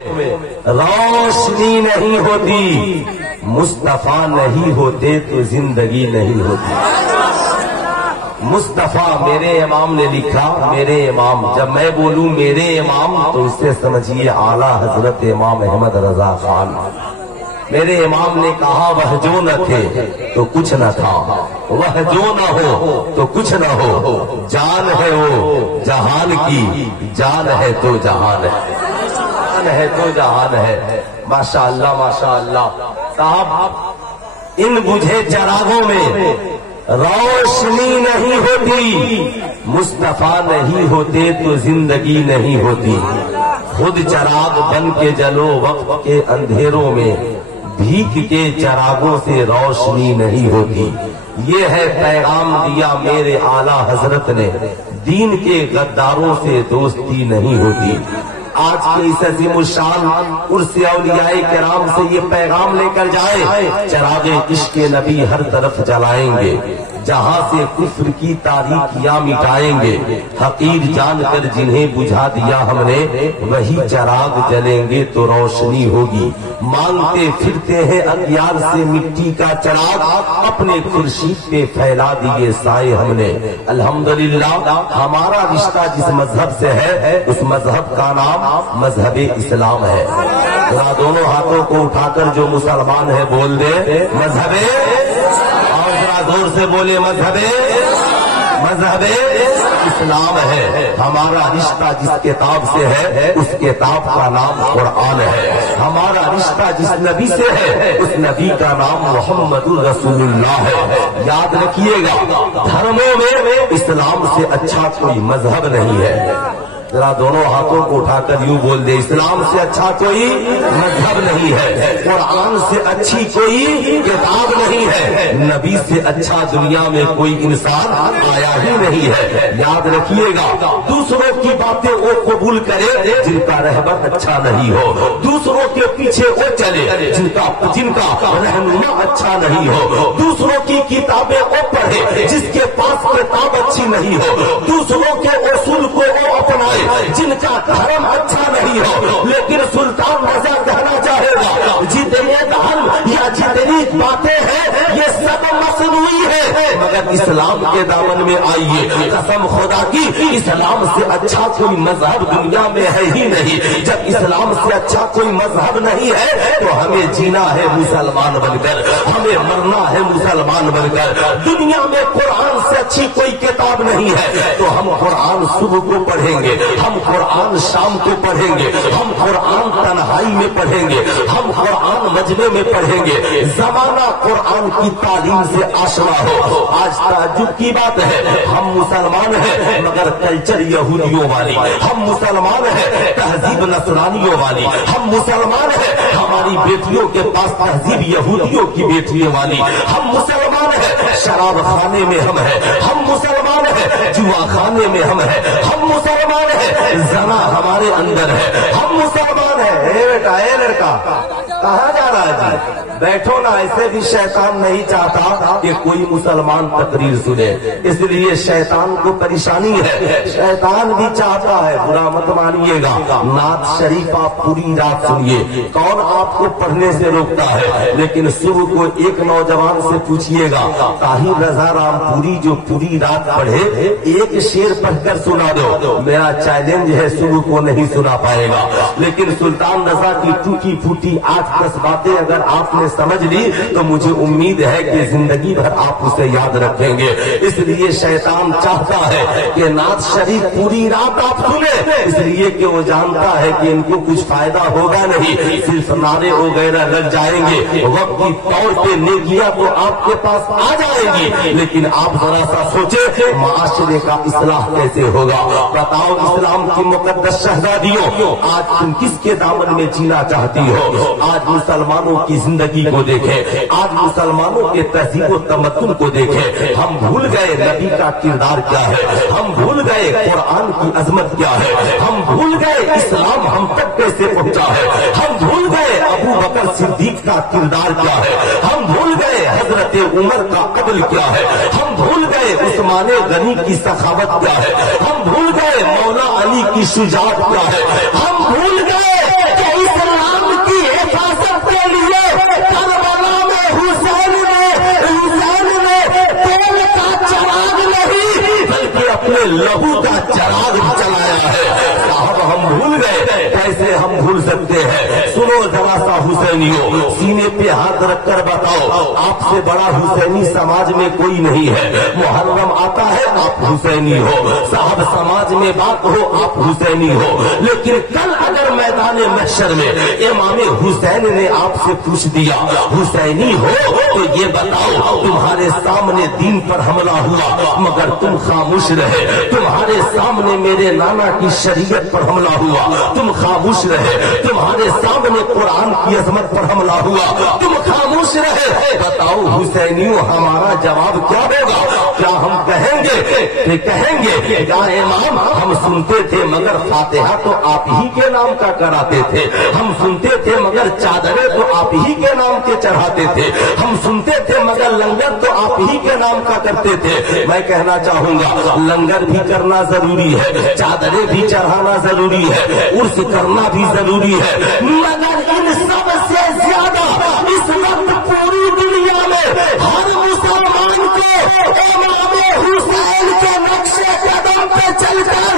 روشنی نہیں ہوتی، مصطفیٰ نہیں ہوتے تو زندگی نہیں ہوتی۔ مصطفیٰ میرے امام نے لکھا، میرے امام، جب میں بولوں میرے امام تو اس سے سمجھیے اعلیٰ حضرت امام احمد رضا خان۔ میرے امام نے کہا وہ جو نہ تھے تو کچھ نہ تھا، وہ جو نہ ہو تو کچھ نہ ہو، جان ہے وہ جہان کی، جان ہے تو جہان ہے، جان ہے تو جہان ہے۔ ماشاءاللہ ماشاءاللہ صاحب، ان بجھے چراغوں میں روشنی نہیں ہوتی، مصطفیٰ نہیں ہوتے تو زندگی نہیں ہوتی۔ خود چراغ بن کے جلو وقت کے اندھیروں میں، بھیگ کے چراغوں سے روشنی نہیں ہوتی۔ یہ ہے پیغام دیا میرے اعلیٰ حضرت نے، دین کے غداروں سے دوستی نہیں ہوتی۔ آج کے اس عظیم الشان عرس اولیاء کرام سے یہ پیغام لے کر جائیں، چراغ عشق نبی ہر طرف جلائیں گے، جہاں سے کفر کی تاریکیاں مٹائیں گے، حقیر جان کر جنہیں بجھا دیا ہم نے، وہی چراغ جلیں گے تو روشنی ہوگی۔ مانگتے پھرتے ہیں اغیار سے مٹی کا چراغ، اپنے خورشید پہ پھیلا دیے سائے ہم نے۔ الحمدللہ ہمارا رشتہ جس مذہب سے ہے، اس مذہب کا نام مذہب اسلام ہے۔ ذرا دونوں ہاتھوں کو اٹھا کر جو مسلمان ہے بول دے مذہب، اور ذرا زور سے بولے مذہب اسلام ہے۔ ہمارا رشتہ جس کتاب سے ہے، اس کتاب کا نام قرآن ہے۔ ہمارا رشتہ جس نبی سے ہے، اس نبی کا نام محمد رسول اللہ ہے۔ یاد رکھیے گا، دھرموں میں اسلام سے اچھا کوئی مذہب نہیں ہے۔ ذرا دونوں ہاتھوں کو اٹھا کر یوں بول دے، اسلام سے اچھا کوئی مذہب نہیں ہے، قرآن سے اچھی کوئی کتاب نہیں ہے، نبی سے اچھا دنیا میں کوئی انسان آیا ہی نہیں ہے۔ یاد رکھیے گا، دوسروں کی باتیں وہ قبول کرے جن کا رہبر اچھا نہیں ہو، دوسروں کے پیچھے وہ چلے جن کا رہنما اچھا نہیں ہو، دوسروں کی کتابیں وہ پڑھے جس کے پاس کتاب اچھی نہیں ہو، دوسروں کے اصول کو وہ اپنائے جن کا دھرم اچھا نہیں ہو۔ لیکن سلطان رضا کہنا چاہے گا، جتنے دھرم یا جتنی باتیں ہیں یہ سب مصنوعی ہے، مگر اسلام کے دامن میں آئیے، قسم خدا کی اسلام سے اچھا کوئی مذہب دنیا میں ہے ہی نہیں۔ جب اسلام سے اچھا کوئی مذہب نہیں ہے تو ہمیں جینا ہے مسلمان بن کر، ہمیں مرنا ہے مسلمان بن کر۔ دنیا میں قرآن سے اچھی کوئی کتاب نہیں ہے تو ہم قرآن صبح کو پڑھیں گے، ہم قرآن شام کو پڑھیں گے، ہم قرآن تنہائی میں پڑھیں گے، ہم قرآن مجمع میں پڑھیں گے۔ زمانہ قرآن کی تعلیم سے آشنا ہو۔ آج تعجب کی بات ہے، ہم مسلمان ہیں مگر کلچر یہودیوں والی، ہم مسلمان ہیں تہذیب نصرانیوں والی، ہم مسلمان ہیں ہماری بیٹیوں کے پاس تہذیب یہودیوں کی بیٹیوں والی، ہم مسلمان ہیں شراب خانے میں ہم ہیں، ہم مسلمان ہیں جوا خانے میں ہم ہیں، ہم مسلمان ہیں زنا ہمارے اندر ہے، ہم مسلمان ہیں۔ اے بیٹا، اے لڑکا، کہاں جا رہا ہے جی؟ بیٹھو نا، ایسے بھی شیطان نہیں چاہتا کہ کوئی مسلمان تقریر سنے، اس لیے شیطان کو پریشانی ہے، شیطان بھی چاہتا ہے، برا مت مانیے گا، نعت شریف آپ پوری رات سنیے، کون آپ کو پڑھنے سے روکتا ہے؟ لیکن صبح کو ایک نوجوان سے پوچھئے گا، طاہر رضا رام پوری جو پوری رات پڑھے ایک شعر پڑھ کر سنا دو، میرا چیلنج ہے صبح کو نہیں سنا پائے گا۔ لیکن سلطان رضا کی ٹوٹی پھوٹی 8-10 باتیں اگر آپ نے سمجھ لی تو مجھے امید ہے کہ زندگی بھر آپ اسے یاد رکھیں گے۔ اس لیے شیطان چاہتا ہے کہ نعت شریف پوری رات آپ سنیں، اس لیے کہ وہ جانتا ہے کہ ان کو کچھ فائدہ ہوگا نہیں، صرف نعرے وغیرہ لگ جائیں گے، وقت کی طور پہ نیکیاں تو آپ کے پاس آ جائیں گی، لیکن آپ ذرا سا سوچیں معاشرے کا اصلاح کیسے ہوگا؟ بتاؤ اسلام کی مقدس شہزادیوں، آج تم کس کے دامن میں جینا چاہتی ہو؟ آج مسلمانوں کی زندگی کو دیکھیں، آج مسلمانوں کے تہذیب و تمدن کو دیکھیں، ہم بھول گئے نبی کا کردار کیا ہے، ہم بھول گئے قرآن کی عظمت کیا ہے، ہم بھول گئے اسلام ہم تک کیسے پہنچا ہے، ہم بھول گئے ابو بکر صدیق کا کردار کیا ہے، ہم بھول گئے حضرت عمر کا عدل کیا ہے، ہم بھول گئے عثمان غنی کی سخاوت کیا ہے، ہم بھول گئے مولا علی کی شجاعت کیا ہے، ہم بھول گئے کہ हम भूल सकते हैं। सुनो जरा सा हुसैनियों, सीने पे हाथ रख कर बताओ, आपसे बड़ा हुसैनी समाज में कोई नहीं है। मुहर्रम आता है आप हुसैनी हो, साहब समाज में बात हो आप हुसैनी हो। लेकिन कल अगर मैदान महशर में इमाम हुसैन ने आपसे पूछ दिया हुसैनी हो तो ये बताओ, तुम्हारे सामने दीन पर हमला हुआ मगर तुम खामोश रहे, तुम्हारे सामने मेरे नाना की शरीयत पर हमला हुआ तुम खामोश रहे, तुम्हारे सामने कुरान की अजमत पर हमला हुआ तुम खामोश रहे। बताओ हुसैनियों, हमारा जवाब क्या होगा? क्या हम कहेंगे या इमाम हम सुनते थे मगर फातिहा तो आप ही के नाम का कराते थे, हम सुनते थे मगर चादरें तो आप ही के नाम के चढ़ाते थे, हम सुनते थे मगर लंगर तो आप ही के नाम का करते थे। मैं कहना चाहूंगा लंगर भी करना जरूरी है, चादरें भी चढ़ाना जरूरी है, उर्स करना भी जरूरी है, मगर इन सबसे ज्यादा इस वक्त पूरी दुनिया में हर मुसलमान को इमाम हुसैन के नक्शे कदम पे चलकर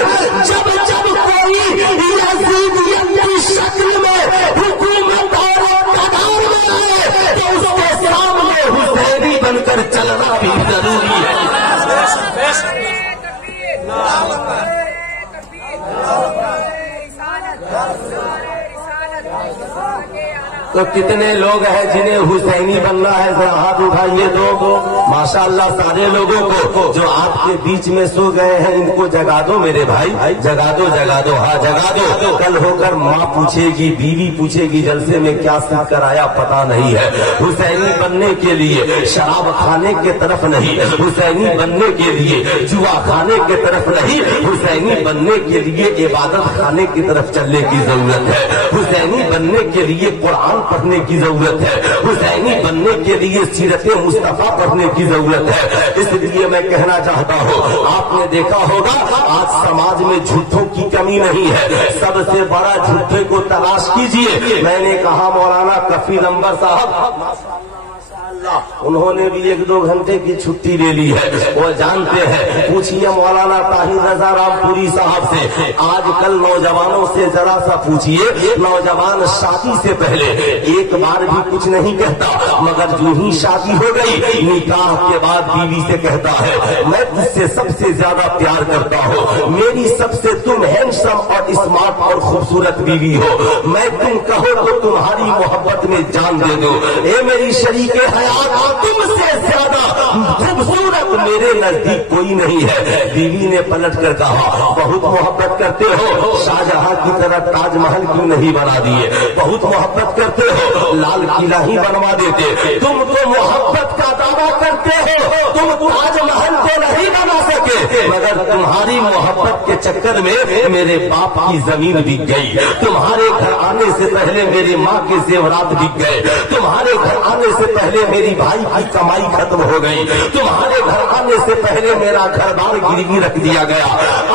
जब जब कोई यजीदियत की शक्ल में हुकूमत और इक़्तिदार में आए तो उसके सामने हुसैनी बनकर चलना भी जरूरी है। तो कितने लोग हैं जिन्हें हुसैनी बनना है? जरा हाथ उठाइए दो। माशाअल्लाह सारे लोगों को जो आपके बीच में सो गए हैं इनको जगा दो मेरे भाई, जगा दो जगा दो, हाँ जगा दो। कल होकर माँ पूछेगी, बीवी पूछेगी जलसे में क्या सीख कर आया पता नहीं है। हुसैनी बनने के लिए शराब खाने के तरफ नहीं, हुसैनी बनने के लिए जुआ खाने के तरफ नहीं, हुसैनी बनने के लिए इबादत खाने की तरफ चलने की जरूरत है, हुसैनी बनने के लिए कुरान पढ़ने की जरूरत है, हुसैनी बनने के लिए सीरत मुस्तफा पढ़ने की जरूरत है। इसलिए मैं कहना चाहता हूँ, आपने देखा होगा आज समाज में झूठों की कमी नहीं है, सबसे बड़ा झूठे को तलाश कीजिए। मैंने कहा मौलाना कफील अंबर साहब उन्होंने भी 1-2 घंटे की छुट्टी ले ली है, वो जानते हैं। पूछिए मौलाना ताहिर रजा रामपुरी साहब से, आजकल नौजवानों से जरा सा पूछिए, नौजवान शादी से पहले एक बार भी कुछ नहीं कहता, मगर जो ही शादी हो गई निकाह के बाद बीवी से कहता है मैं तुझसे सबसे ज्यादा प्यार करता हूँ, मेरी सबसे तुम हैंडसम और स्मार्ट और खूबसूरत बीवी हो, मैं तुम कहो तो तुम्हारी मोहब्बत में जान दे दो। ए मेरी शरीके हयात, तुमसे ज्यादा खूबसूरत मेरे नजदीक कोई नहीं है। बीवी ने पलट कर कहा बहुत मोहब्बत करते हो, शाहजहां की तरह ताजमहल क्यों नहीं बना दिए? बहुत मोहब्बत करते हो, लाल किला ही बनवा देते। तुम तो मोहब्बत का दावा करते हो, तुम ताजमहल को नहीं बना सके, मगर तुम्हारी मोहब्बत के चक्कर में मेरे बाप की जमीन बिक गई, तुम्हारे घर आने से पहले मेरी माँ के जेवरात बिक गए, तुम्हारे घर आने से पहले मेरी भाई की कमाई खत्म हो गई, तुम्हारे घर आने से पहले मेरा घर बार गिरवी रख दिया गया।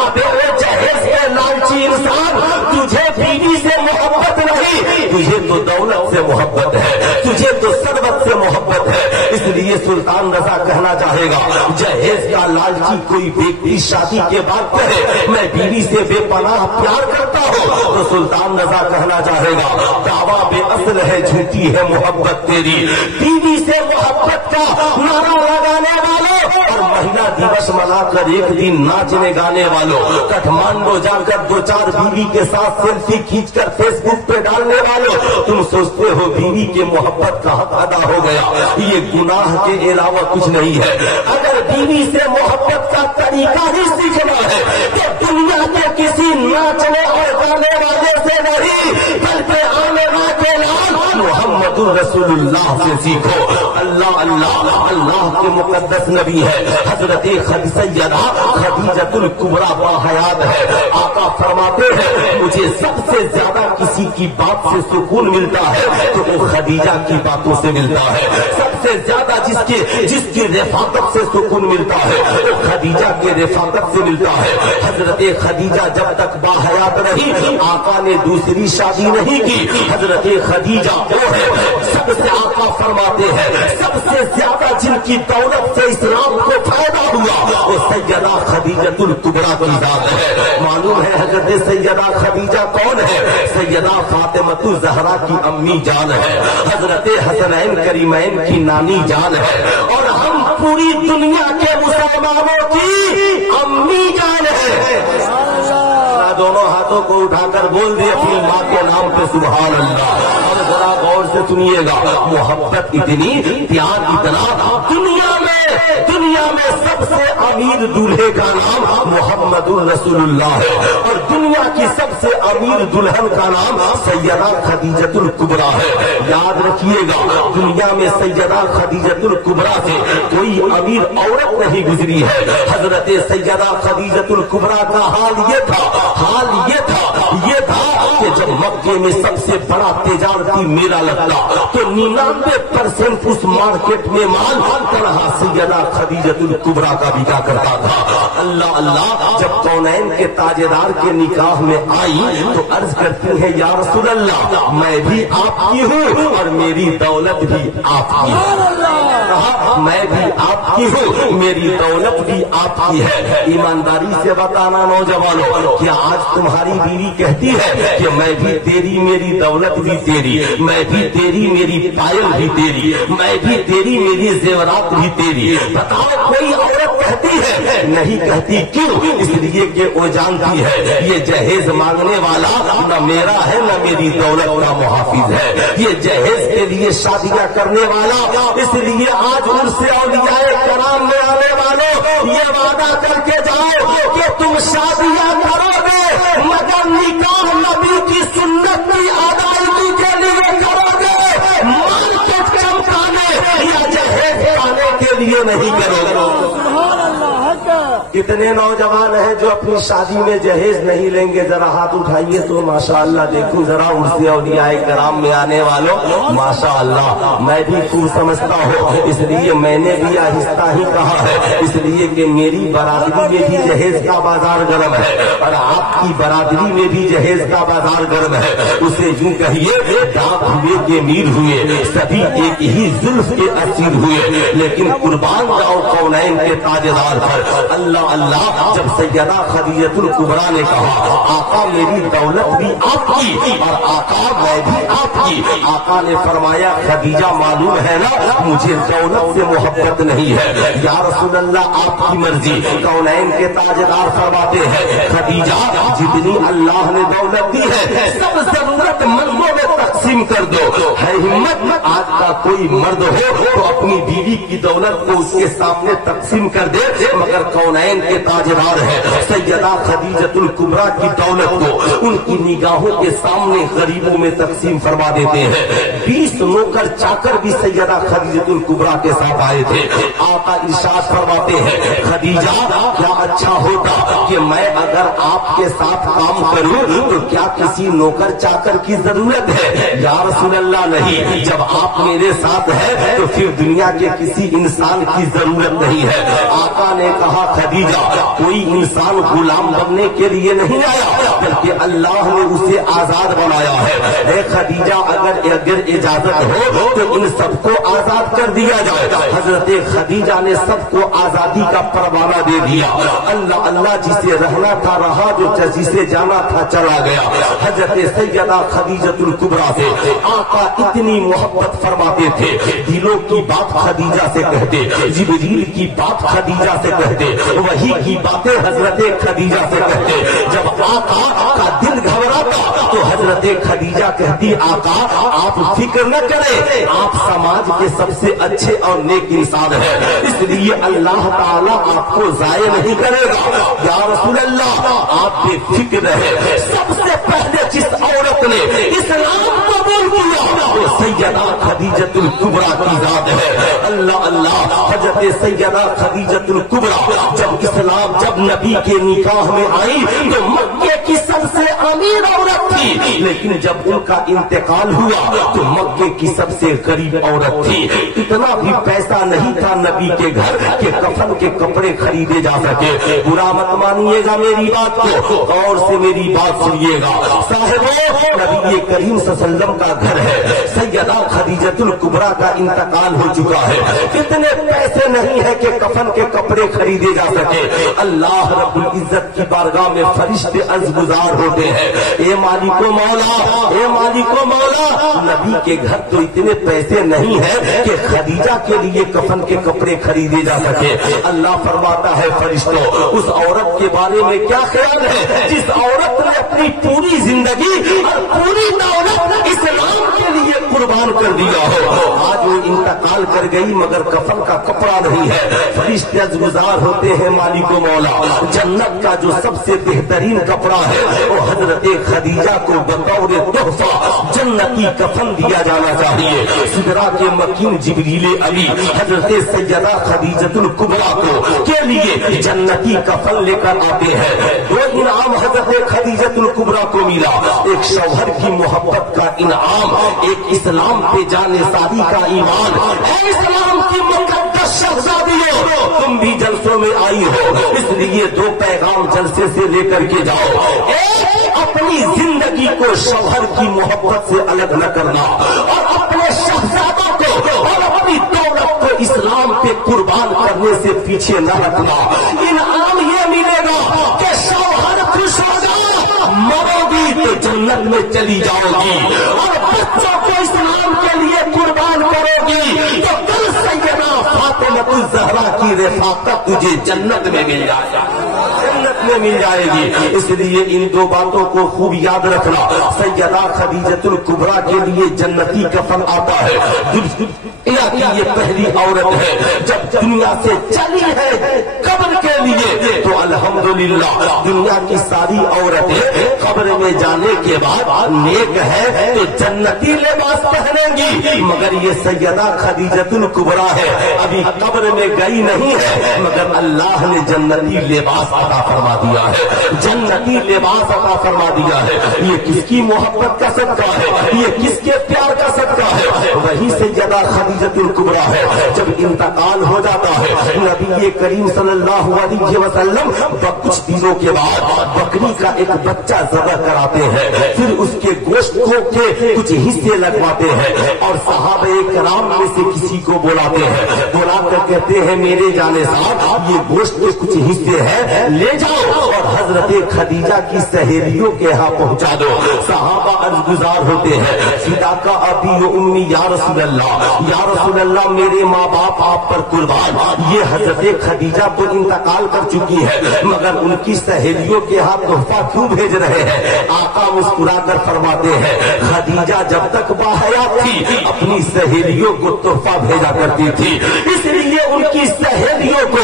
अब जहेज के लालची इंसान, तुझे बीवी से मोहब्बत नहीं, तुझे तो दौलत से मोहब्बत है, तुझे तो सरबत से मोहब्बत है। इसलिए सुल्तान रजा कहना चाहेगा, जहेज का लालची कोई व्यक्ति शादी के बाद कहे मैं बीवी से बेपनाह प्यार करता हूँ तो सुल्तान रजा कहना चाहेगा दावा बेअसल है, झूठी है मोहब्बत तेरी। बीवी से मोहब्बत का नारा लगाने वालों और महिला दिवस मनाकर एक दिन नाचने गाने वालों, काठमांडू जाकर 2-4 बीवी के साथ सेल्फी खींचकर फेसबुक पे डालने वालों, तुम सोचते हो बीवी के मोहब्बत का हक अदा हो गया, ये गुनाह के अलावा कुछ नहीं है। अगर बीवी से मोहब्बत का तरीका ही सीखना है तो दुनिया के किसी नाचने और गाने वाले से नहीं, बल्कि आने वाले मोहम्मदुर रसूलुल्लाह से सीखो। अल्लाह अल्लाह अल्लाह के मुकद्दस नबी है, हजरत सैयदा खदीजतुल कुबरा बाहयात है। आका फरमाते हैं मुझे सबसे ज्यादा किसी की बात से सुकून मिलता है तो वो खदीजा की बातों से मिलता है, सबसे सबसे ज्यादा जिसकी रफाकत से सुकून मिलता है वो खदीजा के रफाकत से मिलता है। हजरत खदीजा जब तक बाहयात रही आका ने दूसरी शादी नहीं की। हजरत खदीजा वो है सबसे आका फरमाते हैं सबसे ज्यादा जिनकी दौलत से इस्लाम को फायदा हुआ वो सैयदा खदीजतुल कुबरा की जात है। मालूम है हजरत सैयदा खदीजा कौन है? सैयदा फातिमतुल ज़हरा की अम्मी जान है, हजरत हसनैन करीमैन की नानी जान है, और हम पूरी दुनिया के मुसलमानों की अम्मी जान है। दोनों हाथों को उठाकर बोल दिए अपनी माँ के नाम पे सुभान अल्लाह। और जरा गौर से सुनिएगा, मोहब्बत इतनी, प्यार इतना, दुनिया में सबसे अमीर दूल्हे का नाम मोहम्मदुर रसूलुल्लाह है, और दुनिया की सबसे अमीर दुल्हन का नाम सैयदा खदीजतुल कुबरा है। याद रखिएगा, दुनिया में सैयदा खदीजतुल कुबरा से कोई अमीर औरत नहीं गुजरी है। हजरत सैयदा खदीजतुल कुबरा का हाल ये था कि जब मक्के में सबसे बड़ा तिजारती मेला लगता तो 99% उस मार्केट में माल तनहा सैयदा खदीजतुल कुबरा का बिका करता था। अल्लाह अल्लाह, जब कौनैन के ताजेदार के निकाह में आई तो अर्ज करती है या रसूल अल्लाह मैं भी आपकी हूँ और मेरी दौलत भी आपकी है। मैं भी आपकी हूँ, मेरी दौलत भी आपकी है। ईमानदारी से बताना नौजवानों, क्या आज तुम्हारी बीवी कहती है कि मैं भी तेरी, मेरी दौलत भी तेरी, मैं भी तेरी, मेरी पायल भी तेरी, मैं भी तेरी, मेरी जेवरात भी तेरी? बताओ कोई औरत कहती है? नहीं कहती। क्यों? इसलिए कि वो जानती है ये जहेज मांगने वाला न मेरा है न मेरी दौलत का मुहाफिज है। ये जहेज के लिए शादियां करने वाला, इसलिए आज उनसे औलियाए कराम में आने वालों ये वादा करके जाओ कि तुम शादियां करोगे मगर निकाह नबी की सुन्नत की अदायगी के लिए करोगे, मार्केट चमकाने या जहेज पाने के लिए नहीं करोगे। कितने नौजवान हैं जो अपनी शादी में जहेज नहीं लेंगे? जरा हाथ उठाइए तो माशाअल्लाह देखूं जरा उनसे औलियाए कराम में आने वालों, माशाअल्लाह। मैं भी खूब समझता हूँ, इसलिए मैंने भी आहिस्ता ही कहा है, इसलिए कि मेरी बरादरी में भी जहेज का बाजार गर्म है और आपकी बरादरी में भी जहेज का बाजार गर्म है। उसे यूं कहिए दाग हुए के मीर हुए, सभी एक ही जुल्फ के असीर हुए, लेकिन कुर्बान जाओ कौनैन के ताजेदार पर। अल्लाह अल्लाह, जब सैयदा खदीजतुल कुबरा ने कहा आका मेरी दौलत भी आपकी और आका मैं भी आपकी, आका ने फरमाया खदीजा मालूम है ना मुझे दौलत से मोहब्बत नहीं है। या रसूल अल्लाह आपकी मर्जी। कौनैन के ताजेदार फरमाते हैं खदीजा जितनी अल्लाह ने दौलत दी है सब जरूरतमंदों में तकसीम कर दो। है हिम्मत आज का कोई मर्द हो तो अपनी बीवी की दौलत को उसके सामने तकसीम कर दे, मगर कौनैन के ताजेदार है सैयदा खदीजतुल कुबरा की दौलत को उनकी निगाहों के सामने गरीबों में तकसीम फरमा देते हैं। 20 नौकर चाकर भी सैयदा खदीजतुल कुबरा के साथ आए थे। आका इरशाद फरमाते हैं खदीजा क्या अच्छा होता कि मैं अगर आपके साथ काम करूं तो क्या किसी नौकर चाकर की जरूरत है? या रसूल अल्लाह नहीं, जब आप मेरे साथ है तो फिर दुनिया के किसी इंसान की जरूरत नहीं है। आका ने कहा खदीजा कोई इंसान गुलाम बनने के लिए नहीं आया बल्कि अल्लाह ने उसे आजाद बनाया है। खदीजा अगर इजाजत हो तो इन सबको आजाद कर दिया जाए। हजरत खदीजा ने सबको आजादी का परवाना दे दिया। अल्लाह अल्लाह जिसे रहना था रहा, जो जिसे जाना था चला गया। हजरत सैयदा खदीजतुल कुबरा से आका इतनी मोहब्बत फरमाते थे, दिलों की बात खदीजा से कहते, जिब्रील की बात खदीजा से कहते, वही की बातें हजरत खदीजा से कहते। जब आका का दिल घबराता तो हजरत खदीजा कहती आका आप फिक्र न करें, आप समाज के सबसे अच्छे और नेक इंसान हैं, इसलिए अल्लाह ताला आपको जाये नहीं करेगा। या रसूल अल्लाह आप बेफिक्र रहे। सबसे पहले जिस औरत ने इस्लाम कबूल किया वो सैयदा खदीजतुल कुबरा की जात है। अल्लाह अल्लाह, हजरत सैयदा खदीजतुल कुबरा जब नबी के निकाह में आई तो मक्के की सबसे अमीर औरत थी, लेकिन जब उनका इंतकाल हुआ तो मक्के की सबसे गरीब औरत थी। इतना भी पैसा नहीं था नबी के घर के कफन के कपड़े खरीदे जा सके। बुरा मत मानिएगा मेरी बात को, गौर से मेरी बात सुनिएगा साहिबों। नबी करीम सल्लल्लाहु अलैहि वसल्लम का घर है, सैयदा खदीजतुल कुबरा का इंतकाल हो चुका है। कितने पैसे नहीं है कि कफन के कपड़े खरीदे जा सके। अल्लाह रब्बुल इज्जत की बारगाह में फरिश्ते अर्ज़गुज़ार होते हैं, ए मालिको मौला, ए मालिको मौला, नबी के घर तो इतने पैसे नहीं है कि खदीजा के लिए कफन के कपड़े खरीदे जा सके। अल्लाह फरमाता है फरिश्तों, उस औरत के बारे में क्या ख्याल है जिस औरत ने अपनी पूरी जिंदगी और पूरी दौलत इस्लाम के लिए कुर्बान कर दिया हो। आज वो इंतकाल कर गई मगर कफन का कपड़ा नहीं है। फरिश्ते अर्ज़गुज़ार होते हैं मालिको मौला, जन्नत का जो सबसे बेहतरीन कपड़ा है वो हजरत खदीजा को बतौर तोहफा जन्नती कफन दिया जाना चाहिए। सिदरा के मकीन जिब्रील अली हजरत सैयदा खदीजतुल कुबरा को के लिए जन्नती कफन लेकर आते हैं। दो इनाम हजरत खदीजतुल कुबरा को मिला, एक शौहर की मोहब्बत का इनाम, एक इस्लाम पे जाने सारी का ईमान। इस्लाम की मुक़द्दस शहज़ादियों, तुम भी जलसों में आई हो, इसलिए दो पैगाम जलसे से लेकर के जाओ। अपनी जिंदगी को शौहर की मोहब्बत से अलग न करना और अपने शहजादा को और अपनी दौलत को इस्लाम पे कुर्बान करने से पीछे न रखना। इनाम ये मिलेगा कि शौहर खुश होगा, मरोगी तो जन्नत में चली जाओगी, और बच्चों को इस्लाम के लिए कुर्बान करोगी तो कल सैयदा फातिमा ज़हरा की रफ़ाक़त तुझे जन्नत में मिल जाएगा, जन्नत में मिल जाएगी। इसलिए इन दो बातों को खूब याद रखना। सैयदा खदीजतुल कुबरा के लिए जन्नती कफन आता है। दुनिया की ये पहली औरत है जब दुनिया से चली है कब्र के लिए, तो अल्हम्दुलिल्लाह दुनिया की सारी औरतें कब्र में जाने के बाद नेक है तो जन्नती लिबास पहनेंगी, मगर ये सैयदा खदीजतुल कुबरा है, अभी कब्र में गई नहीं है, मगर अल्लाह ने जन्नती लिबास अता फरमा दिया है, जन्नती लिबास अता फरमा दिया है। ये किसकी मोहब्बत का सदका है, ये किसके प्यार का सदका है? वही सैयदा खदीजतुल कुबरा है। जब इंतकाल हो जाता है नबी करीम सल्लल्लाहु अलैहि वसल्लम कुछ दिनों के बाद बकरी का एक बच्चा ज़बह कराते हैं, फिर उसके गोश्त के कुछ हिस्से लगवाते हैं और सहाबे कराम में से किसी को बुलाते हैं, बुलाकर कहते हैं मेरे जाने साहब ये गोश्त के कुछ हिस्से हैं, ले जाओ और हजरत खदीजा की सहेलियों के यहाँ पहुँचा दो। सहाबा अर्ज़गुज़ार होते हैं, फिदाका अबी व उम्मी या रसूल अल्लाह, मेरे माँ बाप आप पर कुर्बान। ये हजरत खदीजा तो इंतकाल कर चुकी है, मगर उनकी सहेलियों के यहाँ तोहफा क्यों भेज रहे हैं? आका मुस्कुरा कर फरमाते हैं खदीजा जब तक बाहयात थी अपनी सहेलियों को तोहफा भेजा करती थी, इसलिए उनकी सहेलियों को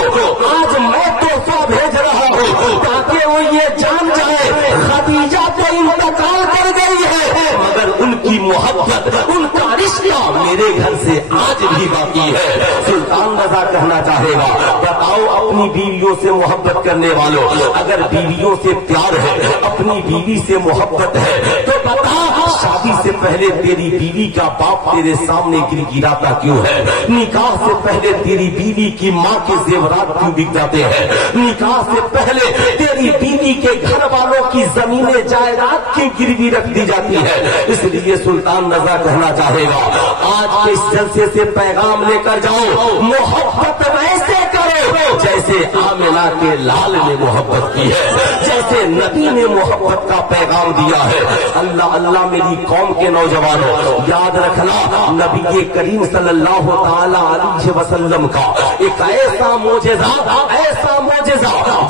आज मैं तोहफा भेज रहा हूँ ताकि वो ये जान जाए खदीजा तो इंतकाल कर गई है, मगर उनकी मोहब्बत, उनका रिश्ता मेरे घर से आज भी बाकी है। सुल्तान रज़ा कहना चाहेगा, बताओ अपनी बीवियों से मोहब्बत करने वालों, अगर बीवियों से प्यार है, अपनी बीवी से मोहब्बत है, तो बता शादी से पहले तेरी बीवी का बाप तेरे सामने गिड़गिड़ाता क्यों है? निकाह से पहले तेरी बीवी की माँ के जेवरात क्यों बिक जाते हैं? निकाह से पहले तेरी बीवी के घर वालों की जमीनें जायदाद क्यों गिरवी रख दी जाती है? इसलिए सुल्तान रज़ा कहना चाहेगा, आज के इस जलसे से पैगाम लेकर जाओ, मोहब्बत वैसे करो जैसे आमिना के लाल ने मोहब्बत की है, जैसे नबी ने मोहब्बत का पैगाम दिया है। अल्लाह अल्लाह मेरी कौम के नौजवानों, याद रखना नबी करीम सल्लल्लाहु ताला अलैहि वसल्लम का एक ऐसा मोजेज़ा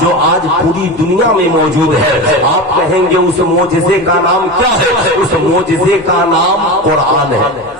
जो आज पूरी दुनिया में मौजूद है। आप कहेंगे उस मोजेज़े का नाम क्या है? उस मोजेज़े का नाम कुरान है।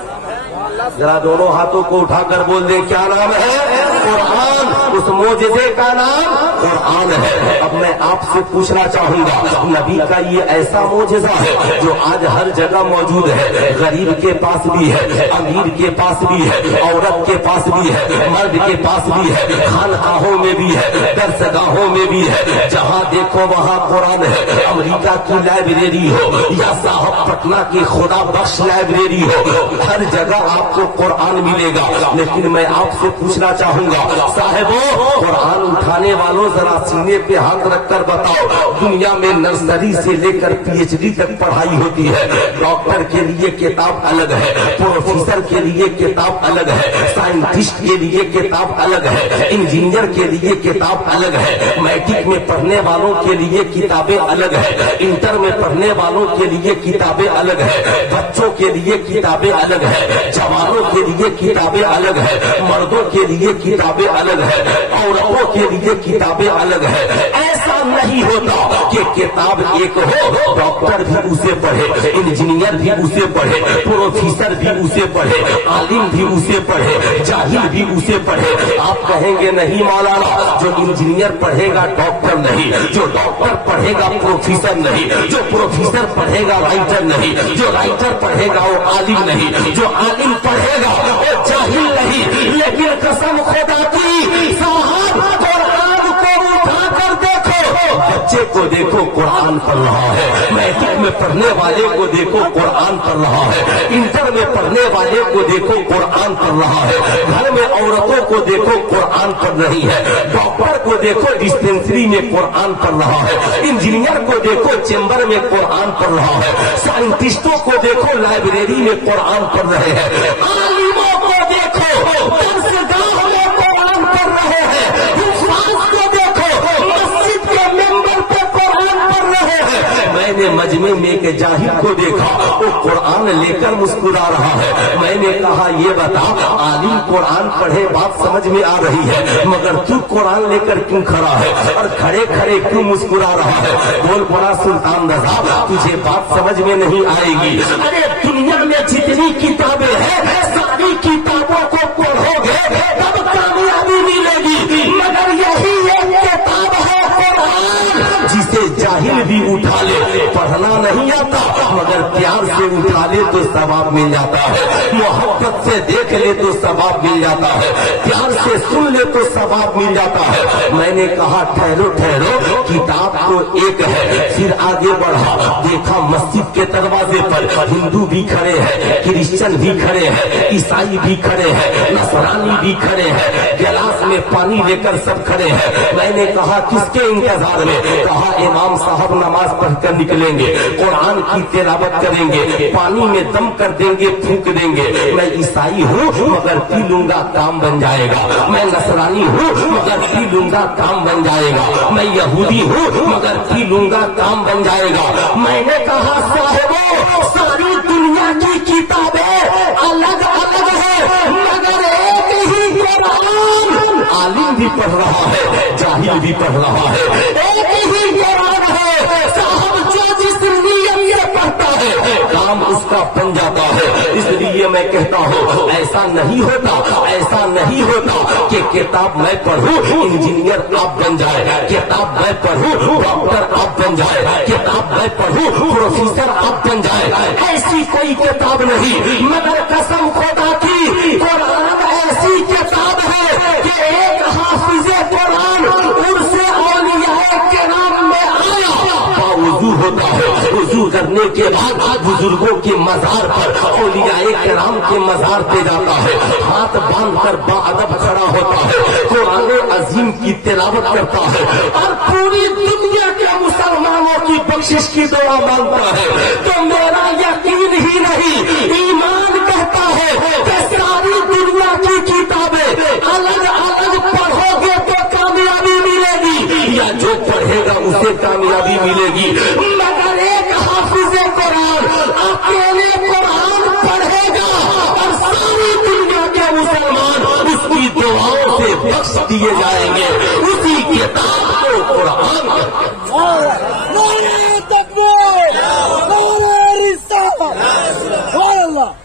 जरा दोनों हाथों को उठाकर बोल दे क्या नाम है? कुरान। उस मोजज़े का नाम कुरान है। अब मैं आपसे पूछना चाहूंगा, नबी का ये ऐसा मोजज़ा है जो आज हर जगह मौजूद है, गरीब के पास भी है, अमीर के पास भी है, औरत के पास भी है, मर्द के पास भी है, खानकाहों में भी है, दरसगाहों में भी है, जहाँ देखो वहाँ कुरान है। अमेरिका की लाइब्रेरी हो या साहब पटना की खुदा बख्श लाइब्रेरी हो, हर जगह आपको कुरान मिलेगा। लेकिन मैं आपसे पूछना चाहूंगा साहिबो, कुरान उठाने वालों जरा सीने पे हाथ रखकर बताओ, दुनिया में नर्सरी से लेकर पीएचडी तक पढ़ाई होती है। डॉक्टर के लिए किताब अलग है, प्रोफेसर के लिए किताब अलग है, साइंटिस्ट के लिए किताब अलग है, इंजीनियर के लिए किताब अलग है, मैट्रिक में पढ़ने वालों के लिए किताबें अलग है, इंटर में पढ़ने वालों के लिए किताबें अलग है, बच्चों के लिए किताबें अलग है, जवानों के लिए किताबें अलग है, मर्दों के लिए किताबें अलग है, औरतों के लिए किताबें अलग है। ऐसा नहीं होता कि किताब एक हो, डॉक्टर भी उसे पढ़े, इंजीनियर भी उसे पढ़े, प्रोफेसर भी उसे पढ़े, आलिम भी उसे पढ़े, जाहिल भी उसे पढ़े। आप कहेंगे नहीं मौलाना, जो इंजीनियर पढ़ेगा डॉक्टर नहीं, जो डॉक्टर पढ़ेगा प्रोफेसर नहीं, जो प्रोफेसर पढ़ेगा राइटर नहीं, जो राइटर पढ़ेगा वो आलिम नहीं, जो आलिम पढ़ेगा वो जाहिल नहीं। लेकिन कसम खुदा की साहब, कुरान को उठाकर देखो, बच्चे को देखो कुरान पढ़ रहा है, मैट्रिक में पढ़ने वाले को देखो कुरान पढ़ रहा है, इंटर में पढ़ने वाले को देखो कुरान पढ़ रहा है, घर में औरतों को देखो कुरान पढ़ रही है, डॉक्टर को देखो डिस्पेंसरी में कुरान पढ़ रहा है, इंजीनियर को देखो चेंबर में कुरान पढ़ रहा है, साइंटिस्टों को देखो लाइब्रेरी में कुरान पढ़ रहे हैं, आलिमों को देखो दरसगाह में कुरान पढ़ रहे हैं, हुफ़ाज़ को देखो मस्जिद के मेंबर पे कुरान पढ़ रहे हैं। मैंने मजमे में एक जाहिल को देखा, वो कुरान लेकर मुस्कुरा रहा है। मैंने कहा ये बता, आलिम कुरान पढ़े बात समझ में आ रही है, मगर तू कुरान लेकर क्यों खड़ा है और खड़े खड़े क्यों मुस्कुरा रहा है? बोल पड़ा सुल्तान रज़ा, तुझे बात समझ में नहीं आएगी। अरे दुनिया में जितनी किताबें हैं सारी किताबों को पढ़ोगे तब कामयाबी मिलेगी, मगर यही एक किताब है कुरान, जिसे जाहिल भी उठा ले, पढ़ना नहीं आता मगर प्यार से उठा ले तो सवाब मिल जाता है, मोहब्बत से देख ले तो सवाब मिल जाता है, प्यार से सुन ले तो सवाब मिल जाता है। मैंने कहा ठहरो ठहरो, किताब तो एक है। फिर आगे बढ़ा, देखा मस्जिद के दरवाजे पर हिंदू भी खड़े हैं, क्रिश्चियन भी खड़े हैं, ईसाई भी खड़े हैं, नसरानी भी खड़े हैं, गिलास में पानी लेकर सब खड़े हैं। मैंने कहा किसके इंतजार में? कहा इमाम साहब नमाज पढ़कर निकलेंगे, कुरान की तिलावत करेंगे, पानी में दम कर देंगे, फूंक देंगे। मैं ईसाई हूँ मगर पी लूंगा काम बन जाएगा, मैं नसरानी हूँ मगर पी लूंगा काम बन जाएगा, मैं यहूदी हूँ मगर पी लूंगा काम बन जाएगा। मैंने कहा साहिबो, सारी दुनिया की किताबें अलग अलग है मगर एक ही कुरान, आलिम भी पढ़ रहा है, जाहिल भी पढ़ रहा है, एक ही कुरान है साहब, जो जिस नियम से पढ़ता है काम उसका बन जाता है। इसलिए मैं कहता हूँ ऐसा नहीं होता, ऐसा नहीं होता कि किताब मैं पढ़ूं इंजीनियर आप बन जाए, किताब मैं पढ़ूं डॉक्टर आप बन जाए, किताब मैं पढ़ूं प्रोफेसर आप बन जाए, ऐसी कोई किताब नहीं। मगर कसम खुदा की कुरान ऐसी किताब है कि एक हाफिज़े कुरान उर्से औलियाए किराम में आया, बावुज़ू होता है, वुज़ू करने के बाद बुजुर्गों के मजार पर औलियाए किराम के मजार पे जाता है, हाथ बांध कर बाअदब खड़ा होता है, कुरान अजीम की तिलावत करता है और पूरी दुनिया के मुसलमानों की बख्शिश की दुआ मांगता है। तो मेरा यकीन ही नहीं, ईमान कहता है कि सारी दुनिया की किताबें अलग अलग पढ़ोगे तो कामयाबी मिलेगी, या जो पढ़ेगा उसे कामयाबी मिलेगी। मगर एक हाफिज़े कुरान अकेले कुरान पढ़ेगा और सारी दुनिया के मुसलमान उसकी दुआओं से बख्श दिए जाएंगे। उसी किताब को कुरान कहते हैं।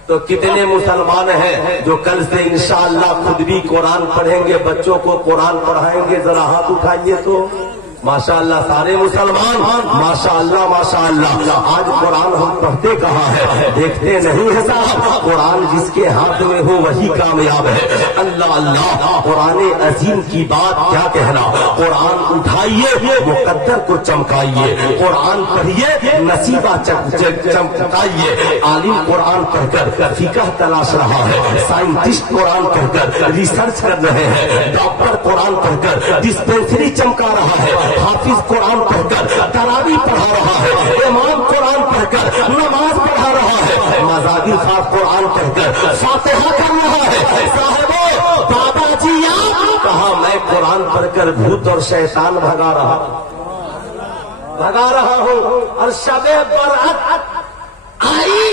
تو کتنے مسلمان ہیں جو کل سے انشاءاللہ خود بھی قرآن پڑھیں گے، بچوں کو قرآن پڑھائیں گے؟ ذرا ہاتھ اٹھائیے تو ماشاءاللہ سارے مسلمان، ماشاءاللہ ماشاءاللہ۔ آج قرآن ہم پڑھتے کہاں ہے؟ دیکھتے نہیں ہے صاحب۔ قرآن جس کے ہاتھ میں ہو وہی کامیاب ہے۔ اللہ اللہ، قرآن عظیم کی بات کیا کہنا۔ قرآن اٹھائیے، مقدر کو چمکائیے، قرآن پڑھیے، نصیبہ چمکائیے۔ عالم قرآن پڑھ کر فقہ تلاش رہا ہے، سائنٹسٹ قرآن پڑھ کر ریسرچ کر رہے ہیں، ڈاکٹر قرآن پڑھ کر ڈسپینسری چمکا رہا ہے، حافظ قرآن پڑھ کر تراویح پڑھا رہا ہے، امام قرآن پڑھ کر نماز پڑھا رہا ہے، مزاجی خاص قرآن پڑھ کر فاتحہ کر رہا ہے۔ صاحبو بابا جی آپ کہا میں قرآن پڑھ کر بھوت اور شیطان بھگا رہا ہوں، اور شب برأت آئی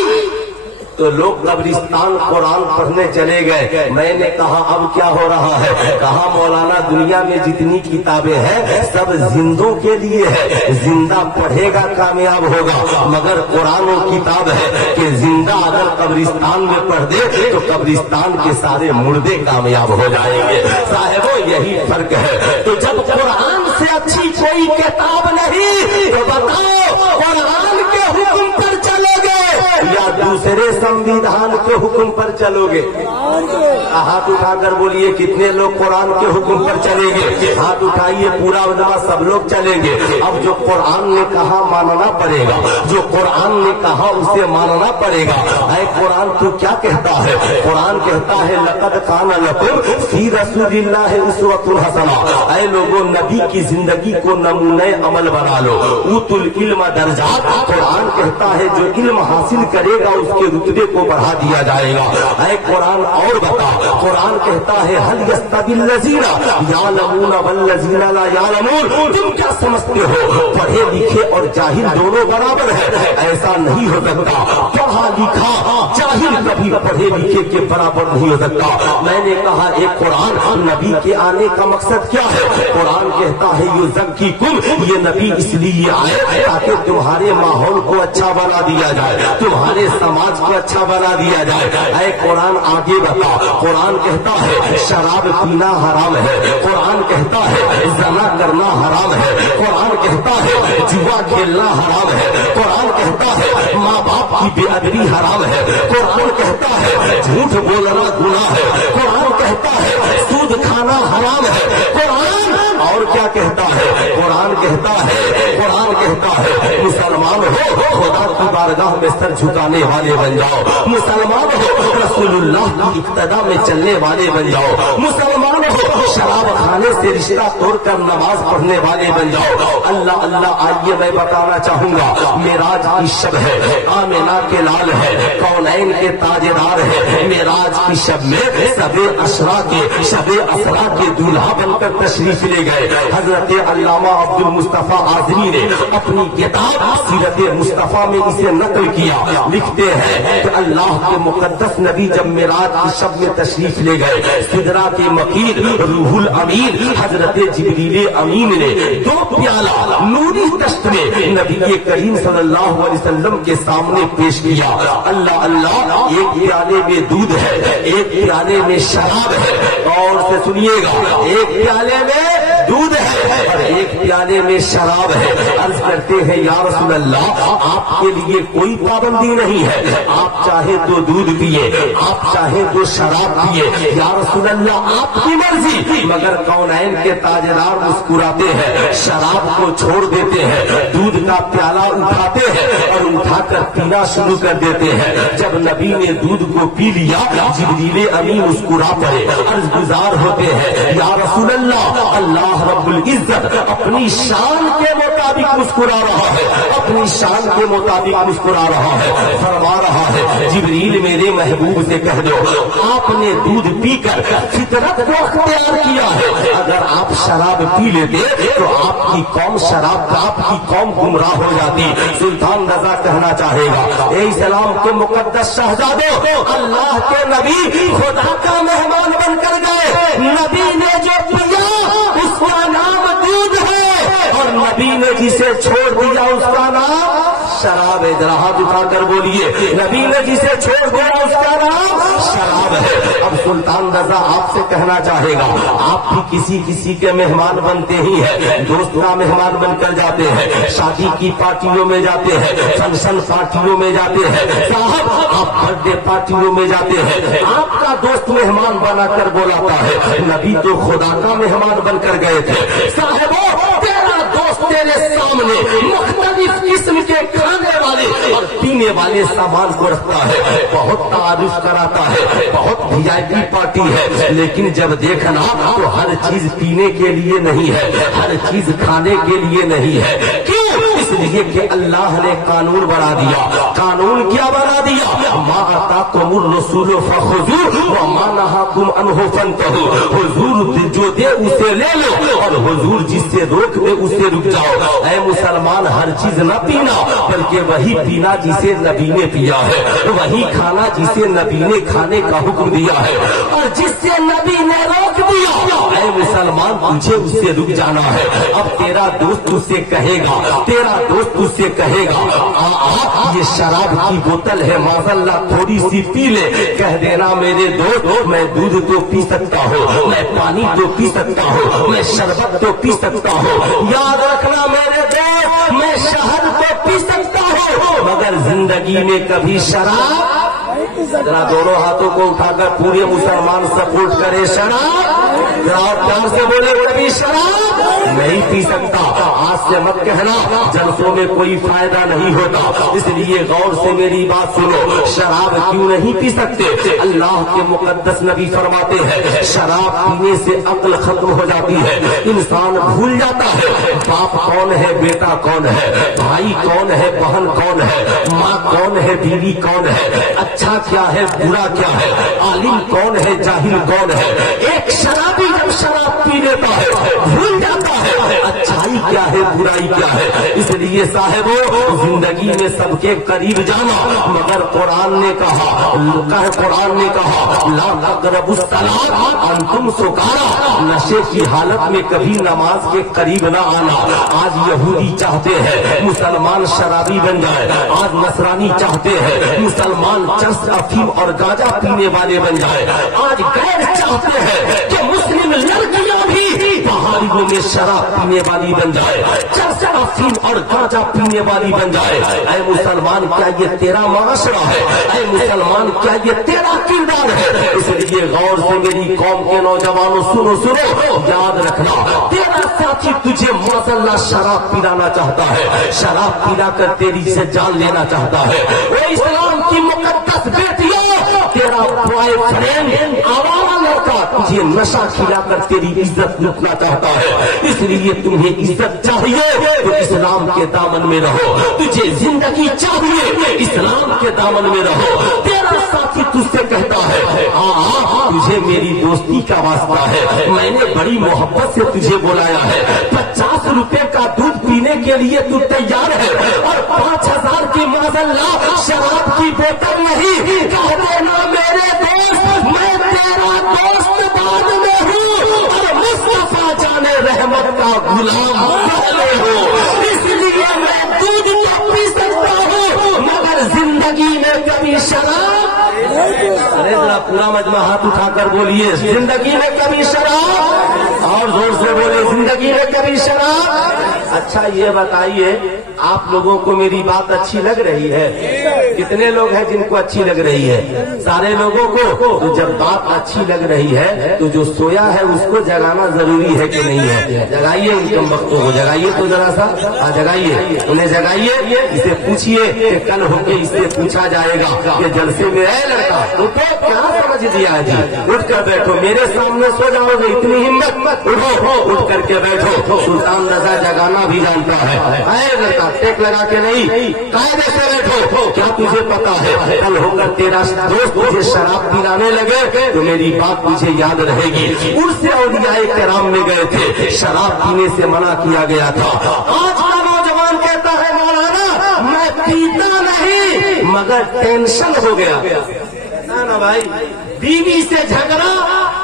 تو لوگ قبرستان قرآن پڑھنے چلے گئے۔ میں نے کہا اب کیا ہو رہا ہے؟ کہا مولانا دنیا میں جتنی کتابیں ہیں سب زندوں کے لیے ہے، زندہ پڑھے گا کامیاب ہوگا، مگر قرآن و کتاب ہے کہ زندہ اگر قبرستان میں پڑھ دے تو قبرستان کے سارے مردے کامیاب ہو جائیں گے۔ صاحبو یہی فرق ہے۔ تو جب قرآن سے اچھی کوئی کتاب نہیں تو بتاؤ قرآن کے حکم پر چلو گے یا دوسرے سنویدھان کے حکم پر چلو گے؟ ہاتھ اٹھا کر بولیے کتنے لوگ قرآن کے حکم پر چلیں گے؟ ہاتھ اٹھائیے، پورا وجہ سب لوگ چلیں گے۔ اب جو قرآن نے کہا ماننا پڑے گا، جو قرآن نے کہا اسے ماننا پڑے گا۔ اے قرآن تو کیا کہتا ہے؟ قرآن کہتا ہے لقد کان لکم فی رسول اللہ اسوۃ حسنہ۔ اے لوگوں نبی کی زندگی کو نمونہ عمل بنا لو۔ اوتوا العلم درجات، قرآن کہتا ہے جو علم حاصل کرے گا اس کے رتبے کو بڑھا دیا جائے گا۔ اے قرآن اور بتا، قرآن کہتا ہے هل يستوي الذين يعلمون والذين لا يعلمون۔ تم کیا سمجھتے ہو پڑھے لکھے اور جاہل دونوں برابر ہے؟ ایسا نہیں ہو سکتا۔ پڑھا لکھا جاہل کبھی پڑھے لکھے کے برابر نہیں ہو سکتا۔ میں نے کہا ایک قرآن نبی کے آنے کا مقصد کیا ہے؟ قرآن کہتا ہے یزکیکم، یہ نبی اس لیے آئے تاکہ تمہارے ماحول کو اچھا بنا دیا جائے، تمہارے سماج کو اچھا بنا دیا جائے۔ اے قرآن آگے بتا، قرآن کہتا ہے شراب پینا حرام ہے، قرآن کہتا ہے زنا کرنا حرام ہے، قرآن کہتا ہے جوا کھیلنا حرام ہے، قرآن کہتا ہے ماں باپ کی بے ادبی حرام ہے، قرآن کہتا ہے جھوٹ بولنا گناہ ہے، قرآن کہتا ہے سود کھانا حرام ہے، قرآن اور کیا کہتا ہے؟ قرآن کہتا ہے مسلمان ہو خدا کی بارگاہ میں سر جھکانے والے بن جاؤ، مسلمان ہو رسول اللہ کی اقتدا میں چلنے والے بن جاؤ، مسلمان ہو شراب کھانے سے رشتہ توڑ کر نماز پڑھنے والے بن جاؤ۔ اللہ اللہ، آئیے میں بتانا چاہوں گا معراج کی شب ہے، آمنہ کے لال ہے، کونین کے تاجدار ہے۔ معراج کی شب میں شب اسرا کے دولہا بن کر تشریف لے گئے حضرت علامہ عبد المصطفیٰ اعظمی نے اپنی کتاب سیرت مصطفیٰ میں اسے نقل کیا۔ لکھتے ہیں کہ اللہ کے مقدس نبی جب معراج کی شب میں تشریف لے گئے، سدرا کے مقید روح الامین حضرت جبریل امین نے 2 پیالہ نوری تشت میں نبی کریم صلی اللہ علیہ وسلم کے سامنے پیش کیا۔ اللہ اللہ، ایک پیالے میں دودھ ہے، ایک پیالے میں شراب ہے، اور سے سنیے گا، ایک پیالے میں دودھ ہے اور ایک پیالے میں شراب ہے۔ عرض کرتے ہیں یا رسول اللہ آپ کے لیے کوئی پابندی نہیں ہے، آپ چاہے تو دودھ پیے، آپ چاہے تو شراب پیے، یا رسول اللہ آپ کی مرضی۔ مگر کونین کے تاجدار مسکراتے ہیں، شراب کو چھوڑ دیتے ہیں، دودھ کا پیالہ اٹھاتے ہیں اور اٹھا کر پینا شروع کر دیتے ہیں۔ جب نبی نے دودھ کو پی لیا جبریل امین مسکرا پڑے، عرض گزار ہوتے ہیں یا رسول اللہ اللہ رب العزت اپنی شان کے مطابق مسکرا رہا ہے، اپنی شان کے مطابق مسکرا رہا ہے، فرما رہا ہے جبریل میرے محبوب سے کہہ دو آپ نے دودھ پی کر فطرت کو اختیار کیا ہے، اگر آپ شراب پی لیتے تو آپ کی قوم آپ کی قوم گمراہ ہو جاتی۔ سلطان رضا کہنا چاہے گا اے اسلام کے مقدس شہزادوں، اللہ کے نبی خدا کا مہمان بن کر گئے، نبی نے جو پیا اس کا نام دودھ ہے اور नबी ने जिसे छोड़ दिया उसका नाम शराब है। जरा हाथ उठा कर बोलिए, नबी ने जिसे छोड़ दिया उसका नाम शराब है। अब सुल्तान रजा आपसे कहना चाहेगा, आप भी किसी किसी के मेहमान बनते ही हैं, दोस्त का मेहमान बनकर जाते हैं, शादी की पार्टियों में जाते हैं, फंक्शन पार्टियों में जाते हैं, साहब आप बर्थडे पार्टियों में जाते हैं, आपका दोस्त मेहमान बनाकर बोलाता है, नबी तो खुदा का मेहमान बनकर गए थे। साहबों, तेरा दोस्त तेरे सामने मुख्तलिफ किस्म के खाने वाले और पीने वाले सामान को रखता है, बहुत तारीफ कराता है, बहुत VIP पार्टी है, लेकिन जब देखना तो हर चीज पीने के लिए नहीं है, हर चीज खाने के लिए नहीं है। क्यों? इसलिए कि अल्लाह ने कानून बना दिया। कानून क्या बना दिया? मा आताकुमुर रसूल फखुज़ूहु व मा नहाकुम अन्हु फंतहू। हुजूर जो दे उसे ले लो और हुजूर जिससे रोक दे उससे रुक जाओ। ऐ मुसलमान, हर चीज न पीना, बल्कि वही पीना जिसे नबी ने पिया है, वही खाना जिसे नबी ने खाने का हुक्म दिया है, और जिससे नबी ने रोक दिया, ऐ मुसलमान तुझे उससे रुक जाना है। अब तेरा दोस्त तुझसे कहेगा, तेरा दोस्त तुझसे कहेगा, ये शराब की बोतल है, माज़ल्ला थोड़ी सी पी ले। कह देना मेरे दोस्त, मैं दूध तो पी सकता हूँ, मैं पानी तो पी सकता हूँ, मैं शरबत तो पी सकता हूँ, याद रखना मेरे दोस्त, मैं शहद तो पी सकता हूँ, मगर जिंदगी में कभी शराब। जरा दोनों हाथों को उठाकर पूरे मुसलमान सपोर्ट करे, शराब। जरा प्यार से बोले, कभी शराब नहीं पी सकता। आज से मत कहना जलसों में कोई फायदा नहीं होता, इसलिए गौर से मेरी बात सुनो। शराब क्यों नहीं पी सकते? अल्लाह के मुकद्दस नबी फरमाते हैं, शराब पीने से अक्ल खत्म हो जाती है, इंसान भूल जाता है बाप कौन है, बेटा कौन है, भाई कौन है, बहन कौन है, माँ कौन है, बीवी कौन है, अच्छा क्या है, बुरा क्या है, आलिम कौन है, जाहिल कौन है। एक शराबी जब शराब पी लेता है भूल जाता है अच्छाई क्या है, बुराई क्या है। इसलिए साहिबो, जिंदगी में सबके करीब जाना, मगर कुरान ने कहा ला तक़रबुस सलात अंतुम सुकारा, नशे की हालत में कभी नमाज के करीब न आना। आज यहूदी चाहते हैं मुसलमान शराबी बन जाए, आज नसरानी चाहते हैं मुसलमान चर्स, अफीम और गांजा पीने वाले बन जाए, आज गैर चाहते हैं कि मुस्लिम लड़कियां भी पहाड़ियों में शराब पीने वाली बन जाए, चर्स, अफीम और गांजा पीने वाली बन जाए। ऐ मुसलमान, क्या ये तेरा माशरा है? ऐ मुसलमान, क्या ये तेरा किरदार है? इसलिए गौर से मेरी कौम के नौजवानों सुनो, याद रखना, तेरा साथी तुझे माज़ल्ला शराब पिलाना चाहता है, शराब पिला कर तेरी से जान लेना चाहता है। वो इस्लाम की मुकद्दस बेटियों, तेरा बॉयफ्रेंड आवारा लड़का तुझे नशा खिलाकर तेरी इज्जत लूटना चाहता है। इसलिए तुम्हें इज्जत चाहिए तो इस्लाम के दामन में रहो, तुझे जिंदगी चाहिए इस्लाम के दामन में रहो। तेरा साथी तुझसे कहता है, तुझे मेरी दोस्ती का वास्ता है, मैंने बड़ी मोहब्बत से तुझे बुलाया है, 50 रुपए का दूध पीने के लिए तू तैयार है और 5000 की माज़ल्ला शराब की बोतल नहीं। कह देना मेरे दोस्त, मैं तेरा दोस्त बाद में हूँ और मुस्तफा जाने रहमत का गुलाम पहले हूँ। इसलिए मैं दूध तो पी सकता हूँ, मगर जिंदगी में कभी शराब। अरे जरा पूरा मजमा हाथ उठाकर बोलिए, जिंदगी में कभी शराब। और जोर से बोले, जिंदगी में कभी शराब। अच्छा ये बताइए, आप लोगों को मेरी बात अच्छी लग रही है? कितने लोग हैं जिनको अच्छी लग रही है? सारे लोगों को। तो जब बात अच्छी लग रही है तो जो सोया है उसको जगाना जरूरी है कि नहीं है? जगाइए उन कम वक्तों को, जगाइए तो जरा सा, जगाइए उन्हें, जगाइए। इसे पूछिए कि कल होके इससे पूछा जाएगा कि जलसे में है लड़का, तो क्या समझ दिया जी? उठ कर बैठो, मेरे सामने सो जाओगे, इतनी हिम्मत मत, उठो, उठ करके बैठो। सुल्तान रजा जगाना भी जानता है लड़का, टेक लगा के नहीं, कायदे से बैठो। क्या तुझे पता है कल होकर तेरा दोस्त तुझे शराब पिलाने लगे तो मेरी बात तुझे याद रहेगी। उनसे औलियाए किराम में गए थे, शराब पीने से मना किया गया था। आज का नौजवान कहता है, मौलाना मैं पीता नहीं मगर टेंशन हो गया ना भाई, बीवी से झगड़ा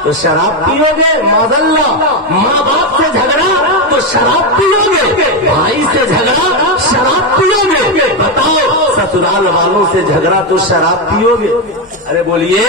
تو شراب پیو گے، معذاللہ ماں باپ سے جھگڑا تو شراب پیو گے، بھائی سے جھگڑا شراب پیو گے، بتاؤ سسرال والوں سے جھگڑا تو شراب پیو گے؟ ارے بولیے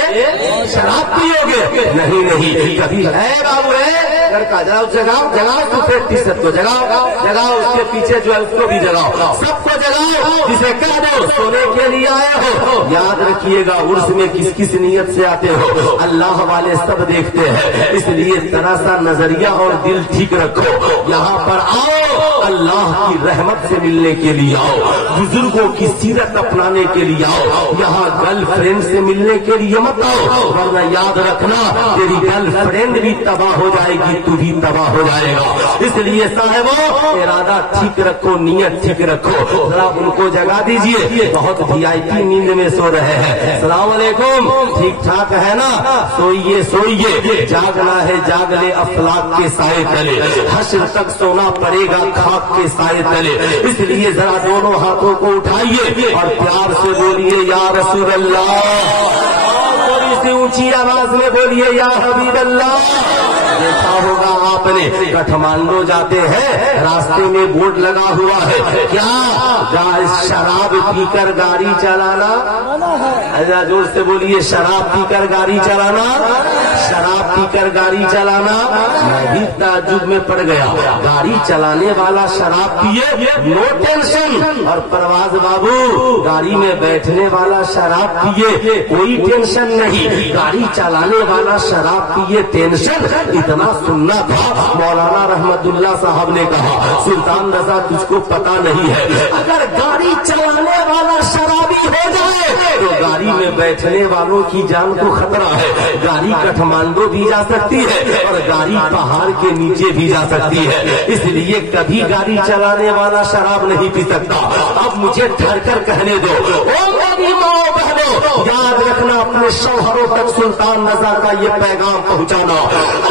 شراب پیو گے؟ نہیں نہیں، کبھی ہے بابو ہے لڑکا جاؤ جگاؤ جگاؤ سفید ٹی شرٹ کو جگاؤ جگاؤ، اس کے پیچھے جو ہے اس کو بھی جگاؤ، سب کو جگاؤ، جسے کہہ دو سونے کے لیے آئے ہو۔ یاد رکھیے گا عرس میں کس کس نیت سے آتے ہو، اللہ والے سب دیکھتے ہیں، اس لیے ذرا سا نظریہ اور دل ٹھیک رکھو۔ یہاں پر آؤ اللہ کی رحمت سے ملنے کے لیے آؤ، بزرگوں کی سیرت اپنانے کے لیے آؤ، یہاں گرل فرینڈ سے ملنے کے لیے مت آؤ، ورنہ یاد رکھنا تیری گرل فرینڈ بھی تباہ ہو جائے گی، تو بھی تباہ ہو جائے گا۔ اس لیے صاحبوں ارادہ ٹھیک رکھو، نیت ٹھیک رکھو، ذرا ان کو جگا دیجئے، بہت وی آئی پی نیند میں سو رہے ہیں۔ السلام علیکم، ٹھیک ٹھاک ہے نا؟ سوئیے سوئیے، جاگنا ہے جاگ لے افلاک کے سائے تلے، حشر تک سونا پڑے گا خاک کے سائے تلے، اس لیے ذرا دونوں ہاتھوں کو اٹھائیے اور پیار سے بولیے یا رسول اللہ، تھوڑی سی اونچی آواز میں بولیے یا حبیب اللہ۔ دیکھا ہوگا آپ نے کٹھمانڈو جاتے ہیں، راستے میں بورڈ لگا ہوا ہے، کیا شراب پی کر گاڑی چلانا؟ زور سے بولیے شراب پی کر گاڑی چلانا، شراب پی کر گاڑی چلانا۔ میں بھی تعجب میں پڑ گیا، گاڑی چلانے والا شراب پیے نو ٹینشن، اور پرواز بابو گاڑی میں بیٹھنے والا شراب پیے کوئی ٹینشن نہیں، گاڑی چلانے والا شراب پیے ٹینشن۔ اتنا سننا تھا، مولانا رحمت اللہ صاحب نے کہا سلطان رضا تجھ کو پتا نہیں ہے، اگر گاڑی چلانے والا شرابی ہو جائے تو گاڑی میں بیٹھنے والوں کی جان کو خطرہ ہے، گاڑی کٹھمانڈو بھی جا سکتی ہے اور گاڑی پہاڑ کے نیچے بھی جا سکتی ہے، اس لیے کبھی گاڑی چلانے والا شراب نہیں پی سکتا۔ اب مجھے ٹھہر کر کہنے دو، او میری ماں بہنوں، یاد رکھنا اپنے شوہروں تک سلطان رضا کا یہ پیغام پہنچانا،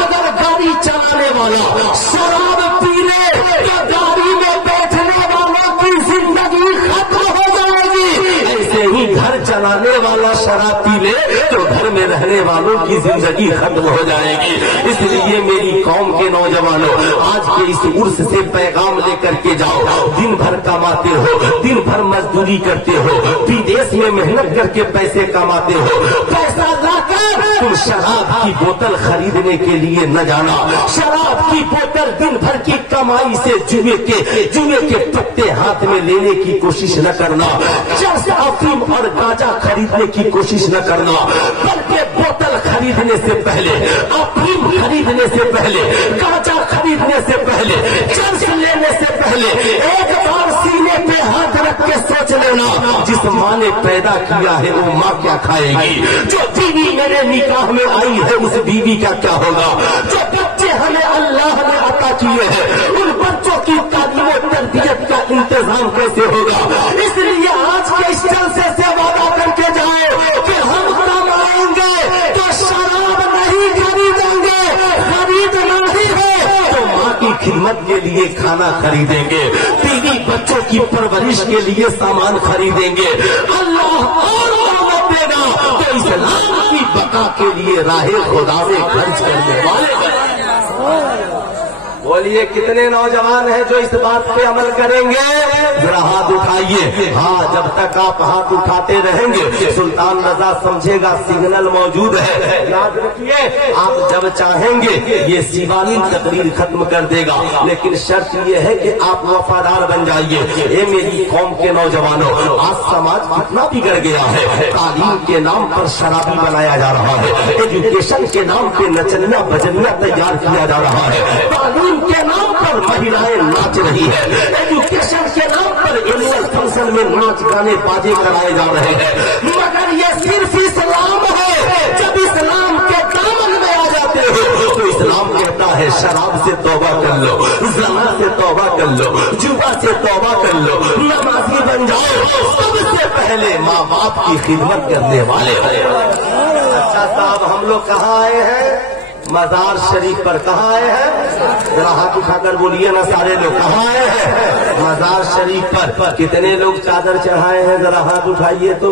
اگر گاڑی چلانے والا شراب پی لے تو گاڑی میں بیٹھنے والوں کی زندگی ختم ہو جائے گی، ایسے ہی گھر چلانے والا شراب پی لے تو گھر میں رہنے والوں کی زندگی ختم ہو جائے گی۔ اس لیے میری قوم کے نوجوانوں آج کے اس عرس سے پیغام لے کر کے جاؤ، دن بھر کماتے ہو، دن بھر مزدوری کرتے ہو، विदेश में मेहनत करके पैसे कमाते हो, पैसा लाकर तुम शराब की बोतल खरीदने के लिए न जाना। शराब की बोतल दिन भर की कमाई से जुए के पत्ते हाथ में लेने की कोशिश न करना, चरस अफीम और गांजा खरीदने की कोशिश न करना, बल्कि बोतल खरीदने से पहले, अफीम खरीदने से पहले, गांजा खरीदने से पहले, चरस लेने से पहले एक बार सीने पे हाथ रख के सोच लेना, जिस माँ ने पैदा किया है वो माँ क्या खाएगी, जो बीवी मेरे निकाह में आई है उस बीवी का क्या होगा, जो बच्चे हमें अल्लाह ने अता किए हैं उन बच्चों की तालीम और तरबियत का इंतजाम कैसे होगा। इसलिए आज के इस जलसे से वादा करके जाओ कि हम कमाएंगे तो शराब नहीं खरीदेंगे, खरीदना ही है तो माँ की खिदमत के लिए खाना खरीदेंगे, बीवी बच्चों की परवरिश के लिए सामान खरीदेंगे, अल्लाह और रहमत देगा तो इस्लाम की बका के लिए राहे खुदा में खर्च करने वाले। बोलिए कितने नौजवान हैं जो इस बात पे अमल करेंगे, जरा हाथ उठाइए। हाँ, जब तक आप हाथ उठाते रहेंगे सुल्तान रजा समझेगा सिग्नल मौजूद है। याद रखिए आप जब चाहेंगे ये शिवानी तकरीर खत्म कर देगा, लेकिन शर्त ये है कि आप वफादार बन जाइए। ये मेरी कौम के नौजवानों, आज समाज कितना बिगड़ गया है, तालीम के नाम पर शराबी बनाया जा रहा है, एजुकेशन के नाम पे नचनिया बजनिया तैयार किया जा रहा है, तालीम के नाम पर महिलाएं नाच रही है, एजुकेशन के नाम पर एनुअल फंक्शन में नाच गाने बाजे कराए जा रहे हैं, मगर ये सिर्फ इस्लाम है। जब इस्लाम के दामन में आ जाते हो तो इस्लाम कहता है शराब से तौबा कर लो, ज़ना से तौबा कर लो, जुआ से तौबा कर लो, नमाजी बन जाओ, सबसे पहले माँ बाप की खिदमत करने वाले। अच्छा साहब, हम लोग कहाँ आए हैं? मजार शरीफ पर। कहाँ आए हैं? जरा हाथ उठाकर बोलिए ना सारे लोग, कहाँ आए हैं? मजार शरीफ पर। कितने लोग चादर चढ़ाए हैं? जरा हाथ उठाइए तो।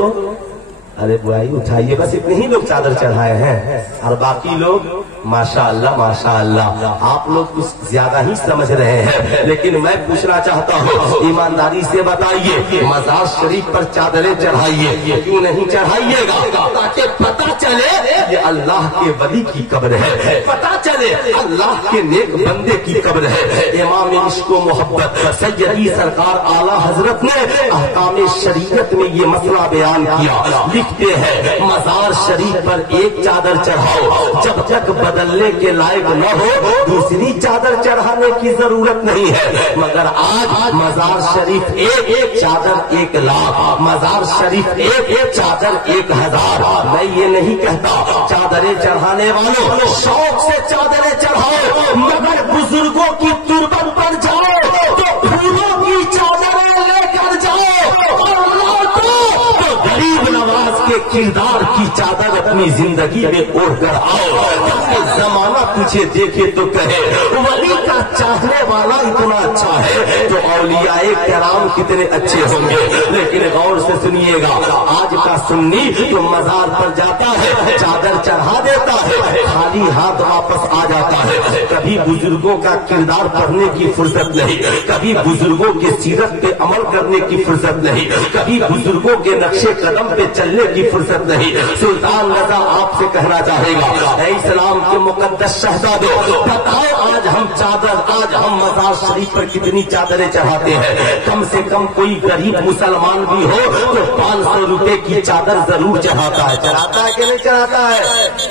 अरे बुआई उठाइए, बस इतने ही लोग चादर चढ़ाए हैं और बाकी लोग माशाअल्लाह माशाअल्लाह, आप लोग कुछ ज्यादा ही समझ रहे हैं। लेकिन मैं पूछना चाहता हूँ, ईमानदारी से बताइए, मजार शरीफ पर चादरें चढ़ाइए, क्यों नहीं चढ़ाइएगा? ताकि पता चले ये अल्लाह के वली की कब्र है, पता चले अल्लाह के नेक बंदे की कब्र है। इमाम इश्क व मोहब्बत सैयदी सरकार आला हजरत ने अहकाम शरीयत में ये मसला बयान किया। लिखते हैं, मजार शरीफ पर एक चादर चढ़ाओ, जब तक बदलने के लायक न हो दूसरी चादर चढ़ाने की जरूरत नहीं है। मगर आज मजार शरीफ एक चादर 1 लाख, मजार शरीफ एक चादर 1000। मैं ये नहीं कहता चादरें चढ़ाने वालों शौक से चादरें चढ़ाओ, मगर बुजुर्गों की तुरबत पर जाओ तो फूलों की चादरें लेकर जाओ, और लौटो तो गरीब नवाज के किरदार की चादर अपनी जिंदगी में ओढ़ कर आओ, ताकि जमाना तुझे देखे तो कहे वली का चाहने वाला इतना अच्छा है तो औलियाए कराम कितने अच्छे होंगे। लेकिन गौर से सुनिएगा, आज का सुन्नी तो मजार पर जाता है, चादर चढ़ा देता है, खाली हाथ वापस आ जाता है। कभी बुजुर्गों का किरदार पढ़ने की फुर्सत नहीं, कभी बुजुर्गों के सीरत पे अमल करने की फुर्सत नहीं, कभी बुजुर्गों के नक्शे कदम पे चलने की फुर्सत नहीं। सुल्तान रजा आपसे कहना चाहेगा, इस्लाम के मुकद्दस शहजादों, बताओ आज हम मजार शरीफ पर कितनी चादरें चढ़ाते हैं? कम से कम कोई गरीब मुसलमान भी हो तो 500 रुपए की चादर जरूर चढ़ाता है। चढ़ाता है कि नहीं चढ़ाता है?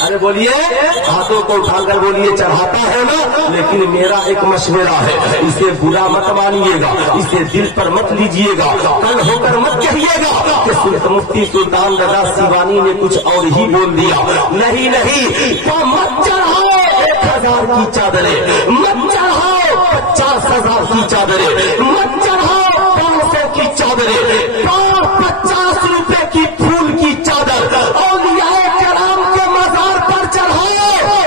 अरे बोलिए, हाथों को उठाकर बोलिए, चढ़ाता है ना। लेकिन मेरा एक मशवरा है, इसे बुरा मत मानिएगा, इसे दिल पर मत लीजिएगा, कल होकर मत कहिएगा कि मुफ्ती सुल्तान रजा सिवानी ने कुछ और ही बोल दिया। नहीं तो मत चढ़ाओ 1000 की चादरें, मत चढ़ाओ 50,000 की चादरें, मत चढ़ाओ 500 की चादरें, 50 रुपए की फूल की चादर औलियाए कराम के मजार पर चढ़ाओ,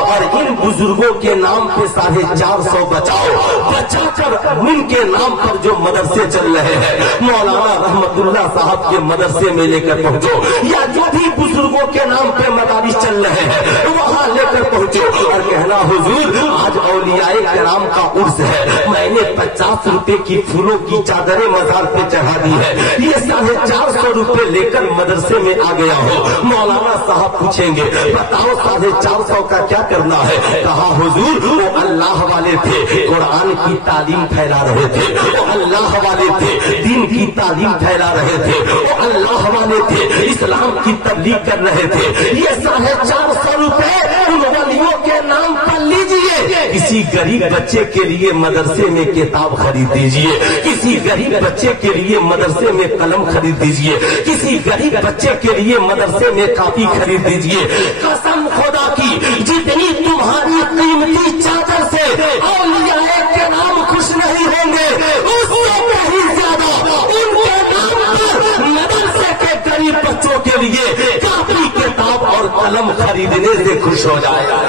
और इन बुजुर्गों के नाम पे 450 बचाकर उनके नाम पर जो मदरसे चल रहे हैं, मौलाना रहमतुल्लाह साहब के मदरसे में लेकर पहुंचो, या जो भी बुजुर्गों के नाम पे मदारिस चल रहे हैं वहां लेकर पहुंचो और कहना, हुजूर आज औलियाए कराम का उर्स है, मैंने 50 रुपए की फूलों की चादरें मजार पे चढ़ा दी है, ये 450 रुपए लेकर मदरसे में आ गया हो। मौलाना साहब पूछेंगे, बताओ 450 का क्या करना है? कहा, हुजूर वो अल्लाह वाले थे, कुरान की तालीम फैला रहे थे, वो अल्लाह वाले थे, दीन की तालीम फैला रहे थे, वो अल्लाह वाले थे, इस्लाम की तबलीग कर रहे थे। ये 450 रुपए उन वलियों के नाम पर लीजिए, किसी गरीब बच्चे के लिए मदरसे में किताब खरीद दीजिए, किसी गरीब बच्चे के लिए मदरसे में कलम खरीद दीजिए, किसी गरीब बच्चे के लिए मदरसे में कॉपी खरीद दीजिए। कसम खुदा की, जितनी तुम्हारी कीमती चादर से औलियाए के नाम खुश नहीं होंगे, उससे कहीं ज्यादा उनके नाम पर मदरसे के गरीब बच्चों के लिए कॉपी किताब और कलम खरीदने से खुश हो जाएगा।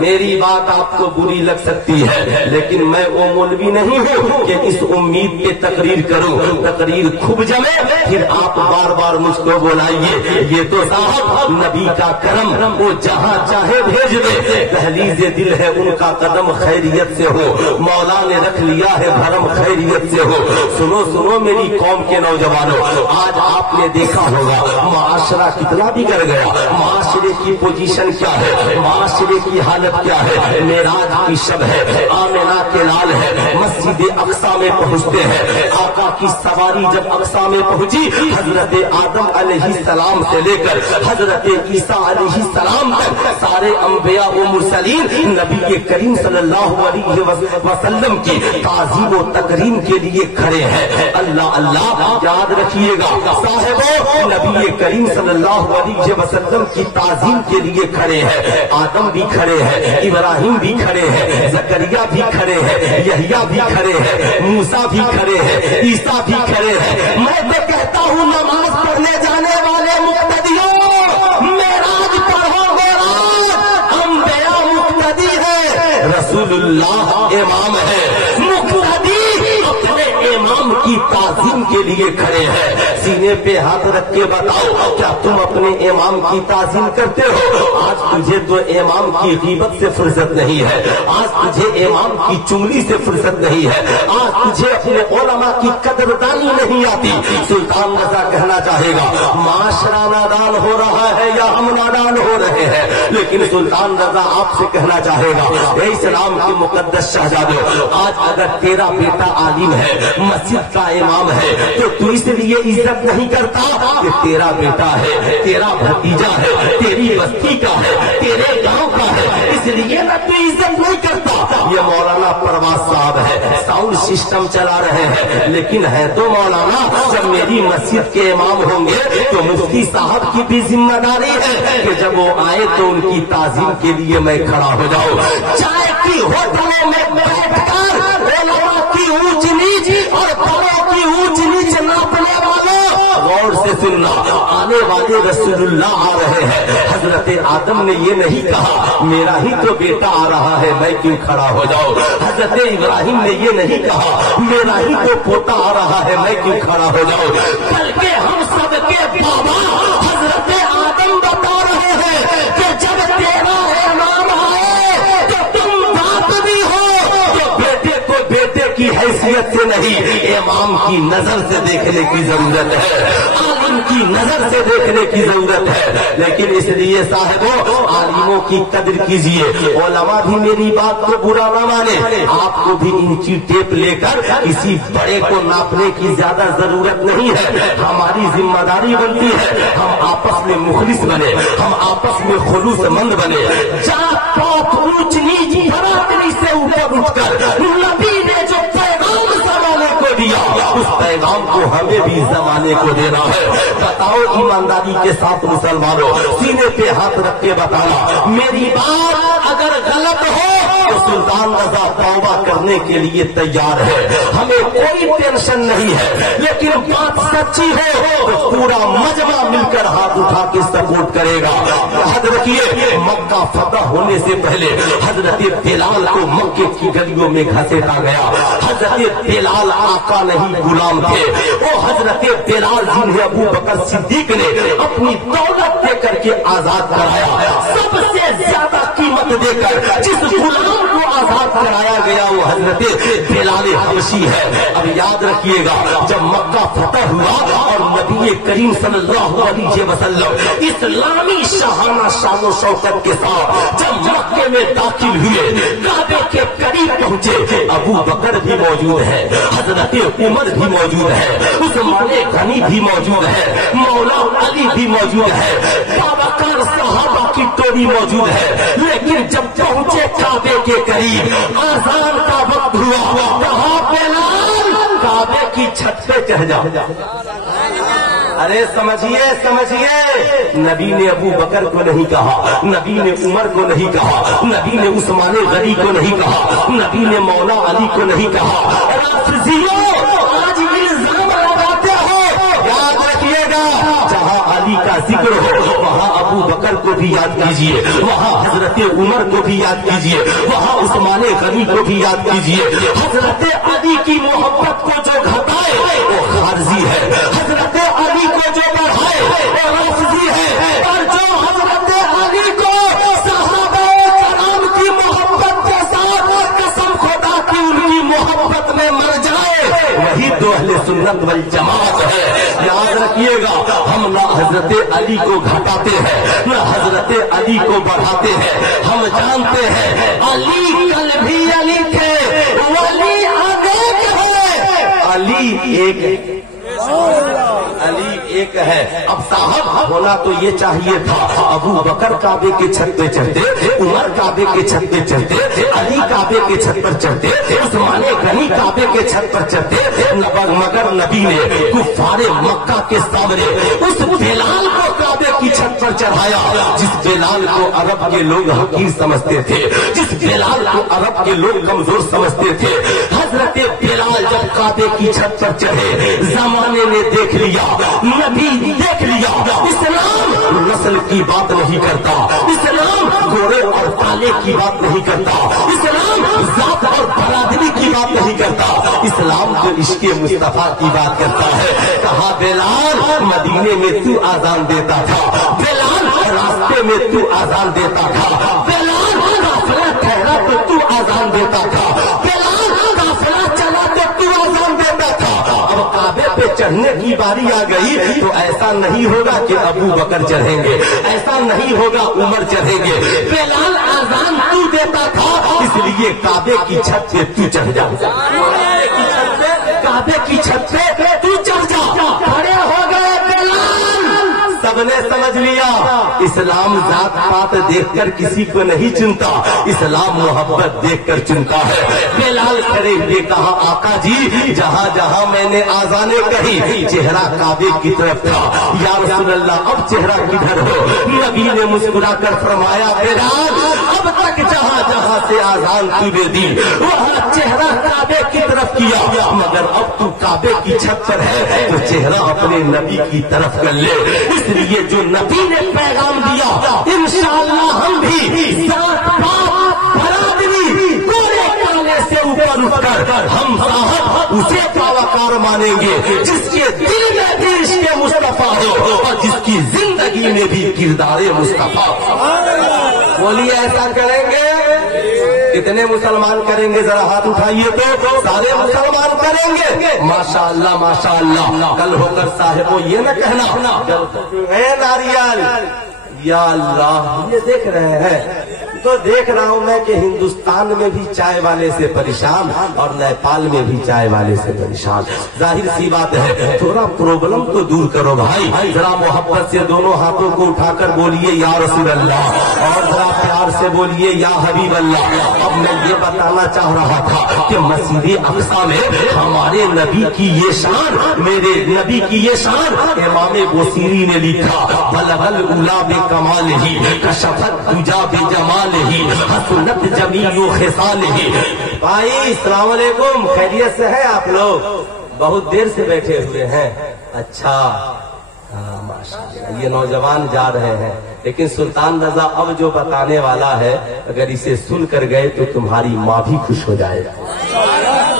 मेरी बात आपको बुरी लग सकती है, लेकिन मैं वो मौलवी नहीं हूँ कि इस उम्मीद पे तकरीर करूँ, तकरीर खूब जमे फिर आप बार बार मुझको बुलाइए। ये तो साहब नबी का करम, वो जहाँ चाहे भेज दे, दहलीज दिल है उनका कदम खैरियत से हो, मौला ने रख लिया है भरम खैरियत से हो। सुनो मेरी कौम के नौजवानों, आज आपने देखा होगा माशरा कितना बिगड़ गया, माशरे की पोजीशन क्या है, माशरे की हालत क्या है। मेराज की शब है, आमिना के लाल है, मस्जिद अक्सा में पहुंचते हैं, आका की सवारी जब अक्सा में पहुंची, हजरत आदम अलैहिस्सलाम से लेकर हजरत ईसा अलैहिस्सलाम तक सारे अंबिया व मुरसलीन नबी करीम सल्लल्लाहु अलैहि वसल्लम की ताज़ीम व तकरीम के लिए खड़े हैं। अल्लाह अल्लाह याद रखिएगा साहिबो, नबी करीम सल्लल्लाहु अलैहि वसल्लम की ताज़ीम के लिए खड़े हैं। आदम भी खड़े हैं, इब्राहिम भी खड़े हैं, जकरिया भी खड़े हैं, यहिया भी खड़े हैं, मूसा भी खड़े हैं, ईसा भी खड़े हैं। मैं तो कहता हूँ नमाज पढ़ने जाने वाले मुक्तदियों, मेराज पढ़ो मेराज, अंबिया मुक्तदी है, रसूलुल्लाह इमाम है। मुक्तदी अपने इमाम की ताज़ीम के लिए खड़े हैं। सीने पे हाथ रख के बताओ, क्या तुम अपने इमाम की ताज़ीम करते हो? आज तुझे तो इमाम की गीबत से फुर्सत नहीं है, आज तुझे इमाम की चुगली से फुर्सत नहीं है, आज तुझे अपने उलमा की कदरदानी नहीं आती। सुल्तान रज़ा कहना चाहेगा, माशरा नादान हो रहा है या हम नादान हो रहे हैं? लेकिन सुल्तान रज़ा आपसे कहना चाहेगा, ए इस्लाम के मुकद्दस शहजादे, आज अगर तेरा बेटा आलिम है, मस्जिद का इमाम है, तो तू इसलिए इज्जत नहीं करता कि तेरा बेटा है, तेरा भतीजा है, तेरी बस्ती का है, तेरे गांव का है, इसलिए ना तू इज्जत नहीं करता। ये मौलाना परवाज साहब है, साउंड सिस्टम चला रहे हैं, लेकिन है तो मौलाना। जब मेरी मस्जिद के इमाम होंगे तो मुफ्ती साहब की भी जिम्मेदारी है कि जब वो आए तो उनकी ताज़ीम के लिए मैं खड़ा हो जाऊं। चाय की होटलों में बैठकर उलमा की ऊंच नीच और बड़ों की ऊंच नीच नापने वालों, गौर से सुनना, आने वाले रसूलुल्लाह आ रहे हैं। हजरत आदम ने ये नहीं कहा मेरा ही तो बेटा आ रहा है, मैं क्यों खड़ा हो जाऊं? हजरत इब्राहिम ने ये नहीं कहा मेरा ही तो पोता आ रहा है, मैं क्यों खड़ा हो जाऊं? बल्कि हम सबके बाबा हजरत आदम बता रहे हैं कि जब तेरा इमाम आए तो तुम बाप भी हो, तो बेटे को बेटे की हैसियत से नहीं, इमाम की नजर से देखने की जरूरत है, आलिम की नजर से देखने की जरूरत है। लेकिन इसलिए साहिबों, आलिमों की कदर कीजिए। उलमा भी मेरी बात को बुरा न माने, आपको भी इंची टेप लेकर किसी बड़े को नापने की ज्यादा जरूरत नहीं है। हमारी जिम्मेदारी बनती है हम आपस में मुखलिस बने, हम आपस में खुलूसमंद बने। जात पात ऊंच नीच बराबरी से ऊपर उठकर नबी ने जो पैगाम जमाने को दिया, उस पैगाम को हमें भी जमाने को देना है। बताओ ईमानदारी के साथ मुसलमानों, सीने पे हाथ रख के बताना, मेरी बात अगर गलत हो तो सुल्तान रज़ा तौबा करने के लिए तैयार है, हमें कोई टेंशन नहीं है। लेकिन बात सच्ची हो तो पूरा मजमा मिलकर हाथ उठा के सपोर्ट करेगा। याद रखिए, मक्का फतह होने से पहले हजरत बिलाल को मक्के की गलियों में घसीटा गया। हजरत बिलाल आका नहीं गुलाम थे, वो हजरत बिलाल जिन्हें अबू बकर सिद्दीक ने अपनी दौलत देकर के आजाद कराया। सबसे ज्यादा कीमत देकर जिस गुलाम को आजाद कराया गया वो हजरत बिलाल हबशी है। अब याद रखिएगा, जब मक्का फतह हुआ और नबी करीम सल्लल्लाहु अलैहि वसल्लम इस्लामी शाहाना शानो शौकत के साथ जब मक्के में दाखिल हुए, काबे के करीब पहुंचे, अबू बकर भी मौजूद है, हजरत उमर भी मौजूद है, उस्मान गनी भी मौजूद है, मौला अली भी मौजूद है, बाबकर सहाबा की टोली मौजूद है। लेकिन जब पहुंचे काबे के करीब, आजान का वक्त हुआ, कहा बिलाल काबे की छत पे चढ़ जा। अरे समझिए समझिए, नबी ने अबू बकर को नहीं कहा, नबी ने उमर को नहीं कहा, नबी ने उस्मान गनी को नहीं कहा, नबी ने मौला अली को नहीं कहा। राफिजियों, आज इल्जाम लगाते हो, याद रखिएगा, जहां अली का जिक्र हो वहां अबू बकर को भी याद कीजिए, वहां हजरत उमर को भी याद कीजिए, वहां उस्मान गनी को भी याद कीजिए। हजरत अली की मोहब्बत को जो घटाए वो खारजी है, हजरत अली को जो बढ़ाए वो राफिजी है, और जो हजरत अली को सहाबाए कराम की मोहब्बत के साथ कसम खुदा की उनकी मोहब्बत में मर जाए, वही तो अहले सुन्नत वल जमात है। याद रखिएगा, हम ना हजरत अली को घटाते हैं ना हजरत अली को बढ़ाते हैं। हम जानते हैं अली कल भी अली थे, वली आगे है, अली एक है। अब साहब होना तो ये चाहिए था, अबू बकर काबे के छत पे चढ़ते, उमर काबे के छत पे चढ़ते, अली काबे के छत पर चढ़ते, उस्मान गनी काबे के छत पर चढ़ते, मगर नबी ने कुफारे मक्का के सामने उस बिलाल को काबे की छत पर चढ़ाया, जिस बिलाल को अरब के लोग हकीर समझते थे, जिस बिलाल को अरब के लोग कमजोर समझते थे। हजरत बिलाल जब काबे की छत पर चढ़े, जमाने ने देख लिया, नबी देख लिया, इस्लाम नस्ल की बात नहीं करता, इस्लाम गोरे और काले की बात नहीं करता, इस्लाम जात और बरादरी की बात नहीं करता, इस्लाम तो इश्क़े मुस्तफा की बात करता है। कहा बेलाल मदीने में तू आजान देता था, बेलाल रास्ते में तू आजान देता था, बेलाल काफिला ठहरा तो तू आजान देता था, बेलाल काफिला चला तो तू आजान देता था। अब काबे पे चढ़ने की बारी आ गई तो ऐसा नहीं होगा कि अबू बकर चढ़ेंगे, ऐसा नहीं होगा उमर चढ़ेंगे, बेलाल आजान तू देता था, इसलिए काबे की छत पे तू चढ़ जा, काबे की छत पे तू चढ़ जा। खड़े हो गए बेलाल, सबने समझ लिया इस्लाम जात पात देखकर किसी को नहीं चुनता, इस्लाम मोहब्बत देखकर चुनता है। बेलाल खड़े हुए कहा आका जी जहाँ जहाँ मैंने आजाने कही चेहरा काबे की तरफ था, या रसूल अल्लाह अब चेहरा किधर हो? नबी ने मुस्कुरा कर फरमाया बेलाल अब तक जहाँ जहाँ से आजान तूने दी वहाँ चेहरा काबे की तरफ किया, मगर अब तू काबे की छत पर है तो चेहरा अपने नबी की तरफ कर ले। इसलिए जो नबी ने पैगाम दिया इंशाअल्लाह हम भी जात पात बरादरी गोरे काले से ऊपर उठकर हम साहब उसे पावकार मानेंगे जिसके दिल में भी इश्क़े मुस्तफा हो और जिसकी जिंदगी में भी किरदारे मुस्तफा। बोलिए ऐसा करेंगे? कितने मुसलमान करेंगे? जरा हाथ उठाइए तो सारे मुसलमान करेंगे। माशाअल्लाह माशाअल्लाह। कल होकर साहिबो ये न कहना है नारियल या अल्लाह ये देख रहे हैं तो देख रहा हूं मैं कि हिंदुस्तान में भी चाय वाले से परेशान और नेपाल में भी चाय वाले से परेशान। जाहिर सी बात है थोड़ा प्रॉब्लम तो दूर करो भाई, जरा मोहब्बत से दोनों हाथों को उठाकर बोलिए या रसूल अल्लाह, और जरा प्यार से बोलिए या हबीब अल्लाह। अब मैं ये बताना चाह रहा था कि मस्जिद अक्सा में हमारे नबी की ये शान, मेरे नबी की ये शान इमाम बोसीरी ने लिखा बलगल उला बे कमाल ही कशफत तुजा बे जमाल ही हसनत जमीयो खिसाल ही। भाई अस्सलाम वालेकुम, खैरियत से है आप लोग? बहुत देर से बैठे हुए हैं। अच्छा हाँ माशाअल्लाह। ये नौजवान जा रहे हैं लेकिन सुल्तान रजा अब जो बताने वाला है अगर इसे सुन कर गए तो तुम्हारी माँ भी खुश हो जाएगा।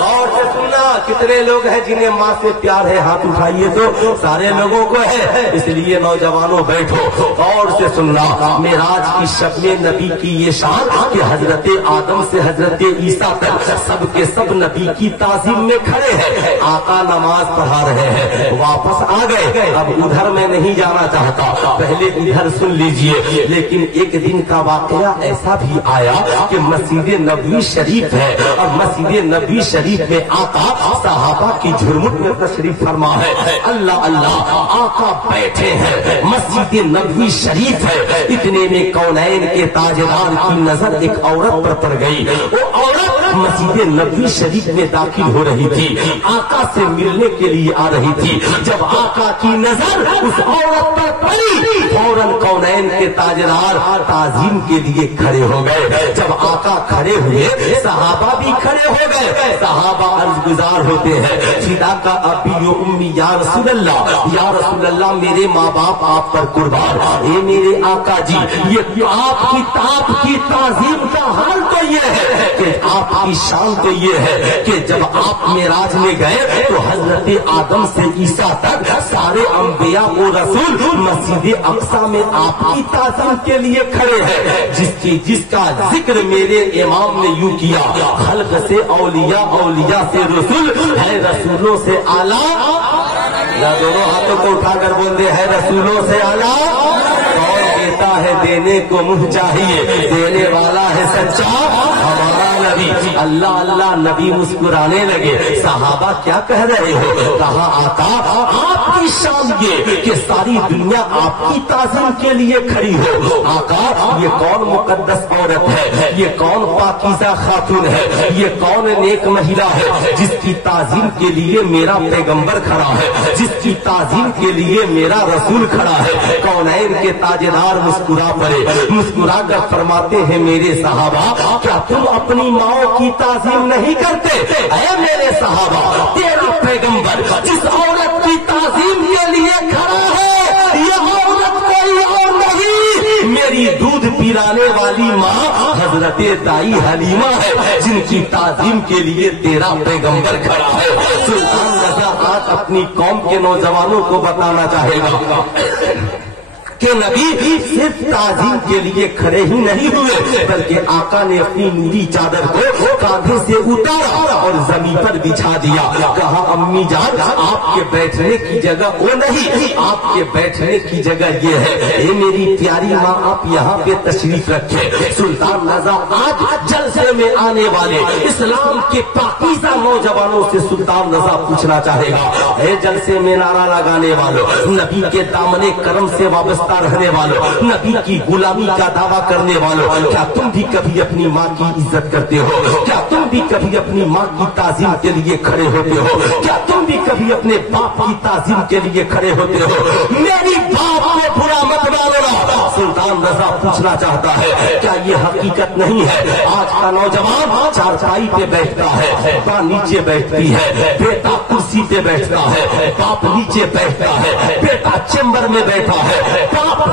और से सुनना कितने लोग हैं जिन्हें माँ से प्यार है? हाथ उठाइए तो सारे लोगों को है। इसलिए नौजवानों बैठो और से सुनना मेराज की शब में नबी की ये शान कि हजरत आदम से हजरत ईसा तक सबके सब नबी की ताजीम में खड़े हैं। आका नमाज पढ़ा रहे हैं, वापस आ गए। अब उधर मैं नहीं जाना चाहता, पहले इधर सुन लीजिए। लेकिन एक दिन का वाकया ऐसा भी आया कि मस्जिद नबवी शरीफ है और मस्जिद नबवी शरीफ में आका सहाबा की झुरमुट में तशरीफ फरमा है। अल्लाह अल्लाह, आका बैठे हैं, मस्जिद नबवी शरीफ है। इतने में कौनैन के ताजदार की नजर एक औरत पर पड़ गई। वो औरत मस्जिद नबवी शरीफ में दाखिल हो रही थी, आका से मिलने के लिए आ रही थी। जब आका की नजर उस औरत पर पड़ी फौरन कौनैन के ताजदार ताजीम के लिए खड़े हो गए। जब आका खड़े हुए सहाबा भी खड़े हो गए। सहाबा अर्ज गुजार होते हैं फिदा का अबी यो उम्मी या रसूल अल्लाह, या रसूल अल्लाह मेरे माँ बाप आप पर कुर्बान। ये मेरे आका जी ये आपकी ताप की ताजीम का हाल तो ये है कि आपकी शान तो ये है कि जब आप मेराज में गए तो हजरत आदम से ईसा तक सारे अंबिया और रसूल मस्जिद अक्सा में आपकी ताजीम के लिए खड़े हैं। जिसका जिक्र मेरे इमाम ने यूं किया खल्क से औलिया, औलिया से रसूल है, रसूलों से आला। या दोनों हाथों को उठाकर बोल दे है रसूलों से आला। कौन देता है देने को मुंह चाहिए, देने वाला है सच्चा हमारा नबी। अल्लाह अल्लाह नबी मुस्कुराने लगे। सहाबा क्या कह रहे हो? कहा आका आपकी शान ये कि सारी दुनिया आपकी ताज़ीम के लिए खड़ी हो। आका ये कौन मुकद्दस औरत है, ये कौन पाकीज़ा खातून है, ये कौन नेक महिला है जिसकी ताज़ीम के लिए मेरा पैगंबर खड़ा है, जिसकी ताज़ीम के लिए मेरा रसूल खड़ा है। कौनैन के ताजदार मुस्कुरा पड़े, मुस्कुरा कर फरमाते हैं मेरे सहाबा क्या तुम अपनी माओ की ताज़ीम नहीं करते? ऐ मेरे सहाबा तेरा पैगंबर जिस औरत की ताज़ीम के लिए खड़ा है ये औरत कोई और नहीं میری دودھ پلانے والی ماں حضرت دائی حلیمہ ہے، جن کی تعظیم کے لیے تیرا پیغمبر کھڑا ہے۔ سلطان رضا آج اپنی قوم کے نوجوانوں کو بتانا چاہے گا کہ نبی صرف تعظیم کے لیے کھڑے ہی نہیں ہوئے، بلکہ آقا نے اپنی نوری چادر کو کاندھے سے اتارا اور زمین پر بچھا دیا۔ کہا امی جان آپ کے بیٹھنے کی جگہ وہ نہیں، آپ کے بیٹھنے کی جگہ یہ ہے، اے میری پیاری ماں آپ یہاں پہ تشریف رکھے۔ سلطان رضا آج جلسے میں آنے والے اسلام کے پاکیزہ نوجوانوں سے سلطان رضا پوچھنا چاہے گا، اے جلسے میں نعرہ لگانے والوں، نبی کے دامن کرم سے وابستہ رہنے والوں، نبی کی غلامی کا دعویٰ کرنے والوں، کیا تم بھی کبھی اپنی ماں کی عزت کرتے ہو؟ کیا تم بھی کبھی اپنی ماں کی تعظیم کے لیے کھڑے ہوتے ہو؟ کیا تم بھی کبھی اپنے باپ کی تعظیم کے لیے کھڑے ہوتے ہو؟ میری باپ کو برا مت ماننا، سلطان رضا پوچھنا چاہتا ہے، کیا یہ حقیقت نہیں ہے؟ آج کا نوجوان چارپائی پہ بیٹھتا ہے، ماں نیچے بیٹھتی ہے، بیٹا کرسی پہ بیٹھتا ہے، باپ نیچے بیٹھتا ہے، بیٹا چیمبر میں بیٹھا ہے، باپ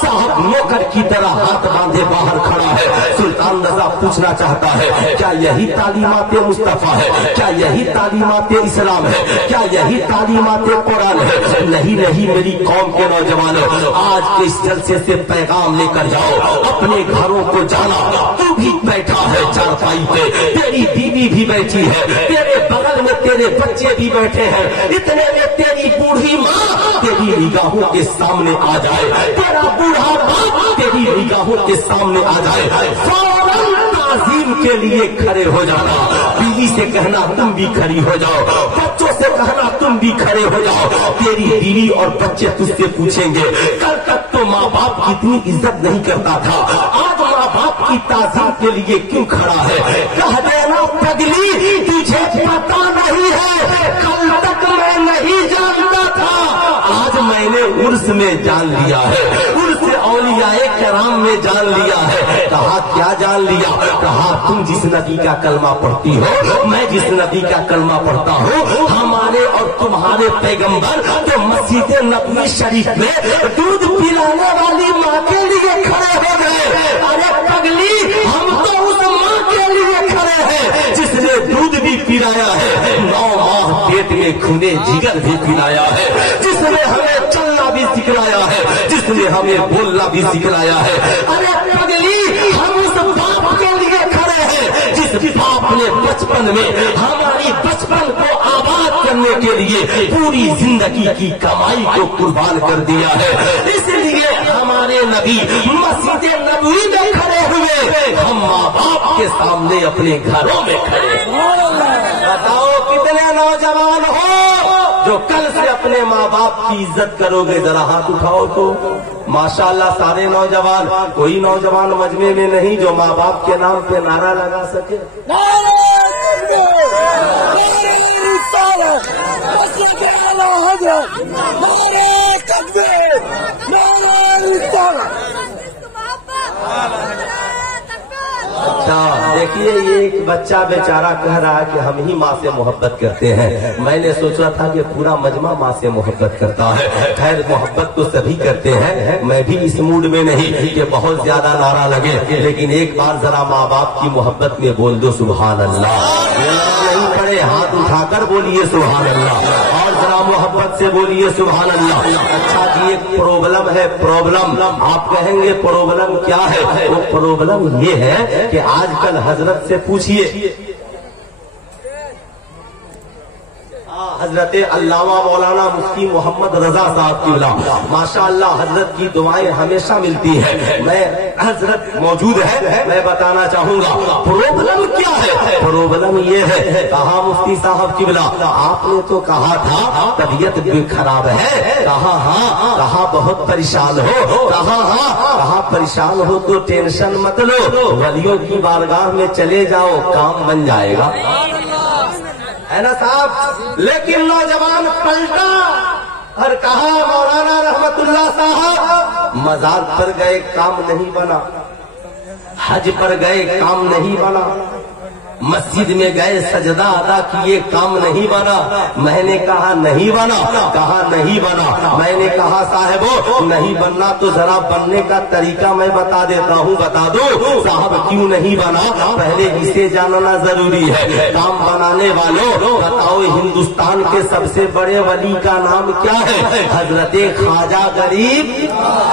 صاحب نوکر کی طرح ہاتھ باندھے باہر کھڑا ہے۔ سلطان رضا پوچھنا چاہتا ہے، کیا یہی تعلیمات مصطفیٰ ہے؟ کیا یہی تعلیمات اسلام ہے؟ کیا یہی تعلیمات قرآن ہے؟ نہیں نہیں میری قوم کے نوجوانوں، آج کے اس جلسے سے پیغام لے کر جاؤ، اپنے گھروں کو جانا۔ تو بھی بیٹھا ہے چارپائی پہ، تیری بیوی بھی بیٹھی ہے، تیرے بغل میں تیرے بچے بھی بیٹھے ہیں، اتنے میں تیری بوڑھی ماں تیری نگاہوں کے سامنے آ جائے، تیرا بوڑھا باپ تیری نگاہوں کے سامنے آ جائے، فوراً تعظیم کے لیے کھڑے ہو جانا۔ بیوی سے کہنا تم بھی کھڑی ہو جاؤ، بچوں سے کہنا تم بھی کھڑے ہو جاؤ۔ تیری بیوی اور بچے تجھ سے پوچھیں گے، کل تک تو ماں باپ کی اتنی عزت نہیں کرتا تھا، آج ماں باپ کی تعظیم کے لیے کیوں کھڑا ہے؟ کہہ دینا پگلی تجھے پتا نہیں ہے، کل تک میں نہیں جانتا تھا، آج میں نے عرس میں جان لیا ہے، عرس اولیاء کرام میں جان لیا ہے۔ کہا کیا جان لیا؟ کہا تم جس نبی کا کلمہ پڑھتی ہو، میں جس نبی کا کلمہ پڑھتا ہوں، ہمارے اور تمہارے پیغمبر تو مسجد نبوی شریف میں دودھ پلانے والی ماں کے لیے کھڑے ہو گئے۔ ارے پگلی ہم تو اس ماں کے لیے کھڑے ہیں جس نے دودھ بھی پلایا ہے، 9 ماہ پیٹ میں خون جگر بھی پلایا ہے، جس نے ہمیں چلنا بھی سکھلایا ہے، جس نے ہمیں بولنا بھی سکھلایا ہے۔ ارے پگلی ہم اس باپ کے لیے کھڑے ہیں جس باپ نے بچپن میں ہماری بچپن کو آباد کرنے کے لیے پوری زندگی کی کمائی کو قربان کر دیا ہے۔ اس لیے ہمارے نبی مسجد نبوی میں کھڑے ہوئے، ہم ماں باپ کے سامنے اپنے گھروں میں کھڑے۔ بتاؤ کتنے نوجوان ہو جو کل سے اپنے ماں باپ کی عزت کرو گے؟ ذرا ہاتھ اٹھاؤ تو۔ ماشاءاللہ سارے نوجوان، کوئی نوجوان مجمع میں نہیں جو ماں باپ کے نام پہ نعرہ لگا سکے؟ اچھا دیکھیے، یہ ایک بچہ بیچارہ کہہ رہا ہے کہ ہم ہی ماں سے محبت کرتے ہیں۔ میں نے سوچا تھا کہ پورا مجمع ماں سے محبت کرتا ہے۔ خیر محبت تو سبھی کرتے ہیں، میں بھی اس موڈ میں نہیں کہ بہت زیادہ نعرہ لگے، لیکن ایک بار ذرا ماں باپ کی محبت میں بول دو سبحان اللہ۔ نہیں پڑے ہاتھ اٹھا کر بولیے سبحان اللہ، اور ذرا محبت سے بولیے سبحان اللہ۔ اچھا جی ایک پرابلم ہے، پرابلم آپ کہیں گے پرابلم کیا ہے؟ وہ پرابلم یہ ہے کہ آج کل حضرت سے پوچھئے، حضرت علامہ مولانا مفتی محمد رضا صاحب کی ماشاءاللہ حضرت کی دعائیں ہمیشہ ملتی ہیں۔ میں حضرت موجود ہے، میں بتانا چاہوں گا پرابلم کیا ہے۔ پرابلم یہ ہے، کہا مفتی صاحب کی آپ نے تو کہا تھا طبیعت بھی خراب ہے، کہا ہاں، کہا بہت پریشان ہو، کہا ہاں، کہا پریشان ہو تو ٹینشن مت لو، ولیوں کی بارگاہ میں چلے جاؤ کام بن جائے گا، ہے نا صاحب؟ لیکن نوجوان پلٹا اور کہا مولانا رحمت اللہ صاحب مزار پر گئے کام نہیں بنا، حج پر گئے کام نہیں بنا، मस्जिद में गए, सजदा अदा किए, काम नहीं बना। मैंने कहा नहीं बना, कहा नहीं बना। मैंने कहा साहबो नहीं बनना तो जरा बनने का तरीका मैं बता देता हूँ, बता दो। साहब क्यों नहीं बना, पहले इसे जानना जरूरी है। काम बनाने वालों बताओ, हिंदुस्तान के सबसे बड़े वली का नाम क्या है? हजरते ख्वाजा गरीब।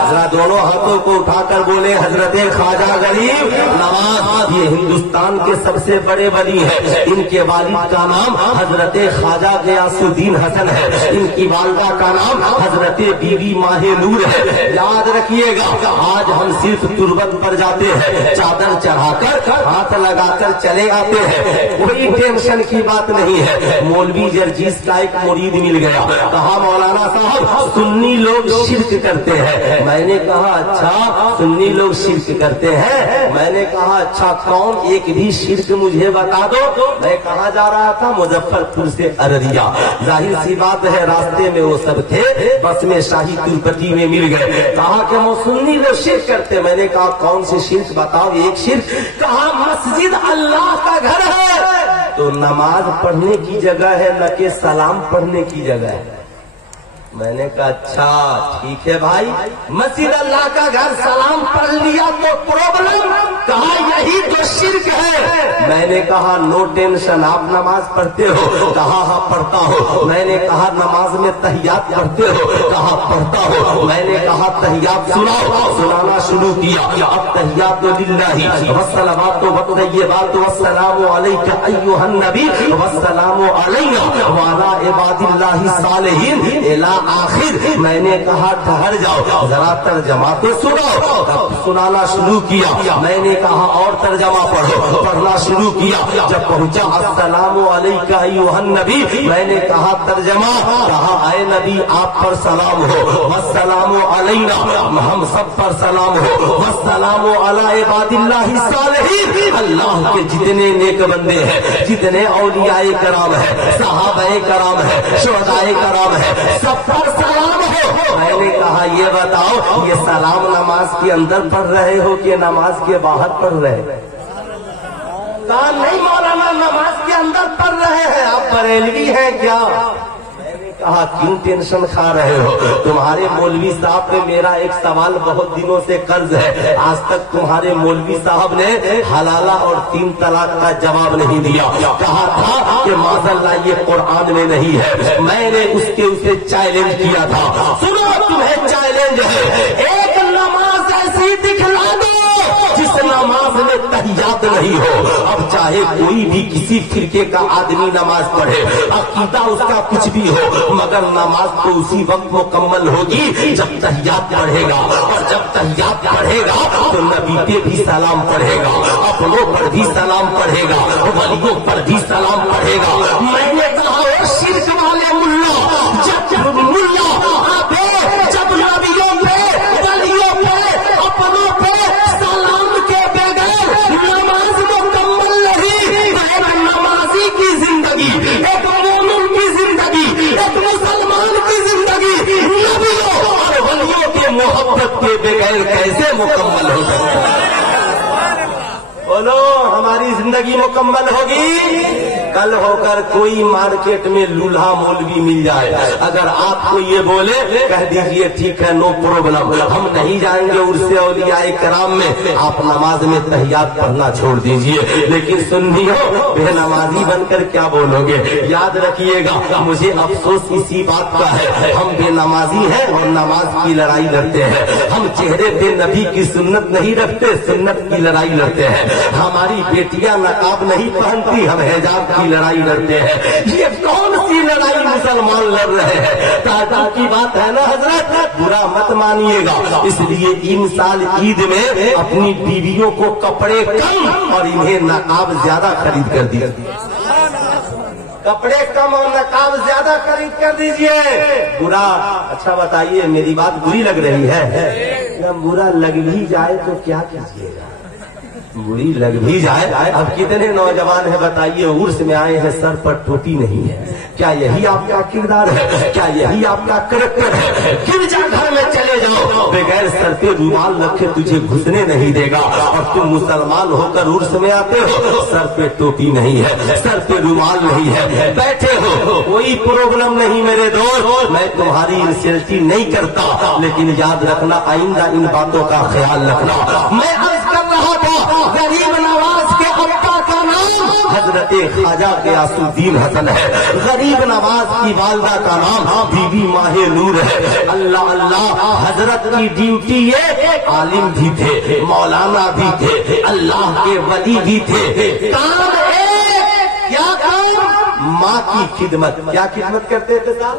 जरा दोनों हाथों को उठाकर बोले हजरते ख्वाजा गरीब नवाज। ये हिंदुस्तान के सबसे बड़े वली है। इनके वालिद का नाम हजरते ख्वाजा गयासुद्दीन हसन है। इनकी वालदा का नाम हजरते बीबी माहे नूर है। याद रखिएगा, आज हम सिर्फ तुरबत पर जाते हैं, चादर चढ़ाकर हाथ लगाकर चले आते हैं, कोई टेंशन की बात नहीं है। मौलवी जर्जीस का एक मुरीद मिल गया, कहा मौलाना साहब सुन्नी लोग शिर्क करते हैं। मैंने कहा अच्छा सुन्नी लोग शिर्क करते हैं? मैंने कहा अच्छा कौन, एक भी शिर्क मुझे बता दो। मैं कहा जा रहा था, मुजफ्फरपुर से अररिया। जाहिर सी बात है रास्ते में वो सब थे, बस में शाही तिरुपति में मिल गए। कहा कि वो सुन्नी लोग शिर्क करते। मैंने कहा कौन से शिर्क बताओ, एक शिर्क। कहा मस्जिद अल्लाह का घर है तो नमाज पढ़ने की जगह है, न कि सलाम पढ़ने की जगह है। मैंने कहा अच्छा ठीक है भाई, मस्जिद अल्लाह का घर, सलाम पढ़ लिया तो प्रॉब्लम? कहा यही तो शिर्क है। मैंने कहा नो टेंशन, आप नमाज पढ़ते हो? कहा हाँ पढ़ता हो। मैंने कहा नमाज में तहियात पढ़ते हो? कहा पढ़ता हो। मैंने कहा तहियात सुनाओ, सुनाना शुरू किया। अब तहियात लिल्लाहि वस्सलावातु वत्तय्यिबातु वस्सलामु अलैका अय्युहन नबी वस्सलामु अलैना व अला इबादिल्लाहि सालिहीन इला आखिर। मैंने कहा ठहर जाओ, जरा तर्जमा तो सुनाओ। सुनाना शुरू किया। मैंने कहा और तर्जमा पढ़ो। पढ़ना शुरू किया। जब पहुंचा अस्सलामु अलैका अय्युहन नबी, मैंने कहा तर्जमा। कहा आए नबी आप पर सलाम हो, वस्सलामु अलैना हम सब पर सलाम हो, वस्सलामु अला इबादिल्लाहि सालिहीन। अल्लाह के जितने नेक बंदे हैं, जितने औलियाए कराम है, सहाबाए कराम है, शुहदाए कराम है, सब पर सलाम हो। मैंने कहा ये बताओ ये सलाम नमाज के अंदर पढ़ रहे हो कि नमाज के बाहर पढ़ रहे? कहा नहीं मौलाना नमाज के अंदर पढ़ रहे हैं। आप बरेलवी हैं क्या? कहा क्यों टेंशन खा रहे हो? तुम्हारे मौलवी साहब पे मेरा एक सवाल बहुत दिनों से कर्ज है। आज तक तुम्हारे मौलवी साहब ने हलाला और 3 तलाक का जवाब नहीं दिया। कहा था कि माज़अल्लाह ये कुरान में नहीं है। मैंने उसे चैलेंज किया था। सुनो तुम्हें चैलेंज है, एक नमाज ऐसी दिखला दो जिस नमाज में तहियात नहीं हो। अब चाहे कोई भी किसी फिरके का आदमी नमाज पढ़े, अकीदा उसका कुछ भी हो, मगर नमाज तो उसी वक्त मुकम्मल होगी जब तहियात पढ़ेगा। और जब तहियात पढ़ेगा तो नबी पे भी सलाम पढ़ेगा, अपनों पर भी सलाम पढ़ेगा, वलियों पर भी सलाम पढ़ेगा। मैंने कहा शिर्क वाले मुल्ला, जब मुल्ला जब नबियों पे, वलियों पे, अपनों पे सलाम के बगैर नमाज मुकम्मल नहीं। एक नमाजी की जिंदगी, एक मोमिन की जिंदगी, एक मुसलमान की जिंदगी नबियों और वलियों के मोहब्बत के बगैर कैसे मुकम्मल हो सकता है? बोलो हमारी जिंदगी मुकम्मल होगी कल होकर कोई मार्केट में लूल्हा मौलवी मिल जाए, अगर आपको ये बोले कह दीजिए ठीक है नो प्रॉब्लम, हम नहीं जाएंगे उर्से औलियाए कराम में, आप नमाज में तहियात पढ़ना छोड़ दीजिए। लेकिन सुन्नी हो बेनमाजी बनकर क्या बोलोगे? याद रखिएगा मुझे अफसोस इसी बात का है, हम बेनमाजी हैं और नमाज की लड़ाई लड़ते हैं। हम चेहरे पे नबी की सुन्नत नहीं रखते, सुन्नत की लड़ाई लड़ते हैं। हमारी बेटियां नकाब नहीं पहनती, हम हिजाब की लड़ाई लड़ते हैं। ये कौन सी लड़ाई मुसलमान लड़ रहे हैं? ताजा की बात है ना हजरत, बुरा मत मानिएगा। इसलिए इन साल ईद में अपनी बीवियों को कपड़े कम और इन्हें नकाब ज्यादा खरीद कर दिए। कपड़े कम और नकाब ज्यादा खरीद कर दीजिए। बुरा अच्छा बताइए मेरी बात बुरी लग रही है? जब बुरा लग भी जाए तो क्या कीजिएगा? बुरी लग भी जाए। अब कितने नौजवान है बताइए, उर्स में आए हैं, सर पर टोपी नहीं है। क्या यही आपका किरदार है? क्या यही आपका करैक्टर है? गिरजा घर में चले जाओ, बगैर सर पे रुमाल रखे तुझे घुसने नहीं देगा। और तुम मुसलमान होकर उर्स में आते हो, सर पे टोपी नहीं है, सर पे रुमाल नहीं है, बैठे हो, कोई प्रॉब्लम नहीं मेरे दोस्त, मैं तुम्हारी इंसल्टी नहीं करता, लेकिन याद रखना आइंदा इन बातों का ख्याल रखना। मैं अर्ज कर रहा था, गरीब नवाज के अब्बा का नाम हजरत ख्वाजा गियासुद्दीन हसन है, गरीब नवाज की वालदा का नाम बीबी माहे नूर है। अल्लाह अल्लाह, हजरत की ड्यूटी ये आलिम भी थे, मौलाना भी थे, अल्लाह के वली भी थे। काम क्या काम? माँ की खिदमत। क्या खिदमत करते थे साहब?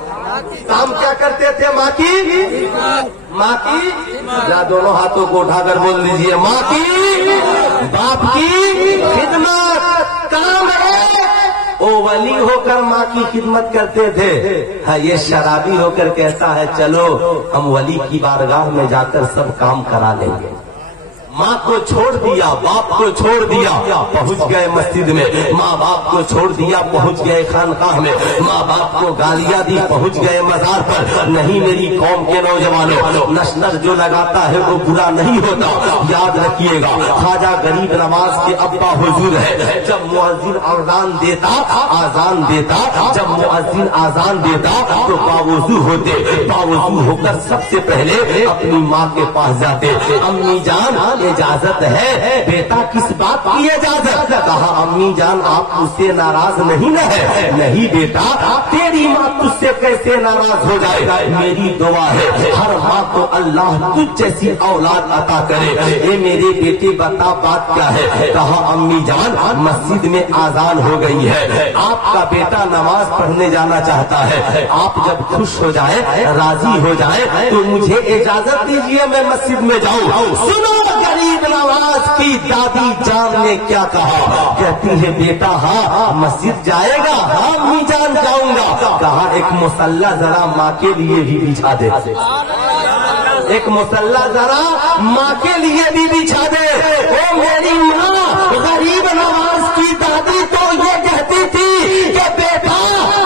काम क्या करते थे? माँ की, माँ की, या दोनों हाथों को उठाकर बोल दीजिए, माँ की, बाप की खिदमत। काम है ओ वली होकर माँ की खिदमत करते थे। हाँ, ये शराबी होकर कहता है चलो हम वली की बारगाह में जाकर सब काम करा लेंगे। माँ को छोड़ दिया, बाप को छोड़ दिया, पहुंच गए मस्जिद में। माँ बाप को छोड़ दिया, पहुंच गए खानकाह में। माँ बाप को गालियां दी, पहुंच गए मजार पर। नहीं मेरी कौम के नौजवानों, नशनर जो लगाता है वो बुरा नहीं होता, याद रखिएगा। ख्वाजा गरीब नवाज के अब्बा हुजूर है। जब मुअज्जिन आजान देता, आजान देता, जब मुअज्जिन आजान देता तो बावुजू होते, बावुजू होकर सबसे पहले अपनी माँ के पास जाते। अम्मी जान इजाजत है? बेटा किस बात की इजाजत? कहा अम्मी जान आप मुझसे नाराज नहीं न है? नहीं बेटा, तेरी माँ तुझसे कैसे नाराज हो जाए? मेरी दुआ है हर माँ को अल्लाह तुझ जैसी औलाद अता करे। ए मेरे बेटे बता बात क्या है? कहा अम्मी जान मस्जिद में आजान हो गई है, आपका बेटा नमाज पढ़ने जाना चाहता है, आप जब खुश हो जाए, राजी हो जाए तो मुझे इजाजत दीजिए मैं मस्जिद में जाऊँ। सुनो गरीब नवाज की दादी जान ने क्या कहा? कहती है बेटा हाँ मस्जिद जाएगा? हाँ अम्मी जान जाऊंगा। कहा एक मुसल्ला जरा माँ के लिए भी बिछा दे, एक मुसल्ला जरा माँ के लिए भी बिछा दे। ओ मेरी माँ गरीब नवाज की दादी तो ये कहती थी कि बेटा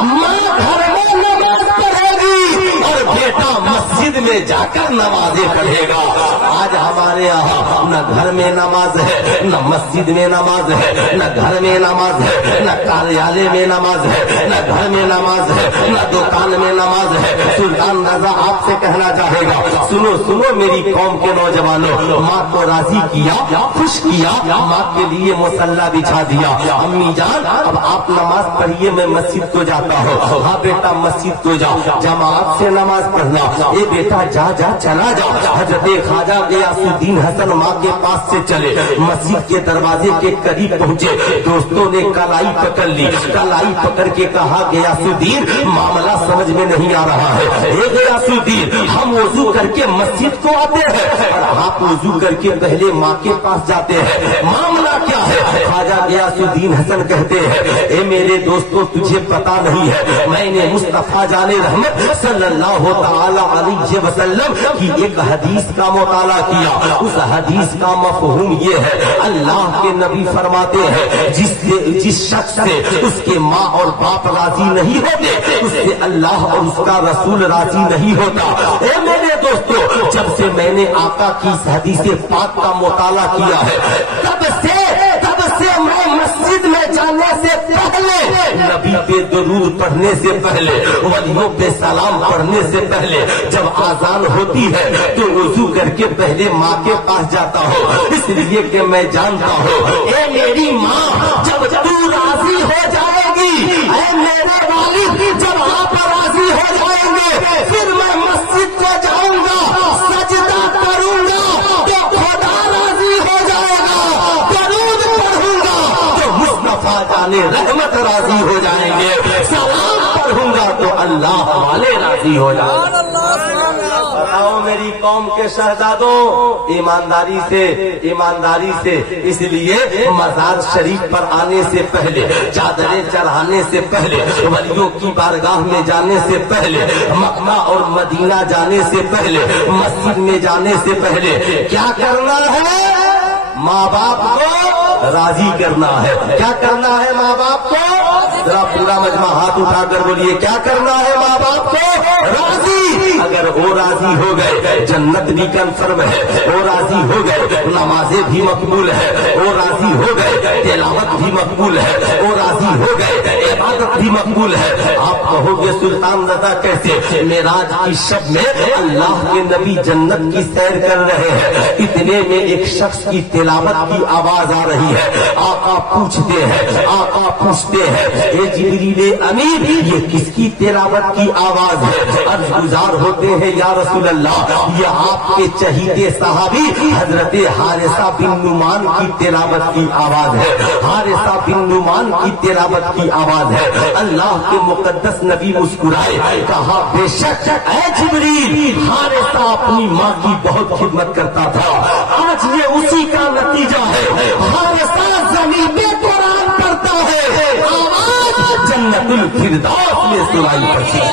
माँ घर में नमाज पढ़ेगी और बेटा मस्जिद में जाकर नमाजें पढ़ेगा। आज हमारे यहाँ न घर में नमाज है, न मस्जिद में नमाज है, न घर में नमाज है, न कार्यालय में नमाज है, न घर में नमाज है, न दुकान में नमाज है। सुल्तान रजा आपसे कहना चाहेगा, सुनो सुनो मेरी कौम के नौजवानों, माँ को राजी किया, खुश किया, माँ के लिए मुसल्ला बिछा दिया। अम्मी जान अब आप नमाज पढ़िए, मैं मस्जिद को जाता हूँ। हाँ बेटा मस्जिद को जाओ, जमात से नमाज पढ़ना। ये बेटा जा जा चला जाओ। हजरत ख्वाजा गियासुद्दीन हसन माँ के पास से चले, मस्जिद के दरवाजे के करीब पहुँचे। दोस्तों ने कलाई पकड़ ली, कलाई पकड़ के कहा गियासुद्दीन मामला समझ में नहीं आ रहा है। हे गियासुद्दीन हम वजू करके मस्जिद को आते हैं और आप वजू करके पहले माँ के पास जाते हैं, मामला क्या है? ख्वाजा गियासुद्दीन हसन कहते हैं ए मेरे दोस्तों तुझे पता नहीं है, मैंने मुस्तफा जाने रहमत सल्लल्लाहु तआला अलैहि वसल्लम की एक हदीस का मुताला किया। उस हदीस का मफहूम ये है, अल्लाह के नबी फरमाते हैं जिस शख्स से उसके माँ और बाप राजी नहीं होते, उससे अल्लाह और उसका रसूल राजी नहीं होता। ए मेरे दोस्तों जब से मैंने आका की इस हदीस पाक का मुताला किया है, तब से मैं मस्जिद में जाने से पहले, नबी पे दुरूद पढ़ने से पहले, वलियों पे सलाम पढ़ने से पहले, जब आजान होती है तो वजू करके पहले माँ के पास जाता हूँ, इसलिए कि मैं जानता हूँ ए मेरी माँ जब तू राजी हो जाएगी, ए मेरे वालिद जब आप राजी हो जाएंगे, फिर मैं मस्जिद को जाऊंगा, सजदा करूंगा तो खुदा राजी हो जाएगा, दरूद पढ़ूंगा तो मुस्तफा जाने रहमत राजी हो जाएंगे, सलाम पढ़ूंगा तो अल्लाह वाले राजी हो जाएंगे। बताओ मेरी कौम के शहजादों, ईमानदारी से इसलिए मजार शरीफ पर आने से पहले, चादरें चढ़ाने से पहले, वलियों की बारगाह में जाने से पहले, मक्का और मदीना जाने से पहले, मस्जिद में जाने से पहले क्या करना है? ماں باپ کو راضی کرنا ہے. کیا کرنا ہے ماں باپ کو؟ ذرا پورا مجمع ہاتھ اٹھا کر بولیے, کیا کرنا ہے ماں باپ کو؟ راضی. اگر وہ راضی ہو گئے جنت بھی کنفرم ہے. وہ راضی ہو گئے نمازیں بھی مقبول ہے. وہ راضی ہو گئے تلاوت بھی مقبول ہے. وہ راضی ہو گئے عبادت بھی مقبول ہے. آپ کہو گے سلطان رضا کیسے؟ معراج کی شب میں اللہ کے نبی جنت کی سیر کر رہے ہیں, اتنے میں ایک شخص کی تلاوت کی آواز آ رہی ہے. آقا پوچھتے ہیں, آقا پوچھتے ہیں, اے جبریل امین یہ کس کی تلاوت کی آواز ہے؟ عرض گزار ہوتے ہیں یا رسول اللہ یہ آپ کے چہیتے صحابی حضرت حارثہ بن نعمان کی تلاوت کی آواز ہے. حارثہ بن نعمان کی تلاوت کی آواز ہے. اللہ کے مقدس نبی مسکرائے, کہا بے شک اے جبریل حارثہ اپنی ماں کی بہت خدمت کرتا تھا, آج یہ اسی کا نتیجہ ہے. حارثہ زمین پہ قرآن پڑھتا ہے, آواز جنت الفردوس میں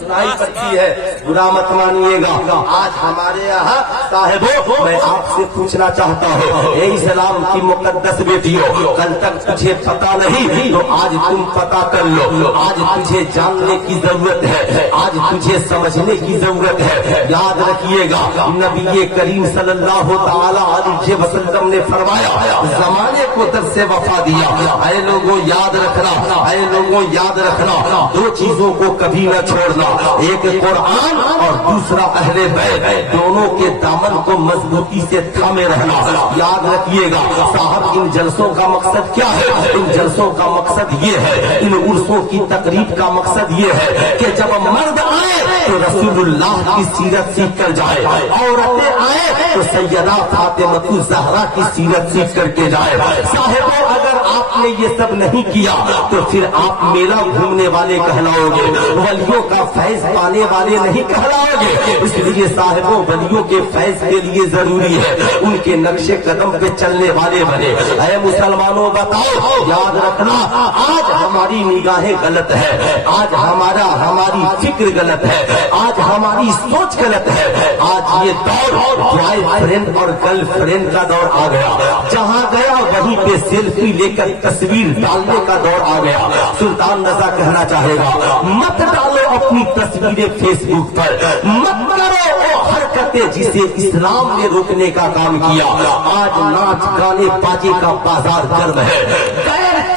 سنائی پڑتی ہے. برا مت مانیے گا. آج ہمارے یہاں صاحبوں میں آپ سے پوچھنا چاہتا ہوں, اے اسلام کی مقدس بیٹیوں, کل تک تجھے پتا نہیں تو آج تم پتا کر لو. آج تجھے جاننے کی ضرورت ہے, آج تجھے سمجھنے کی ضرورت ہے. یاد رکھیے گا نبی کریم صلی اللہ تعالی علیہ وسلم نے فرمایا زمانے کو در سے وفا دیا. اے لوگوں یاد رکھنا, اے لوگوں یاد رکھنا, دو چیزوں کو کبھی نہ چھوڑنا, ایک قرآن اور دوسرا اہل بیت. دونوں کے دامن کو مضبوطی سے تھامے رہنا. یاد رکھیے گا صاحب ان جلسوں کا مقصد کیا ہے؟ ان جلسوں کا مقصد یہ ہے, ان عرسوں کی تقریب کا مقصد یہ ہے کہ جب مرد آئے تو رسول اللہ کی سیرت سیکھ کر جائے, عورتیں آئے تو سیدہ فاطمہ الزہرا کی سیرت سیکھ کر کے جائے. صاحبوں اگر آپ نے یہ سب نہیں کیا تو پھر آپ میلہ گھومنے والے کہلاؤ گے, ولیوں کا فیض پانے والے نہیں کہلاؤ گے. اس لیے صاحبوں ولیوں کے فیض کے لیے ضروری ہے ان کے نقش قدم پہ چلنے والے بنے. اے مسلمانوں بتاؤ, یاد رکھنا آج ہماری نگاہیں غلط ہے, آج ہماری فکر غلط ہے, آج ہماری سوچ غلط ہے. آج یہ دور بوائے فرینڈ اور گرل فرینڈ کا دور آ گیا. جہاں گیا وہیں پہ سیلفی لے کر تصویر ڈالنے کا دور آ گیا. سلطان رضا کہنا چاہے گا مت ڈالو اپنی تصویریں فیس بک پر, مت کرو وہ حرکتیں جسے اسلام نے روکنے کا کام کیا. آج ناچ گانے باجے کا بازار گرم ہے.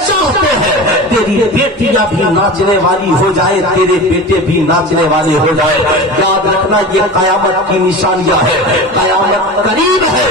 چاہتے ہیں تیری بیٹیاں بھی ناچنے والی ہو جائے, تیرے بیٹے بھی ناچنے والے ہو جائے. یاد رکھنا یہ قیامت کی نشانیاں ہے, قیامت قریب ہے.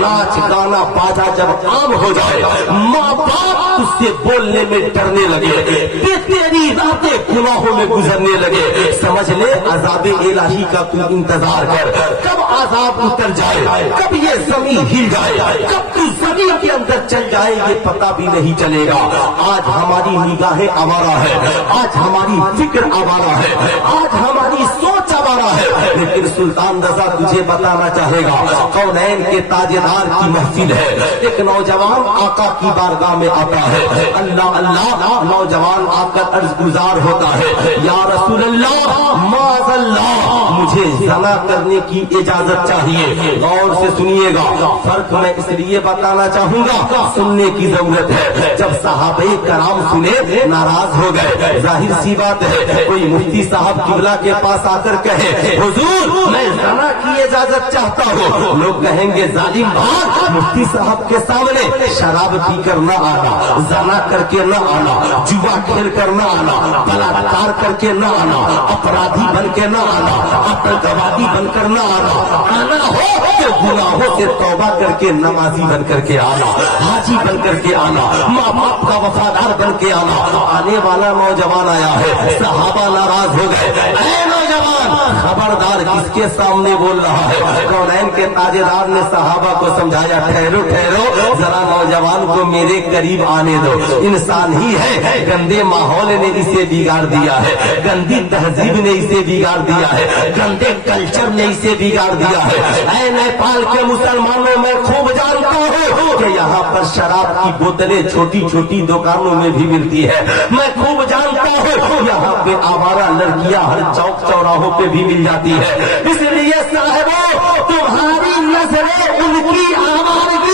ناچ گانا باجا جب عام ہو جائے, ماں باپ اس سے بولنے میں ڈرنے لگے, تیری راتیں گناہوں میں گزرنے لگے, سمجھ لے عذاب الہی کا تو انتظار کر. کب عذاب اتر جائے, کب یہ زمین ہل جائے, کب تو زمین کے اندر چل جائے یہ پتہ بھی نہیں چلے گا. آج ہماری نگاہیں آوارہ ہے, آج ہماری فکر آوارہ ہے, آج ہماری سوچ آوارہ ہے. لیکن سلطان رضا تجھے بتانا چاہے گا کونین کے تاجدار کی محفل ہے. ایک نوجوان آقا کی بارگاہ میں آتا ہے, اللہ اللہ نوجوان آ کر عرض گزار ہوتا ہے یا رسول اللہ معاذ اللہ مجھے زنا کرنے کی اجازت چاہیے. غور سے سنیے گا, فرق میں اس لیے بتانا چاہوں گا سننے کی ضرورت ہے. جب صحابہ کرام سنے ناراض ہو گئے, ظاہر سی بات ہے کوئی مفتی صاحب قبلہ کے پاس آ کر کہے حضور میں زنا کی اجازت چاہتا ہوں, لوگ کہیں گے ظالم بھاگ, مفتی صاحب کے سامنے شراب پی کر نہ آنا, زنا کر کے نہ آنا, جوا کھیل کر نہ آنا, بلاکار کر کے نہ آنا, اپرادھی بن کے نہ آنا, آتنکوادی بن کر نہ آنا ہو تو گناہوں سے توبہ کر کے نمازی بن کر کے آنا, حاجی بن کر کے آنا, ماں باپ کا وفادار بن کے آنا. آنے والا نوجوان آیا ہے, صحابہ ناراض ہو گئے, اے نوجوان خبردار کس کے سامنے بول رہا ہے. کونین کے تاجدار نے صحابہ کو سمجھایا ٹھہرو ٹھہرو ذرا نوجوان کو میرے قریب آنے دو, انسان ہی ہے, گندے ماحول نے اسے بگاڑ دیا ہے, گندی تہذیب نے اسے بگاڑ دیا ہے, گندے کلچر نے اسے بگاڑ دیا ہے. اے نیپال کے مسلمانوں میں خوب جانتا ہوں کہ یہاں پر شراب کی بوتلیں چھوٹی چھوٹی دکانوں میں بھی ملتی ہے, میں خوب جانتا ہوں یہاں پہ آوارہ لڑکیاں ہر چوک چوراہوں پہ بھی مل جاتی ہے. اس لیے صاحبوں تمہاری نظریں ان کی آوارگی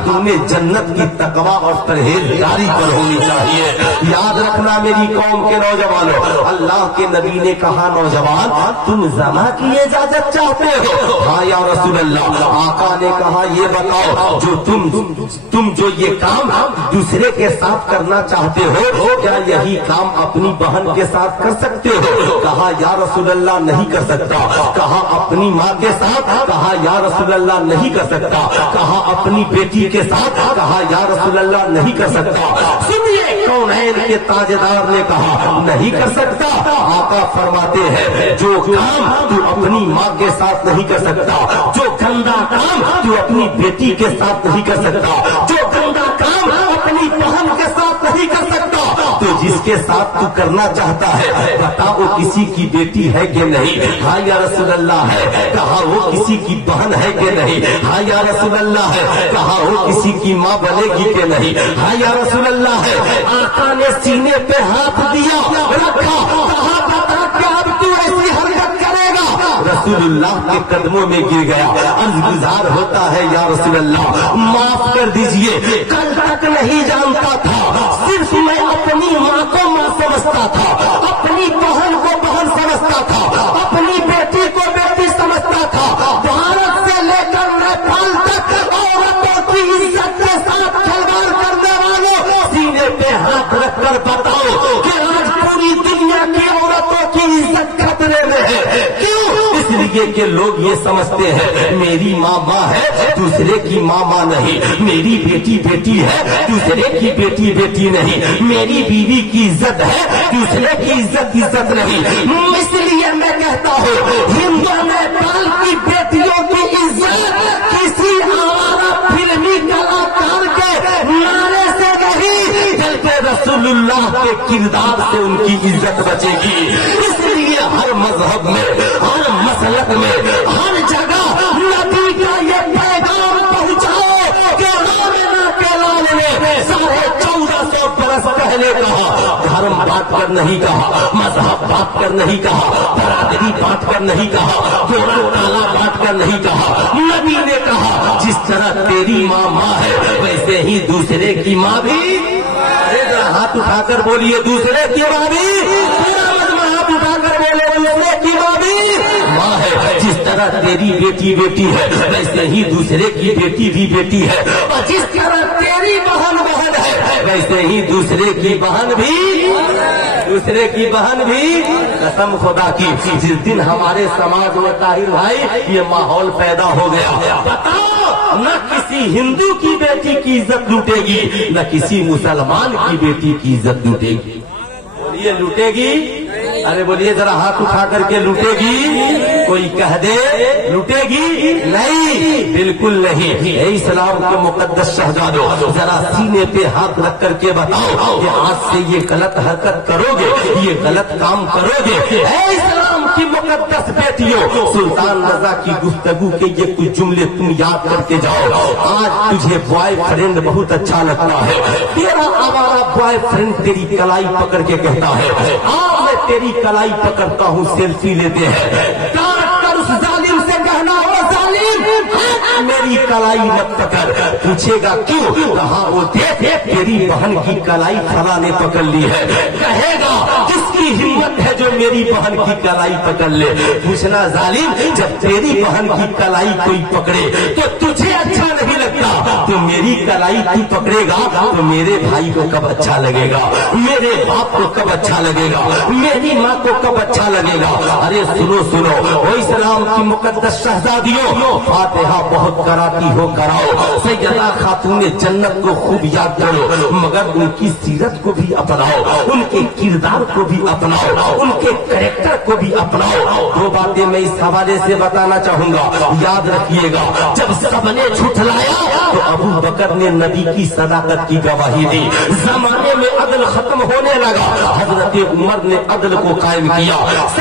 खातून जन्नत की तकवा और परहेजगारी पर होनी चाहिए। याद रखना मेरी कौम के नौजवानों, अल्लाह के नबी ने कहा, नौजवान तुम ज़ना की इजाजत चाहते हो? हाँ या रसूल अल्लाह। आका ने कहा, ये बताओ जो तुम जो ये काम दूसरे के साथ करना चाहते हो, क्या यही काम अपनी बहन के साथ कर सकते हो? कहा, या रसूल अल्लाह नहीं कर सकता। कहा, अपनी माँ के साथ? कहा, या रसूल अल्लाह नहीं कर सकता। कहा, अपनी बेटी के साथ? कहा, या रसूल अल्लाह नहीं कर सकता। सुनिए, कौनैन के ताजदार ने कहा, नहीं कर सकता। आका फरमाते हैं, जो काम तू अपनी माँ के साथ नहीं कर सकता, जो गंदा काम तू अपनी बेटी के साथ नहीं कर सकता, जो गंदा काम अपनी बहन के साथ नहीं कर सकता, तो जिसके साथ तू करना चाहता है बता वो किसी की बेटी है कि नहीं? हाँ या रसूल अल्लाह है। कहा, वो किसी की बहन है कि नहीं? हाँ या रसूल अल्लाह है। कहा, वो किसी की माँ बनेगी कि नहीं? हाँ या रसूल अल्लाह है। आका ने सीने पे हाथ दिया, रखा, कहा, बता क्या अब तू ऐसी हरकत करेगा? रसूलुल्लाह के कदमों में गिर गया, अर्ज़गुज़ार होता है, या रसूल अल्लाह माफ कर दीजिए, कल तक नहीं जानता था, सिर्फ मैं अपनी माँ को माँ समझता था, अपनी बहन को बहन समझता था, अपनी बेटी को बेटी समझता था। भारत से लेकर नेपाल तक औरतों की इज्जत के साथ खिलवाड़ करने वालों, सीने पे हाथ रखकर बताओ कि आज पूरी दुनिया की औरतों की इज्जत खतरे में है। क्यों? इसलिए कि लोग ये समझते हैं मेरी माँ माँ है, दूसरे की माँ माँ नहीं, मेरी बेटी बेटी है, दूसरे की बेटी बेटी नहीं, मेरी बीवी की इज्जत है, दूसरे की इज्जत नहीं। इसलिए मैं कहता हूँ, हिंदू नेपाल की बेटियों की इज्जत किसी आवारा फिल्मी कलाकार के नारे से नहीं, बल्कि रसूलुल्लाह के किरदार से उनकी इज्जत बचेगी। इसलिए हर मजहब में, हर मसलक में, हर जगह नबी का ये पैगाम पहुंचाओ कि रामना के लाल ने 1450 बरस पहले कहा, धर्म बांट कर नहीं कहा, मजहब बांट कर नहीं कहा, बरादरी बांट कर नहीं कहा, गोरा काला बांट कर नहीं कहा। नबी ने कहा, जिस तरह तेरी माँ माँ है, वैसे ही दूसरे की माँ भी। अरे हाथ उठाकर बोलिए, दूसरे की माँ भी। हाथ उठाकर बोले, दूसरे की माँ भी माँ है। जिस तरह तेरी बेटी बेटी है, वैसे ही दूसरे की बेटी भी बेटी है, और जिस तरह तेरी बहन बहन है, वैसे ही दूसरे की बहन भी, दूसरे की बहन भी। कसम खुदा की, जिस दिन हमारे समाज में ताहिर भाई ये माहौल पैदा हो गया, बताओ न किसी हिंदू की बेटी की इज्जत लूटेगी, न किसी मुसलमान की बेटी की इज्जत लूटेगी। बोलिए लूटेगी? अरे बोलिए जरा, हाथ उठा करके लूटेगी? कोई कह दे लूटेगी? नहीं, बिल्कुल नहीं। इस्लाम के मुकद्दस शहजादों, जरा सीने पे हाथ रख करके बताओ कि आज से ये गलत हरकत करोगे, ये गलत काम करोगे? इस्लाम की मुकद्दस बेटियों, सुल्तान रजा की गुफ्तगू के ये कुछ जुमले तुम याद करके जाओ। आज तुझे बॉयफ्रेंड बहुत अच्छा लगता है, तेरा आवारा बॉयफ्रेंड तेरी कलाई पकड़ के कहता है, आज मैं तेरी कलाई पकड़ता हूँ, सेल्फी लेते हैं। काट कर उस जालिम से कहना, हो जालिम मेरी कलाई मत पकड़। पूछेगा क्यों? कहा, वो देख तेरी बहन की कलाई फला ने पकड़ ली है। कहेगा, किसकी हिम्मत है जो मेरी बहन की कलाई पकड़ ले? पूछना, जालिम जब तेरी बहन की कलाई कोई पकड़े तो तुझे अच्छा नहीं लगता, तो मेरी कलाई तू पकड़ेगा तो मेरे भाई को कब अच्छा लगेगा, मेरे बाप को कब अच्छा लगेगा, मेरी माँ को कब अच्छा लगेगा? अरे सुनो सुनो, वो इस्लाम की मुकद्दस शहजादियों, फातिहा बहुत कराती हो कराओ, सैयदा खातून जन्नत को खूब याद करो, मगर उनकी सीरत को भी अपनाओ, उनके किरदार को भी अपनाओ, उनके कैरेक्टर को भी अपनाओ। दो बातें मैं इस हवाले से बताना चाहूंगा, याद रखिएगा। जब सबने झुठलाया तो अबू बकर ने नबी की सदाकत की गवाही दी। जमाने में अदल खत्म होने लगा, हजरत उमर ने अदल को कायम किया।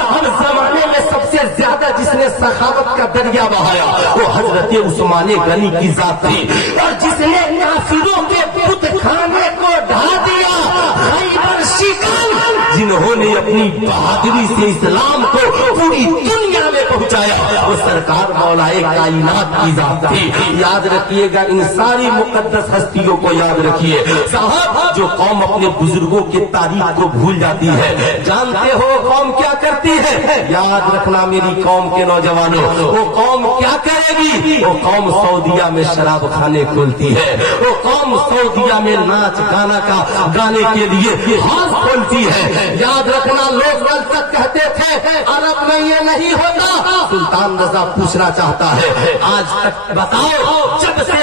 हर जमाने में सबसे ज्यादा जिसने सखावत का दरिया बहाया वो हजरत उस्मान गनी की जात थी, और जिसने काफिरों के बुत खाने को ढा दिया, खैबर शिकार, जिन्होंने अपनी बहादुरी से इस्लाम को पूरी दुनिया में पहुंचाया वो सरकार मौलाए कायनात की जात थी। याद रखिएगा, इन सारी मुकद्दस हस्तियों को याद रखिए साहब। जो कौम अपने बुजुर्गों की तारीख को भूल जाती है, जानते हो कौम क्या करती है? याद रखना मेरी कौम के नौजवानों, वो कौम क्या करेगी? वो कौम सऊदीया में शराब खाने खोलती है, वो कौम सऊदीया में नाच गाने के लिए हाथ खोलती है। याद रखना, लोग कल तक कहते थे अरब में ये नहीं होता। सुल्तान रजा पूछना चाहता है, आज तक बताओ, जब से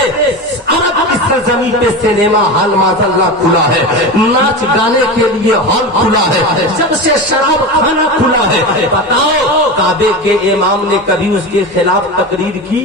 अरब की सरजमी पे सिनेमा हॉल माशाअल्लाह खुला है, नाच गाने के लिए हॉल खुला है, जब से शराब खाना खुला है, बताओ काबे के इमाम ने कभी उसके खिलाफ तकरीर की?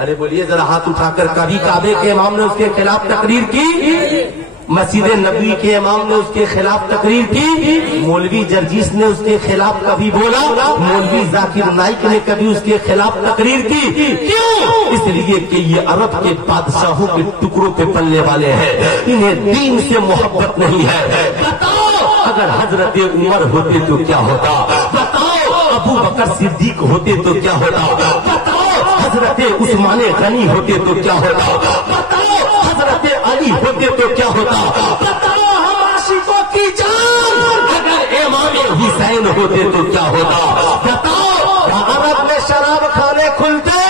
अरे बोलिए जरा हाथ उठाकर, कभी काबे के इमाम ने उसके खिलाफ तकरीर की? मस्जिद नबी के इमाम ने उसके खिलाफ तकरीर की? मौलवी जर्जीस ने उसके खिलाफ कभी बोला? मौलवी जाकिर नाइक ने कभी उसके खिलाफ तकरीर की? क्यों? इसलिए कि ये अरब के बादशाहों के टुकड़ों पे पलने वाले हैं, इन्हें दीन से मोहब्बत नहीं है। बताओ अगर हजरत उमर होते तो क्या होता? बताओ अबू बकर सिद्दीक होते तो क्या होता? बताओ हजरत उस्मान गनी होते तो क्या होता? बताओ हजरत अली होते तो क्या होता? बताओ हम आशिकों की जान अगर इमाम हुसैन होते तो क्या होता? बताओ अरब में शराब खाने खुलते?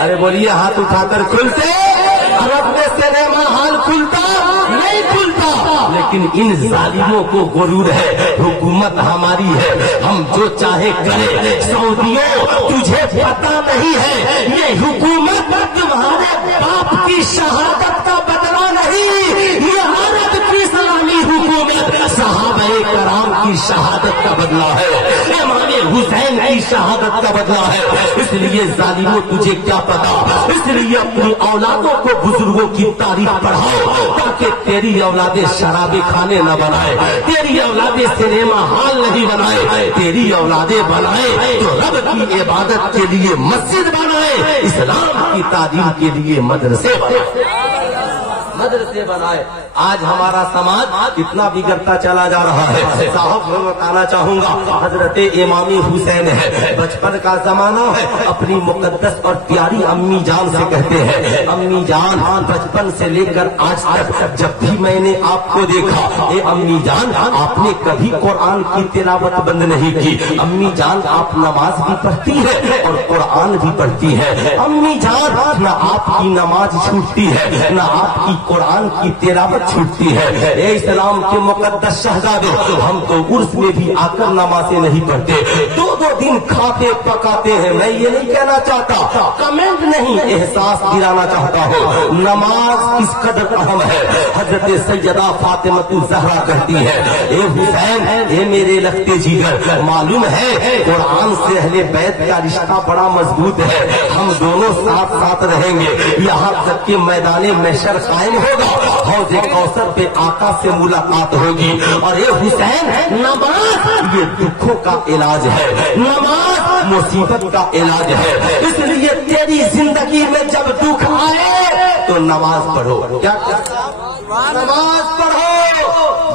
अरे बोलिए हाथ उठाकर, खुलते? अरब में सिनेमा हॉल खुलता? नहीं खुलता। लेकिन इन जालिमों को गुरूर है, हुकूमत हमारी है, हम जो चाहे करें। सऊदियों तुझे पता नहीं है, ये हुकूमत तुम्हारे बाप की शहादत का बदला नहीं, ये भारत की इस्लामी हुकूमत सहाबाए कराम की शहादत का बदला है, इमाम हुसैन की शहादत का बदला है। इसलिए जालिमों तुझे क्या पता, इसलिए अपनी औलादों को बुजुर्गों की तारीफ पढ़ाओ, ताकि तेरी औलादे शराबे खाने न बनाए, तेरी औलादे सिनेमा हॉल नहीं बनाए, तेरी औलादे बनाए तो रब की इबादत के लिए मस्जिद बनाए, इस्लाम की तालीम के लिए मदरसे बनाए। आज हमारा समाज कितना बिगड़ता चला जा रहा है साहब। मैं बताना चाहूंगा, हजरत इमामी हुसैन है, बचपन का जमाना है, अपनी मुकद्दस और प्यारी अम्मी जान से कहते हैं, अम्मी जान बचपन से लेकर आज तक जब भी मैंने आपको देखा, ए अम्मी जान आपने कभी कुरान की तिलावत बंद नहीं की। अम्मी जान आप नमाज भी पढ़ती है और कुरान भी पढ़ती है। अम्मी जान न आपकी नमाज छूटती है, न आपकी कुरान की तिलावत छूटती है। ए इस्लाम के मुकद्दस शहजादे, हम तो उर्स में भी आकर नमाज़ें नहीं पढ़ते, दो दिन खाते पकाते हैं। मैं ये नहीं कहना चाहता, कमेंट नहीं, एहसास दिलाना चाहता हूँ नमाज किस कदर अहम है। हजरत सैयदा फातिमतु ज़हरा कहती है, ए हुसैन ए मेरे लगते जिगर, मालूम है कुरान से अहले बैत का रिश्ता बड़ा मजबूत है, हम दोनों साथ साथ रहेंगे, यहाँ तक के मैदान महशर कायम होगा, हौज़े कौसर पे आका से मुलाकात होगी। और ये हुसैन नमाज ये दुखों का इलाज है, नमाज मुसीबत का इलाज है। इसलिए तेरी जिंदगी में जब दुख आए तो नमाज पढ़ो। क्या नमाज पढ़ो।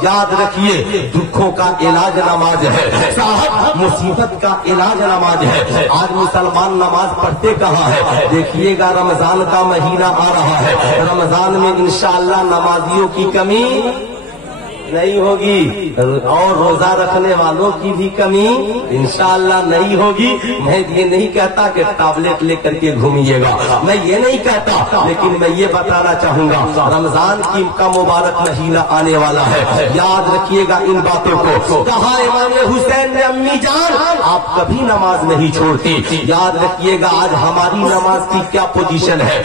याद रखिए दुखों का इलाज नमाज है साहब, मुसीबत का इलाज नमाज है। आज मुसलमान नमाज पढ़ते कहाँ है? देखिएगा रमजान का महीना आ रहा है, रमजान में इंशाअल्लाह नमाजियों की कमी नहीं होगी और रोजा रखने वालों की भी कमी इंशाअल्लाह नहीं होगी। मैं ये नहीं कहता कि टैबलेट लेकर के घूमिएगा, मैं ये नहीं कहता, लेकिन मैं ये बताना चाहूंगा रमजान की का मुबारक महीना आने वाला है। याद रखिएगा इन बातों को। कहा इमाम हुसैन ने, अम्मी जान आप कभी नमाज नहीं छोड़ती। याद रखिएगा आज हमारी नमाज की क्या पोजीशन है।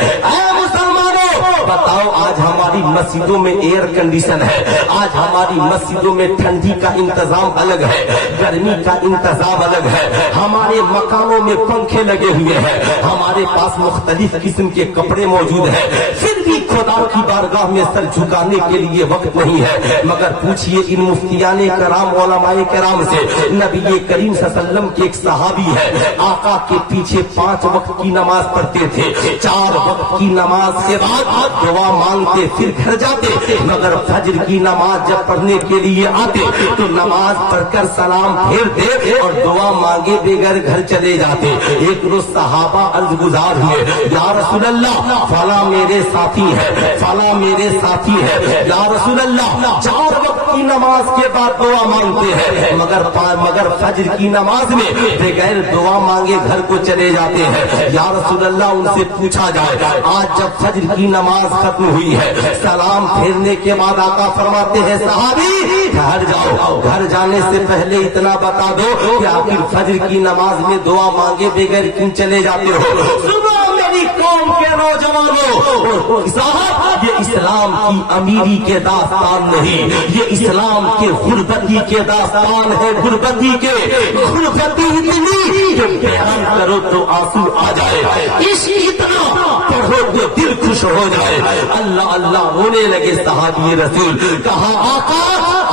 बताओ आज हमारी मस्जिदों में एयर कंडीशन है, आज हमारी मस्जिदों में ठंडी का इंतजाम अलग है, गर्मी का इंतजाम अलग है, हमारे मकानों में पंखे लगे हुए हैं, हमारे पास मुख्तलिफ किस्म के कपड़े मौजूद हैं, फिर भी खुदा की बारगाह में सर झुकाने के लिए वक्त नहीं है। मगर पूछिए इन मुफ्तियाने कराम उलमाए कराम से, नबी करीम सल्लल्लाहु अलैहि वसल्लम के एक सहाबी है, आका के पीछे 5 वक्त की नमाज पढ़ते थे, 4 वक्त की नमाज के बाद दुआ मांगते फिर घर जाते, मगर फजर की नमाज जब पढ़ने के लिए आते तो नमाज पढ़कर सलाम फेरते और दुआ मांगे बगैर घर चले जाते। एक रोज सहाबा अर्ज गुजार हुए, या रसूल अल्लाह फला मेरे साथी है, फला मेरे साथी है, या रसूल अल्लाह 4 वक्त की नमाज के बाद दुआ मांगते हैं, मगर फजर की नमाज में बगैर दुआ मांगे घर को चले जाते हैं। या रसूल अल्लाह उनसे पूछा जाए, आज जब फजर की नमाज खत्म हुई है, सलाम फेरने के बाद आका फरमाते हैं, सहाबी घर जाओ, घर जाने से पहले इतना बता दो कि आखिर फजर की नमाज में दुआ मांगे बगैर क्यों चले जाते हो? सुनो मेरी कौम के नौजवानों, साहब ये इस्लाम की अमीरी के दास्तान नहीं, ये इस्लाम के गुरबती के दास्तान है। गुरबती इतनी कि बयान करो तो आंसू आ जाए, इश्क इतना पढ़ो तो दिल खुश हो जाए। अल्लाह अल्लाह रोने लगे सहाबी रसूल, कहा आका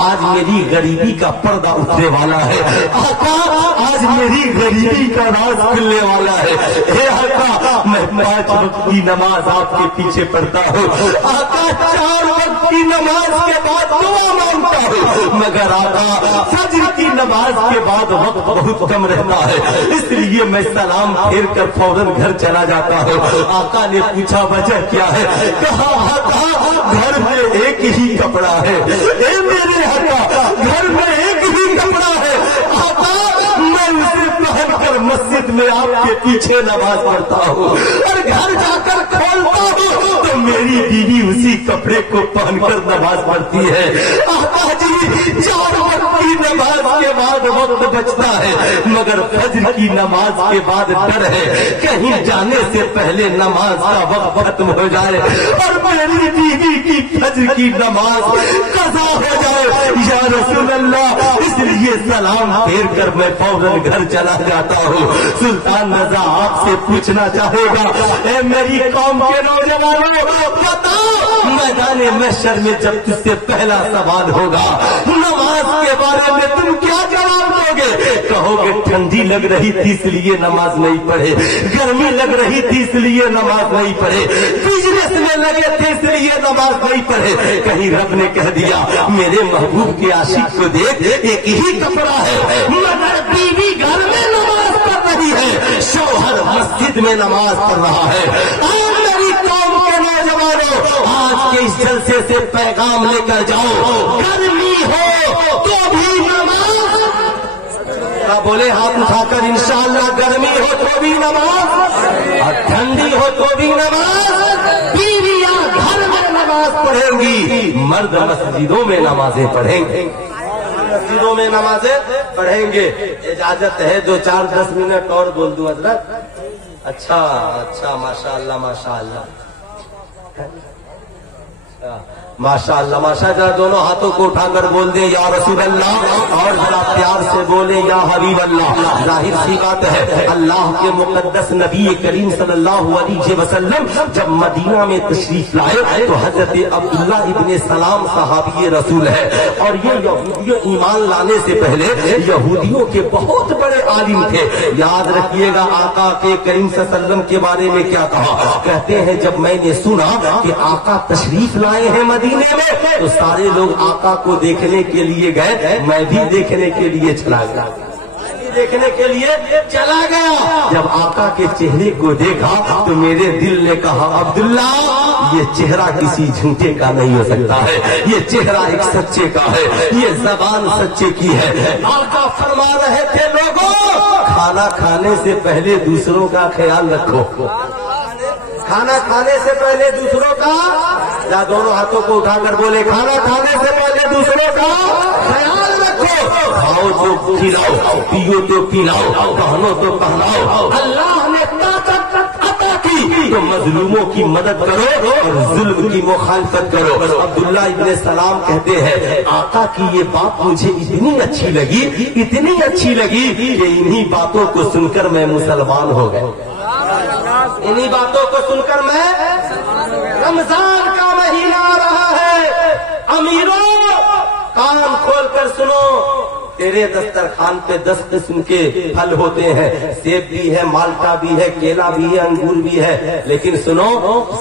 आज मेरी गरीबी का पर्दा उठने वाला है, आका आज मेरी गरीबी का राज खुलने वाला है। हे आका मैं 5 वक्त की नमाज आपके पीछे पढ़ता हूँ, आका 4 वक्त की नमाज के बाद दुआ मांगता हूँ, मगर आका फजर की नमाज के बाद वक्त बहुत कम रहता है, इसलिए मैं सलाम फेर कर फौरन घर चला जाता हूँ। आका ने पूछा वजह क्या है? कहा आका घर में एक ही कपड़ा है, ए मेरे आका घर में एक ही कपड़ा है, आका मैं उसे पहनकर मस्जिद में आपके पीछे नमाज पढ़ता हूँ और घर जाकर खोलता हूँ तो मेरी बीवी उसी कपड़े को पहनकर नमाज पढ़ती है। आका जी 4 वक्त की नमाज के बाद वक्त बचता है, मगर फजर की नमाज के बाद डर है कहीं जाने से पहले नमाज का वक्त खत्म हो जाए और मेरी बीवी की फजर की नमाज कज़ा हो जाए। या रसूल अल्लाह इसलिए सलाम फेर कर मैं फौरन घर चला जाता हूँ। सुल्तान रज़ा आपसे पूछना चाहेगा, ए मेरी कौम के नौजवानों बताओ मैदाने महशर में जब तुझसे पहला सवाल होगा नमाज के बारे में तुम क्या जवाब दोगे? कहोगे ठंडी लग रही थी इसलिए नमाज नहीं पढ़े, गर्मी लग रही थी इसलिए नमाज नहीं पढ़े, बिजनेस में लगे थे इसलिए नमाज नहीं पढ़े। कहीं रब ने कह दिया मेरे महबूब के आशिक को देख एक ही कपड़ा है, मगर बीवी घर में नमाज पढ़ रही है, शौहर मस्जिद में नमाज पढ़ रहा है। और मेरी कौम के नौजवानों आज के इस जलसे से पैगाम लेकर जाओ, गर्मी हो तो भी नमाज बोले हाथ उठाकर, इंशाअल्लाह गर्मी हो तो भी नमाज और ठंडी हो तो भी नमाज, बीवियां घर में नमाज पढ़ेंगी, मर्द मस्जिदों में नमाजें पढ़ेंगे, मस्जिदों में नमाजें पढ़ेंगे। इजाजत है 2-4-10 मिनट और बोल दूं हजरत? अच्छा अच्छा माशाअल्लाह माशाअल्लाह माशाअल्लाह माशाअल्लाह। दोनों हाथों को उठाकर बोल दें या रसूल अल्लाह और जरा प्यार से बोले या हबीब अल्लाह। जाहिर सी बात है अल्लाह के मुकद्दस नबी करीम सल्लल्लाहु अलैहि वसल्लम जब मदीना में तशरीफ लाए तो हजरत अब्दुल्ला इब्ने सलाम सहाबी रसूल है और ये यहूदियों ईमान लाने से पहले यहूदियों के बहुत बड़े आलिम थे। याद रखिएगा आका के करीम सल्लल्लाहु अलैहि वसल्लम के बारे में क्या कहा, कहते हैं जब मैंने सुना कि आका तशरीफ लाए हैं मदीने में तो सारे लोग आका को देखने के लिए गए, मैं भी देखने के लिए चला गया, देखने के लिए चला गया। जब आका के चेहरे को देखा तो मेरे दिल ने कहा अब्दुल्ला ये चेहरा किसी झूठे का नहीं हो सकता है, ये चेहरा एक सच्चे का है, ये जबान सच्चे की है। आका फरमा रहे थे लोगों खाना खाने से पहले दूसरों का ख्याल रखो, खाना खाने से पहले दूसरों का, या दोनों हाथों को उठाकर बोले खाना खाने से पहले दूसरों का ख्याल रखो, खाओ तो खिलाओ, पियो तो पिलाओ, पहनो तो पहनाओ। अल्लाह ने ताकत अता की तो मजलूमों की मदद करो और जुल्म की मुखालफत करो। अब्दुल्ला इब्ने सलाम कहते हैं आका की ये बात मुझे इतनी अच्छी लगी, इतनी अच्छी लगी कि इन्हीं बातों को सुनकर मैं मुसलमान हो गया। इन्हीं बातों को सुनकर मैं, रमजान का महीना आ रहा है, अमीरों कान खोल कर सुनो, तेरे दस्तरखान पे 10 किस्म के फल होते हैं, सेब भी है, माल्टा भी है, केला भी है, अंगूर भी है। लेकिन सुनो,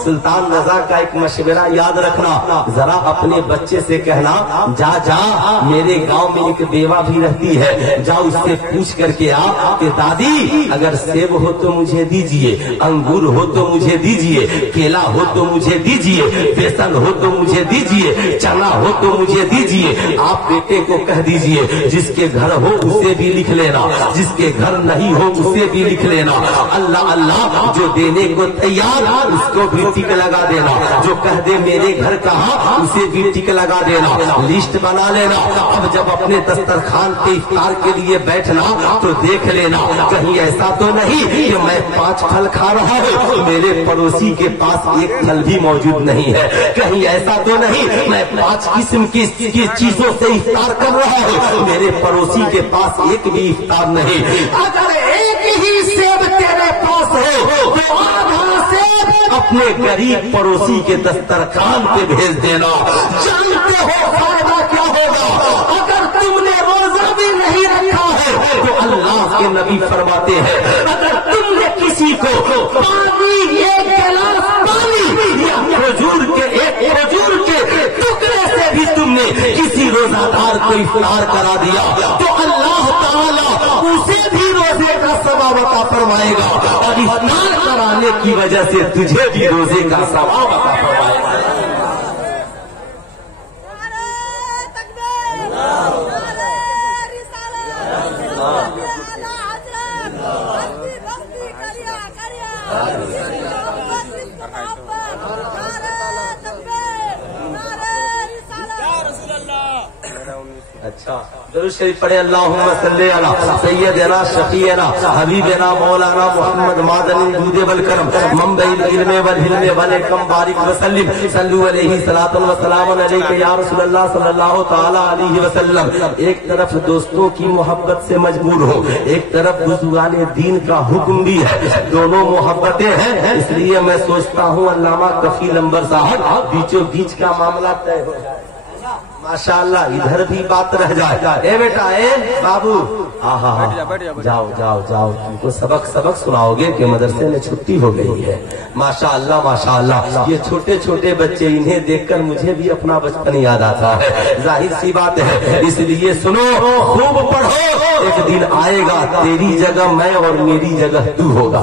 सुल्तान रजा का एक मशवरा याद रखना, जरा अपने बच्चे से कहना, जा जा मेरे गांव में एक बेवा भी रहती है, जाओ उससे पूछ करके आ कि दादी अगर सेब हो तो मुझे दीजिए, अंगूर हो तो मुझे दीजिए, केला हो तो मुझे दीजिए, बेसन हो तो मुझे दीजिए, चना हो तो मुझे दीजिए। आप बेटे को कह दीजिए, जिसके घर हो उसे भी लिख लेना, जिसके घर नहीं हो उसे भी लिख लेना। अल्लाह अल्लाह जो देने को तैयार उसको भी टिक लगा देना, जो कह दे मेरे घर कहाँ उसे भी टिक लगा देना। लिस्ट बना लेना। अब जब अपने दस्तरखान पे इफ्तार के लिए बैठना तो देख लेना, कहीं ऐसा तो नहीं कि मैं 5 फल खा रहा हूँ, मेरे पड़ोसी के पास एक फल भी मौजूद नहीं है। कहीं ऐसा तो नहीं मैं 5 किस्म की चीजों से इफ्तार कर रहा हूँ, मेरे पड़ोसी के पास एक भी इफ्तार नहीं। अगर एक ही सेब तेरे पास हो तो आधा सेब अपने गरीब पड़ोसी के दस्तरखान पे भेज देना। जानते हो फायदा क्या होगा? अगर तुमने रोजा भी नहीं रखा है तो अल्लाह के नबी फरमाते हैं, अगर तुमने किसी को पानी, एक गिलास पानी या खजूर के टुकड़े से भी तुमने किसी रोजादार को इफ्तार करा दिया तो अल्लाह ताला उसे भी रोजे का सवाब अता फरमाएगा और इफ्तार कराने की वजह से तुझे भी रोजे का सवाब अता फरमाएगा। अच्छा, दरूद शरीफ पढ़े। अल्लाहुम्मा सल्ली अला सय्यदना शफीअना हबीबना मौलाना मोहम्मद मादनी दूदे वल करम मंबई इल्मे वल हिल्मे वल कम बारिक वसल्लिम सल्लु अलैहि सलातन व सलामुन अलैका या रसूलल्लाह सल्लल्लाहु तआला अलैहि वसल्लम। एक तरफ दोस्तों की मोहब्बत से मजबूर हो, एक तरफ बुजुर्गाने दीन का हुक्म भी है, दोनों मोहब्बतें हैं। इसलिए मैं सोचता हूँ अल्लामा कफील अंबर साहब बीचों बीच का मामला तय हो जाए। माशाअल्लाह, इधर भी बात रह जाए। ए बेटा, ए बाबू, जाओ जाओ जाओ, तुमको सबक सुनाओगे कि मदरसे में छुट्टी हो गई है। माशाअल्लाह माशाअल्लाह, ये छोटे छोटे बच्चे, इन्हें देखकर मुझे भी अपना बचपन याद आता है। जाहिर सी बात है, इसलिए सुनो, खूब पढ़ो, एक दिन आएगा तेरी जगह मैं और मेरी जगह तू होगा।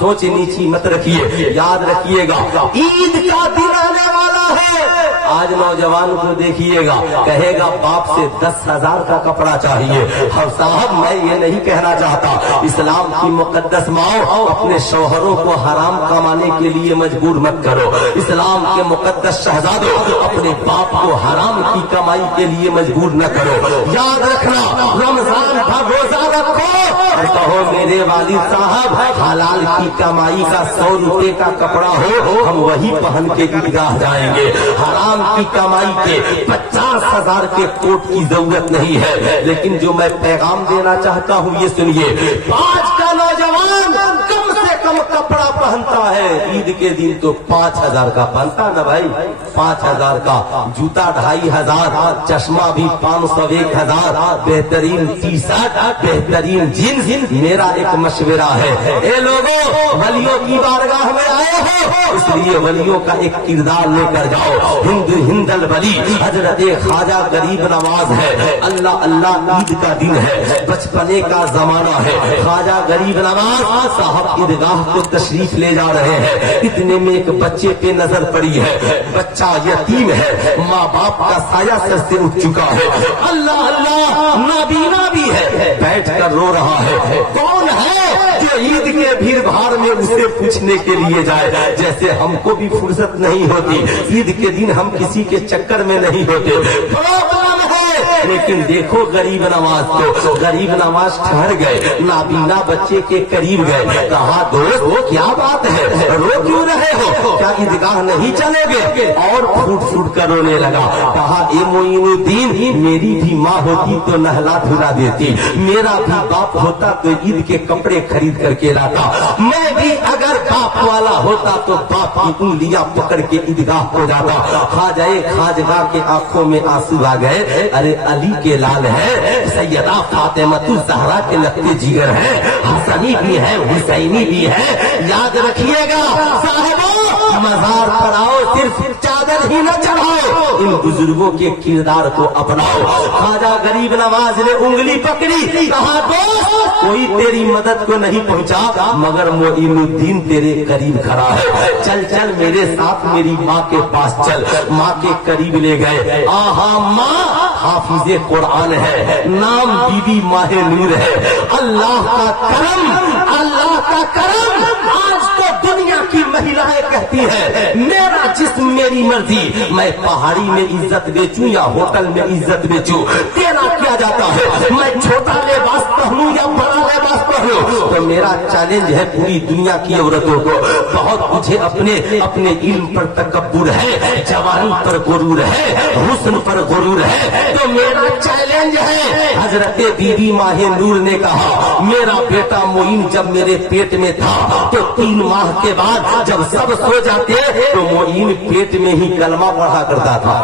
सोच नीची मत रखिए, याद रखिएगा ईद का दिन आने वाला है। आज नौजवान को देखिएगा, कहेगा बाप से 10,000 का कपड़ा चाहिए। हम साहब, मैं ये नहीं कहना चाहता, इस्लाम की मुकद्दस माओ अपने शौहरों को हराम कमाने के लिए मजबूर मत करो। इस्लाम के मुकद्दस शहजादों अपने बाप को हराम की कमाई के लिए मजबूर न करो। याद रखना, रमजान का रोजा रखो और कहो मेरे वालिद साहब हलाल की कमाई का 100 रुपए का कपड़ा हो, हम वही पहन के ईदगाह जाएंगे। हराम की कमाई के 50,000 के कोट की जरूरत नहीं है। लेकिन जो मैं पैगाम देना चाहता हूँ ये सुनिए, आज का नौजवान कम से कम कपड़ा पहनता है, ईद के दिन तो 5,000 का पहनता ना भाई, 5,000 का जूता 2,500, चश्मा भी 500, 1,000, बेहतरीन टी शर्ट, बेहतरीन जीन्स। मेरा एक मशवरा है, ए लोगों, वलियों की बारगाह में आए हो, इसलिए वलियों का एक किरदार लेकर जाओ। हिंदल वली हजरत ख्वाजा गरीब नवाज है। अल्लाह अल्लाह, ईद का दिन है, बचपने का जमाना है। ख्वाजा गरीब नवाज साहब ईदगाह को तशरीफ ले जा रहे हैं। इतने में एक बच्चे पे नजर पड़ी है, बच्चा यतीम है, माँ बाप का साया सर से उठ चुका है। अल्लाह अल्लाह, नाबीना भी है, बैठ कर रो रहा है। कौन है जो ईद के भीड़ भाड़ में उसे पूछने के लिए जाए? जैसे हमको भी फुर्सत नहीं होती, ईद के दिन हम किसी के चक्कर में नहीं होते। प्रॉब्लम है, लेकिन देखो गरीब नवाज को, गरीब नवाज ठहर गए, नाबीना बच्चे के करीब गए, कहा दोस्त क्या बात है, रो क्यों रहे हो, क्या ईदगाह नहीं चलोगे, और फूट फूट कर रोने लगा। कहा ए मोइनुद्दीन, मेरी भी माँ होती तो नहला धुला देती, मेरा भी बाप होता तो ईद के कपड़े खरीद करके लाता, मैं भी अगर बाप वाला होता तो बाप की उंगलियां पकड़ के ईदगाह को जाता। खाजाए खाजगा के आंखों में आंसू आ गए, अरे अली के लाल है, सैयदा फातिमतुल ज़हरा के लगते जिगर है, हसनी भी है हुसैनी भी है। याद रखिएगा साहबों, मज़ार पर आओ सिर्फ चादर ही न चढ़ाओ, इन बुजुर्गों के किरदार को अपनाओ। खाजा गरीब नवाज ने उंगली पकड़ी, कहा दोस्त कोई तेरी मदद को नहीं पहुंचा, मगर मोइनुद्दीन तेरे करीब खड़ा है, चल चल मेरे साथ मेरी माँ के पास चल। माँ के करीब ले गए। आहा माँ हाफिज़े कुरान है, नाम बीबी माहे नूर है, अल्लाह का करम, अल्लाह का करम। आज तो दुनिया की महिलाएं कहती है मेरा जिस्म मेरी मर्जी, मैं पहाड़ी में इज्जत बेचूं या होटल में इज्जत बेचूं, तेरा क्या जाता है, मैं छोटा लिबास पहनूं या बड़ा लिबास पहनूं। तो मेरा चैलेंज है पूरी दुनिया की औरतों को, बहुत मुझे अपने इल्म पर तकब्बुर है, जवानी पर गुरूर है, हुस्न पर गुरूर है, तो मेरा चैलेंज है। हजरत बीबी माहे नूर ने कहा मेरा बेटा मोइन जब मेरे पेट में था तो 3 माह के बाद जब सब सो जाते तो मोइन पेट में ही कलमा पढ़ा करता था,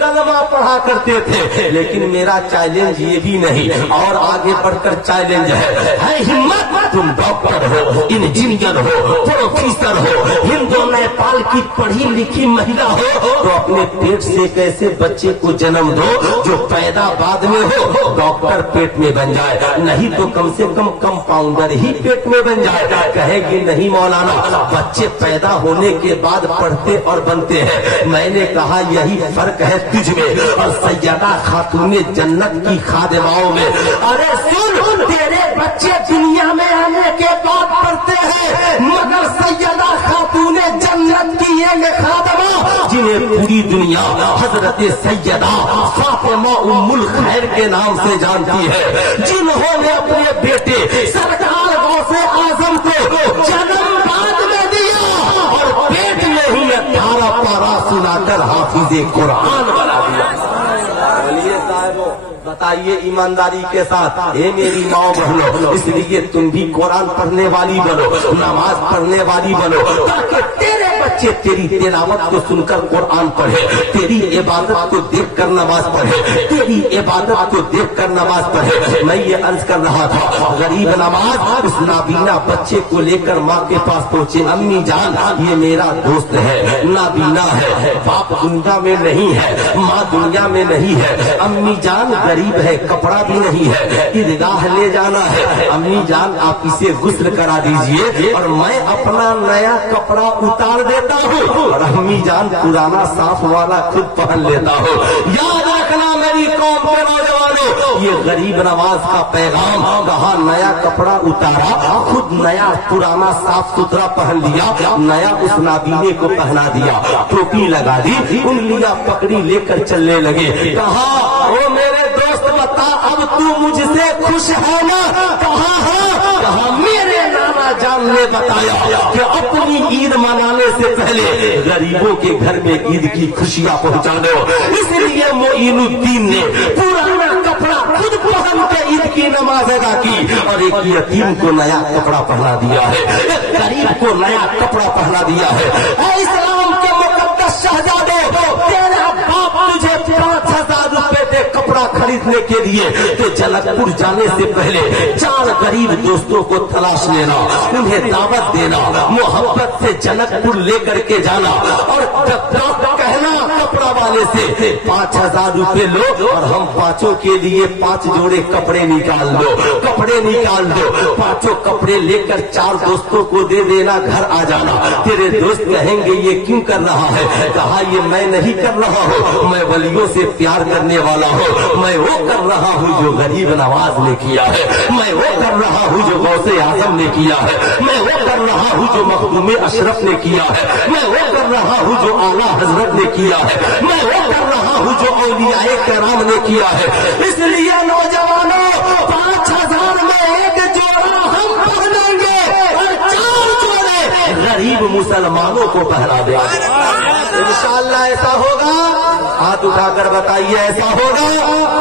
कलमा पढ़ा करते थे। लेकिन मेरा चैलेंज ये भी नहीं, और आगे बढ़कर चैलेंज है हिम्मत, तुम डॉक्टर हो, इंजीनियर हो, प्रोफेसर हो, हिंदू नेपाल की पढ़ी लिखी महिला हो, तो अपने पेट से कैसे बच्चे को जन्म दो जो पैदा बाद में हो, डॉक्टर पेट में बन जाए, नहीं तो कम से कम कंपाउंडर ही पेट में बन जाए। कहेगी नहीं मौलाना, बच्चे पैदा होने के बाद पढ़ते और बनते हैं। मैंने कहा यही फर्क है तुझ में और सैयदा खातूने जन्नत की खादिमाओं में। अरे सुन, तेरे बच्चे दुनिया में आने के बाद पढ़ते हैं, मगर सैयदा खातूने जन्नत की ये खादिमा जिन्हें पूरी दुनिया हजरत सैयदा फातिमा उम्मुल खैर के नाम से जानती है, जिन्होंने अपने बेटे सरकार गौसे आजम को जन्म बाद में दिया और पेट में ही 18 पारा सुनाकर हाफिज़े कुरान बना दिया। बोलिए साहबों, बताइए ईमानदारी के साथ, ये मेरी माँ बहनों, इसलिए तुम भी कुरान पढ़ने वाली बनो, नमाज पढ़ने वाली बनो, ताकि तेरे बच्चे तेरी तिलावत को सुनकर कुरान पढ़े, तेरी इबादत को देखकर नमाज पढ़े, तेरी इबादत को देखकर नमाज पढ़े। मैं ये अर्ज कर रहा था, गरीब नवाज उस नाबीना बच्चे को लेकर माँ के पास पहुँचे। अम्मी जान ये मेरा दोस्त है, नाबीना है, बाप दुनिया में नहीं है, माँ दुनिया में नहीं है, अम्मी जान गरीब है, कपड़ा भी नहीं है, ईदगाह ले जाना है, अम्मी जान आप इसे गुस्ल करा दीजिए और मैं अपना नया कपड़ा उतार देता हूँ और अम्मी जान पुराना साफ वाला खुद पहन लेता हूँ। याद रखना मेरी कौम के नौजवानों, ये गरीब नवाज का पैगाम, कहा नया कपड़ा उतारा, खुद नया पुराना साफ सुथरा पहन लिया, नया उस नाबीने को पहना दिया, टोपी लगा दी, उंगलियां पकड़ी लेकर चलने लगे। कहा ओ मेरे दोस्त बता अब तू मुझसे खुश है ना? कहा है। कहा मेरे नाना जान ने बताया कि अपनी ईद मनाने से पहले गरीबों के घर में ईद की खुशियां पहुंचा दो, इसलिए मोइनुद्दीन ने पुराना कपड़ा खुद पहन के ईद की नमाज अदा की और एक यतीम को नया कपड़ा पहना दिया है, एक गरीब को नया कपड़ा पहना दिया है। इस्लाम के मुकद्दस शहजादे, तेरा बाप तुझे 5,000 रुपए दे कपड़ा खरीदने के लिए तो जनकपुर जाने से पहले 4 गरीब दोस्तों को तलाश लेना, उन्हें दावत देना, मोहब्बत से जनकपुर लेकर के जाना और कहना कपड़ा वाले से 5,000 रुपए लो और हम पांचों के लिए 5 जोड़े कपड़े निकाल दो, कपड़े निकाल दो। 5 कपड़े लेकर 4 दोस्तों को दे देना, घर आ जाना। तेरे दोस्त कहेंगे ये क्यों कर रहा है? कहा ये मैं नहीं कर रहा हूँ, मैं वलियों से प्यार करने वाला हूँ, मैं वो कर रहा हूँ जो गरीब नवाज ने किया है, मैं वो कर रहा हूँ जो गौसे आजम ने किया है, मैं वो कर रहा हूँ जो मखदूम अशरफ ने किया है, मैं वो कर रहा हूँ जो आला हजरत ने किया है, मैं वो कर रहा हूँ जो औलियाए कराम ने किया है। इसलिए नौजवानों 5,000 में एक जोड़ा हम पहनेंगे और 4 जोड़े गरीब मुसलमानों को पहरा दे। इंशाअल्लाह ऐसा होगा। हाथ उठाकर बताइए ऐसा होगा।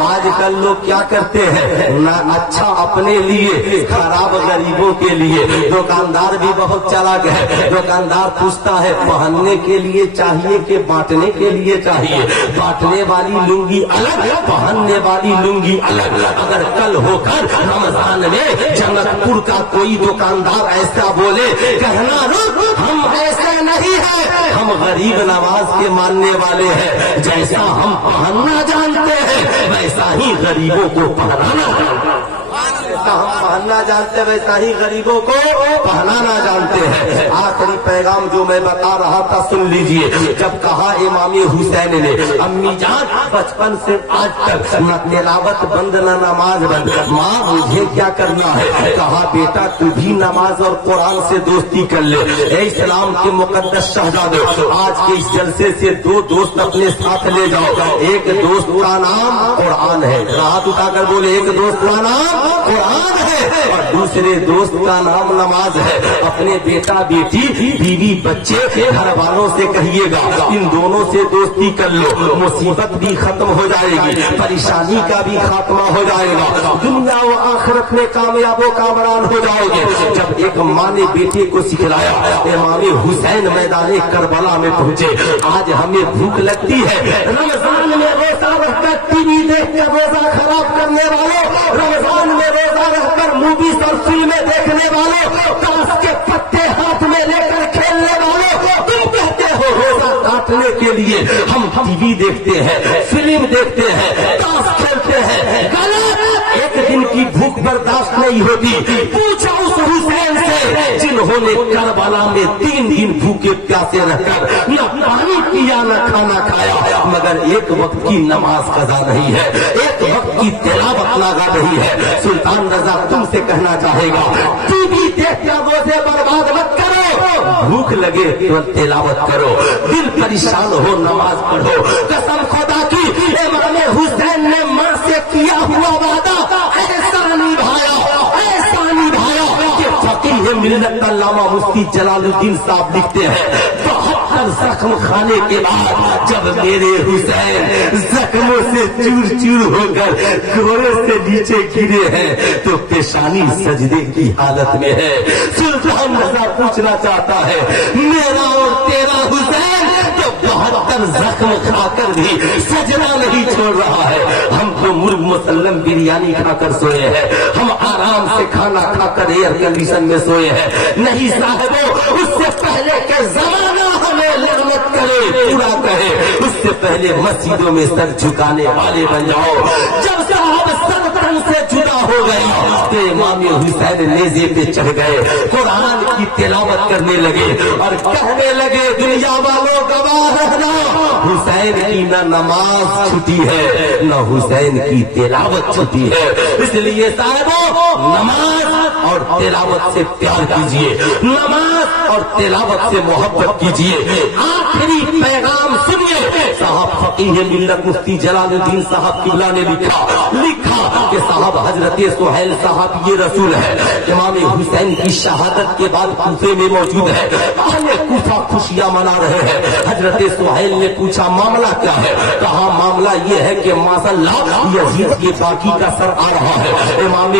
आजकल लोग क्या करते हैं ना, अच्छा अपने लिए खराब गरीबों के लिए। दुकानदार भी बहुत चालाक है। दुकानदार पूछता है पहनने के लिए चाहिए कि बांटने के लिए चाहिए। बांटने वाली लुंगी अलग, पहनने वाली लुंगी अलग। अगर कल होकर रमजान में जनकपुर का कोई दुकानदार ऐसा बोले, कहना रुक, हम ऐसे नहीं है, हम गरीब नवाज के मानने वाले हैं। जैसा हम पहनना जानते हैं वैसा ही गरीबों को पहनाना जानते हैं। जैसा हम पहनना जानते हैं वैसा ही गरीबों को पहनाना जानते हैं। आखिरी पैगाम जो मैं बता रहा था सुन लीजिए। जब कहा इमाम हुसैन ने, अम्मी जान बचपन से आज तक न तिलावत बंद न नमाज बंद, माँ मुझे क्या करना है? कहा बेटा तू भी नमाज और कुरान से दोस्ती कर ले। ए इस्लाम के मुकद्दस शहजादे, आज के इस जलसे से 2 दोस्त अपने साथ ले जाओ। एक दोस्त का नाम कुरान है, हाथ उठाकर बोले, एक दोस्त का नाम कुरान है और दूसरे दोस्त का नाम नमाज है। अपने बेटा बेटी बीवी बच्चे घर वालों से कहिएगा इन दोनों से दोस्ती कर लो, मुसीबत भी खत्म हो जाएगी, परेशानी का भी खात्मा हो जाएगा, दुनिया और आखिरत में कामयाबो कामरान हो जाओगे। जब एक माँ ने बेटे को सिखलाया, इमाम हुसैन मैदान करबला में पहुंचे। आज हमें भूख लगती है, रमजान में रोजा रखकर टीवी देखकर रोजा खराब करने वाले, रमजान में रोजा रखकर मूवीज और फिल्में देखने वाले, ताश के पत्ते हाथ में लेकर खेलने वाले, तुम कहते हो रोजा काटने के लिए हम टीवी देखते हैं, फिल्म देखते हैं, ताश खेलते हैं। गलत। एक दिन की भूख बर्दाश्त नहीं होती। पूछो उस हुसैन से जिन्होंने करबला में 3 दिन भूखे प्यासे रहकर न पानी पिया न खाना खाया, मगर एक वक्त की नमाज कज़ा नहीं है, एक वक्त की तिलावत लगा नहीं है। सुल्तान रजा तुमसे कहना चाहेगा, टीवी देखकर रोजे बर्बाद मत करो, भूख लगे तो तिलावत करो, दिल परेशान हो नमाज पढ़ो। कसम खुदा की इमाम हुसैन ने मां से किया हुआ वादा ऐसा निभाया कि फकीह मिल्लत अल्लामा मुफ्ती जलालुद्दीन साहब लिखते हैं, 72 जख्म खाने के बाद जब मेरे हुसैन जख्मों से चूर चूर होकर घोड़े से नीचे गिरे हैं तो पेशानी सजदे की हालत में है। सुल्तान रजा पूछना चाहता है, मेरा और तेरा हुसैन तो 72 जख्म खाकर भी सजना नहीं छोड़ रहा है। हम तो मुर्ग मुसल्लम बिरयानी खाकर सोए हैं, हम आराम से खाना खाकर एयर कंडीशन में सोए हैं। नहीं साहबो, उससे पहले के जमाना हमें लगनत करे, पूरा कहे, उससे पहले मस्जिदों में सर झुकाने वाले बन जाओ। जब साहब सल्तनत से जुदा हो गए तो इमाम हुसैन नेज़े पे चढ़ गए, कुरान की तिलावत करने लगे और कहने लगे, दुनिया वालों गवाह रहना, हुसैन की न नमाज छुटी है न हुसैन की तिलावत छुटी है। इसलिए साहबों, नमाज और तिलावत से प्यार कीजिए, नमाज और तिलावत से मोहब्बत कीजिए। आखिरी पैगाम सुनिए। साहब फकीह मिल्लत मुफ्ती जलालुद्दीन साहब किबला ने लिखा कि साहब हजरत सुहैल साहब ये रसूल है, इमाम हुसैन की शहादत के बाद कूफे में मौजूद है। अहले कूफा खुशियां मना रहे हैं। हजरत सुहैल ने पूछा मामला क्या है? कहा मामला ये है कि माशाअल्लाह यजीद के बाकी का सर आ रहा है। इमाम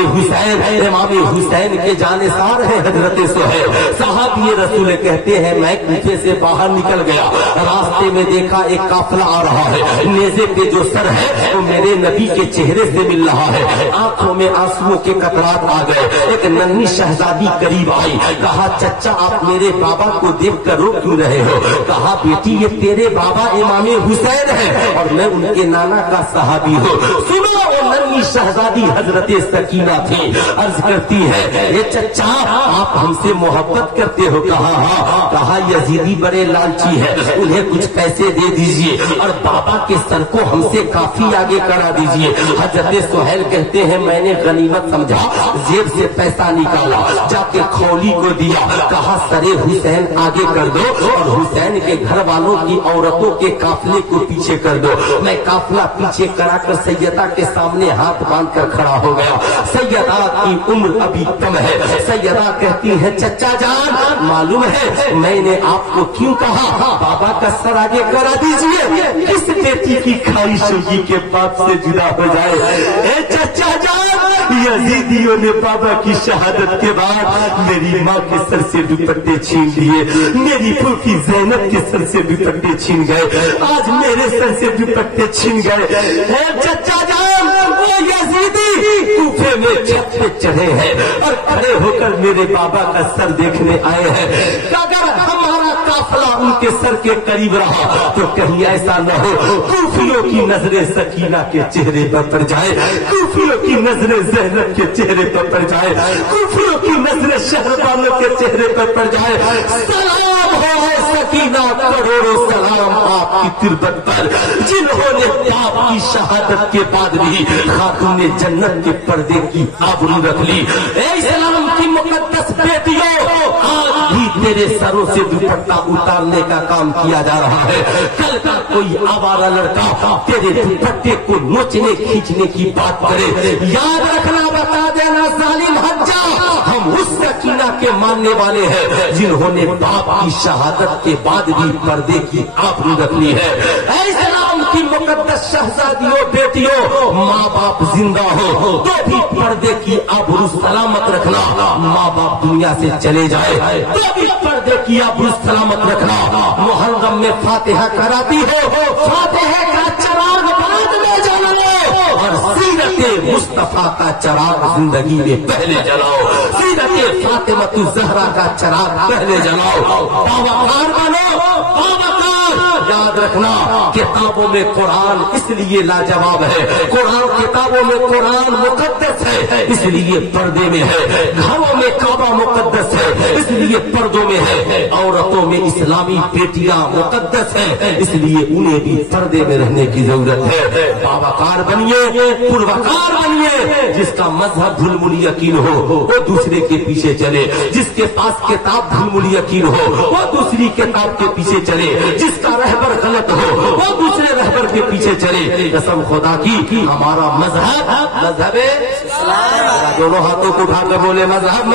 हुसैन के जानेसार है हजरत सुहैल साहब। ये रसूल कहते हैं, मैं कूफे से बाहर निकल गया, रास्ते में देखा एक काफिला आ रहा है, नेज़े पे जो सर है वो मेरे नबी के चेहरे से मिल रहा है। आंखों में आंसुओं के कतरात आ गए। एक नन्ही शहजादी करीब आई, कहा चचा आप मेरे बाबा को देख कर रो क्यों रहे हो? कहा बेटी ये तेरे बाबा इमाम हुसैन है और मैं उनके नाना का सहाबी हूँ। सुनो, वो नन्ही शहजादी हजरत सकीना थी। अर्ज करती है, ये चचा आप हमसे मोहब्बत करते हो? कहा हाँ। कहा यजीदी बड़े लालची है, उन्हें कुछ पैसे दे दीजिए और बाबा के सर को हमसे काफी आगे करा दीजिए। हजरत सुहैल कहते हैं, मैंने गनीमत समझा, जेब से पैसा निकाला, जाके खौली को दिया, कहा सरे हुसैन आगे कर दो और हुसैन के घर वालों की औरतों के काफिले को पीछे कर दो। मैं काफिला पीछे कराकर सैयदा के सामने हाथ बांध कर खड़ा हो गया। सैयदा की उम्र अभी कम है। सैयदा कहती है चचा जान, मालूम है मैंने आपको क्यों कहा बाबा का सर आगे करा दीजिए, किस बेटी की ख्वाहिश होगी के बाप से जुदा हो जाए। ए चचा जान, यजीदियों ने बाबा की शहादत के बाद मेरी माँ के सर से दुपट्टे छीन लिए, मेरी फूफी ज़ैनब के सर से दुपट्टे छीन गए, आज मेरे सर से दुपट्टे छीन गए। ए चचा जान, वो यजीदी कूफे में छत पे चढ़े हैं और खड़े होकर मेरे बाबा का सर देखने आए हैं। अगर हमारा काफिला उनके सर के करीब रहा तो कहीं ऐसा न हो कूफियों की नजरें सकीना के चेहरे पर पड़ जाए, कूफियों की नजरें ज़ैनब के चेहरे पर पड़ जाए, कूफियों की नजरें शहरबानों के चेहरे पर पड़ जाए। सलाम हो सकीना, करोड़ों सलाम आपकी तिरबत पर, जिन्होंने बाप की शहादत के बाद भी खातूने जन्नत के पर्दे की आबरू रख ली। इस्लाम की मुकद्दस बेटियों, आज भी तेरे सरों से दुपट्टा उतारने का काम किया जा रहा है। कल का कोई आवारा लड़का तेरे दुपट्टे को नोचने खींचने की बात करे, याद रखना, बता देना जालिम हज्जा, हम उस सकीना के मानने वाले हैं जिन्होंने बाप की शहादत के बाद भी पर्दे की आबरू रख ली है। इस्लाम की मुकद्दस शहजादियों बेटियों, माँ बाप जिंदा हो तो भी पर्दे की आबरू सलामत रखना, माँ बाप दुनिया से चले जाए तो भी पर्दे की आबरू सलामत रखना। मुहर्रम में फातिहा कराती हो, फातिहा का चराग बाद में जलाओ और सीरते मुस्तफा का चराग जिंदगी में पहले जलाओ, सीरते फातिमतु ज़हरा का चराग पहले जलाओ। बावकार बनो, बावकार। याद रखना, किताबों में कुरान इसलिए लाजवाब है, कुरान किताबों में कुरान मुकद्दस है इसलिए पर्दे में है, घरों में काबा मुकद्दस है इसलिए पर्दों में है, औरतों में इस्लामी बेटियां मुकद्दस है इसलिए उन्हें भी पर्दे में रहने की जरूरत है। बावकार बनिए, पुरवकार बनिए। जिसका मजहब धुलमुल यकीन हो वो दूसरे के पीछे चले, जिसके पास किताब धुलमुल यकीन हो वो दूसरी किताब के पीछे चले, जिसका रहबर गलत हो वो दूसरे रहबर के पीछे चले। कसम खुदा की हमारा मजहब इस्लाम। दोनों हाथों को उठाकर बोले मजहब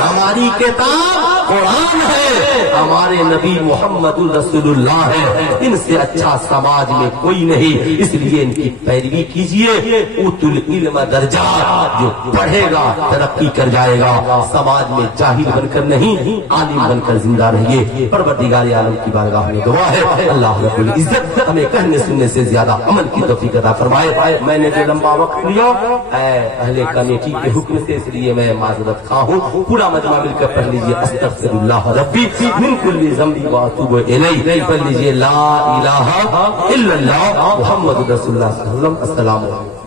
हमारी किताब कुरान है, हमारे नबी मोहम्मदुर रसूलुल्लाह है। इनसे अच्छा समाज में कोई नहीं, इसलिए इनकी पैरवी कीजिए। उतुल इल्म दर्जा, जो पढ़ेगा तरक्की कर जाएगा, समाज में जाहिल बनकर नहीं आलिम बनकर जिंदा रहिए। परवरदिगार आलम की बारगाह में दुआ है अल्लाह रब्बुल इज्जत हमें कहने सुनने से ज्यादा अमल की तौफीक अता फरमाए। मैंने जो लंबा वक्त लिया अहले कमेटी के हुक्म से, इसलिए मैं माजरत खा हूँ। पूरा मजमा मिलकर पढ़ लीजिए अस्तगफिरुल्लाह रब्बी मिन कुल्ली ज़ंबी व अतूबु इलैहि। पढ़ लीजिए ला इलाहा इल्लल्लाह मुहम्मदुर रसूलुल्लाह सल्लल्लाहु अलैहि वसल्लम। अस्सलामु अलैकुम।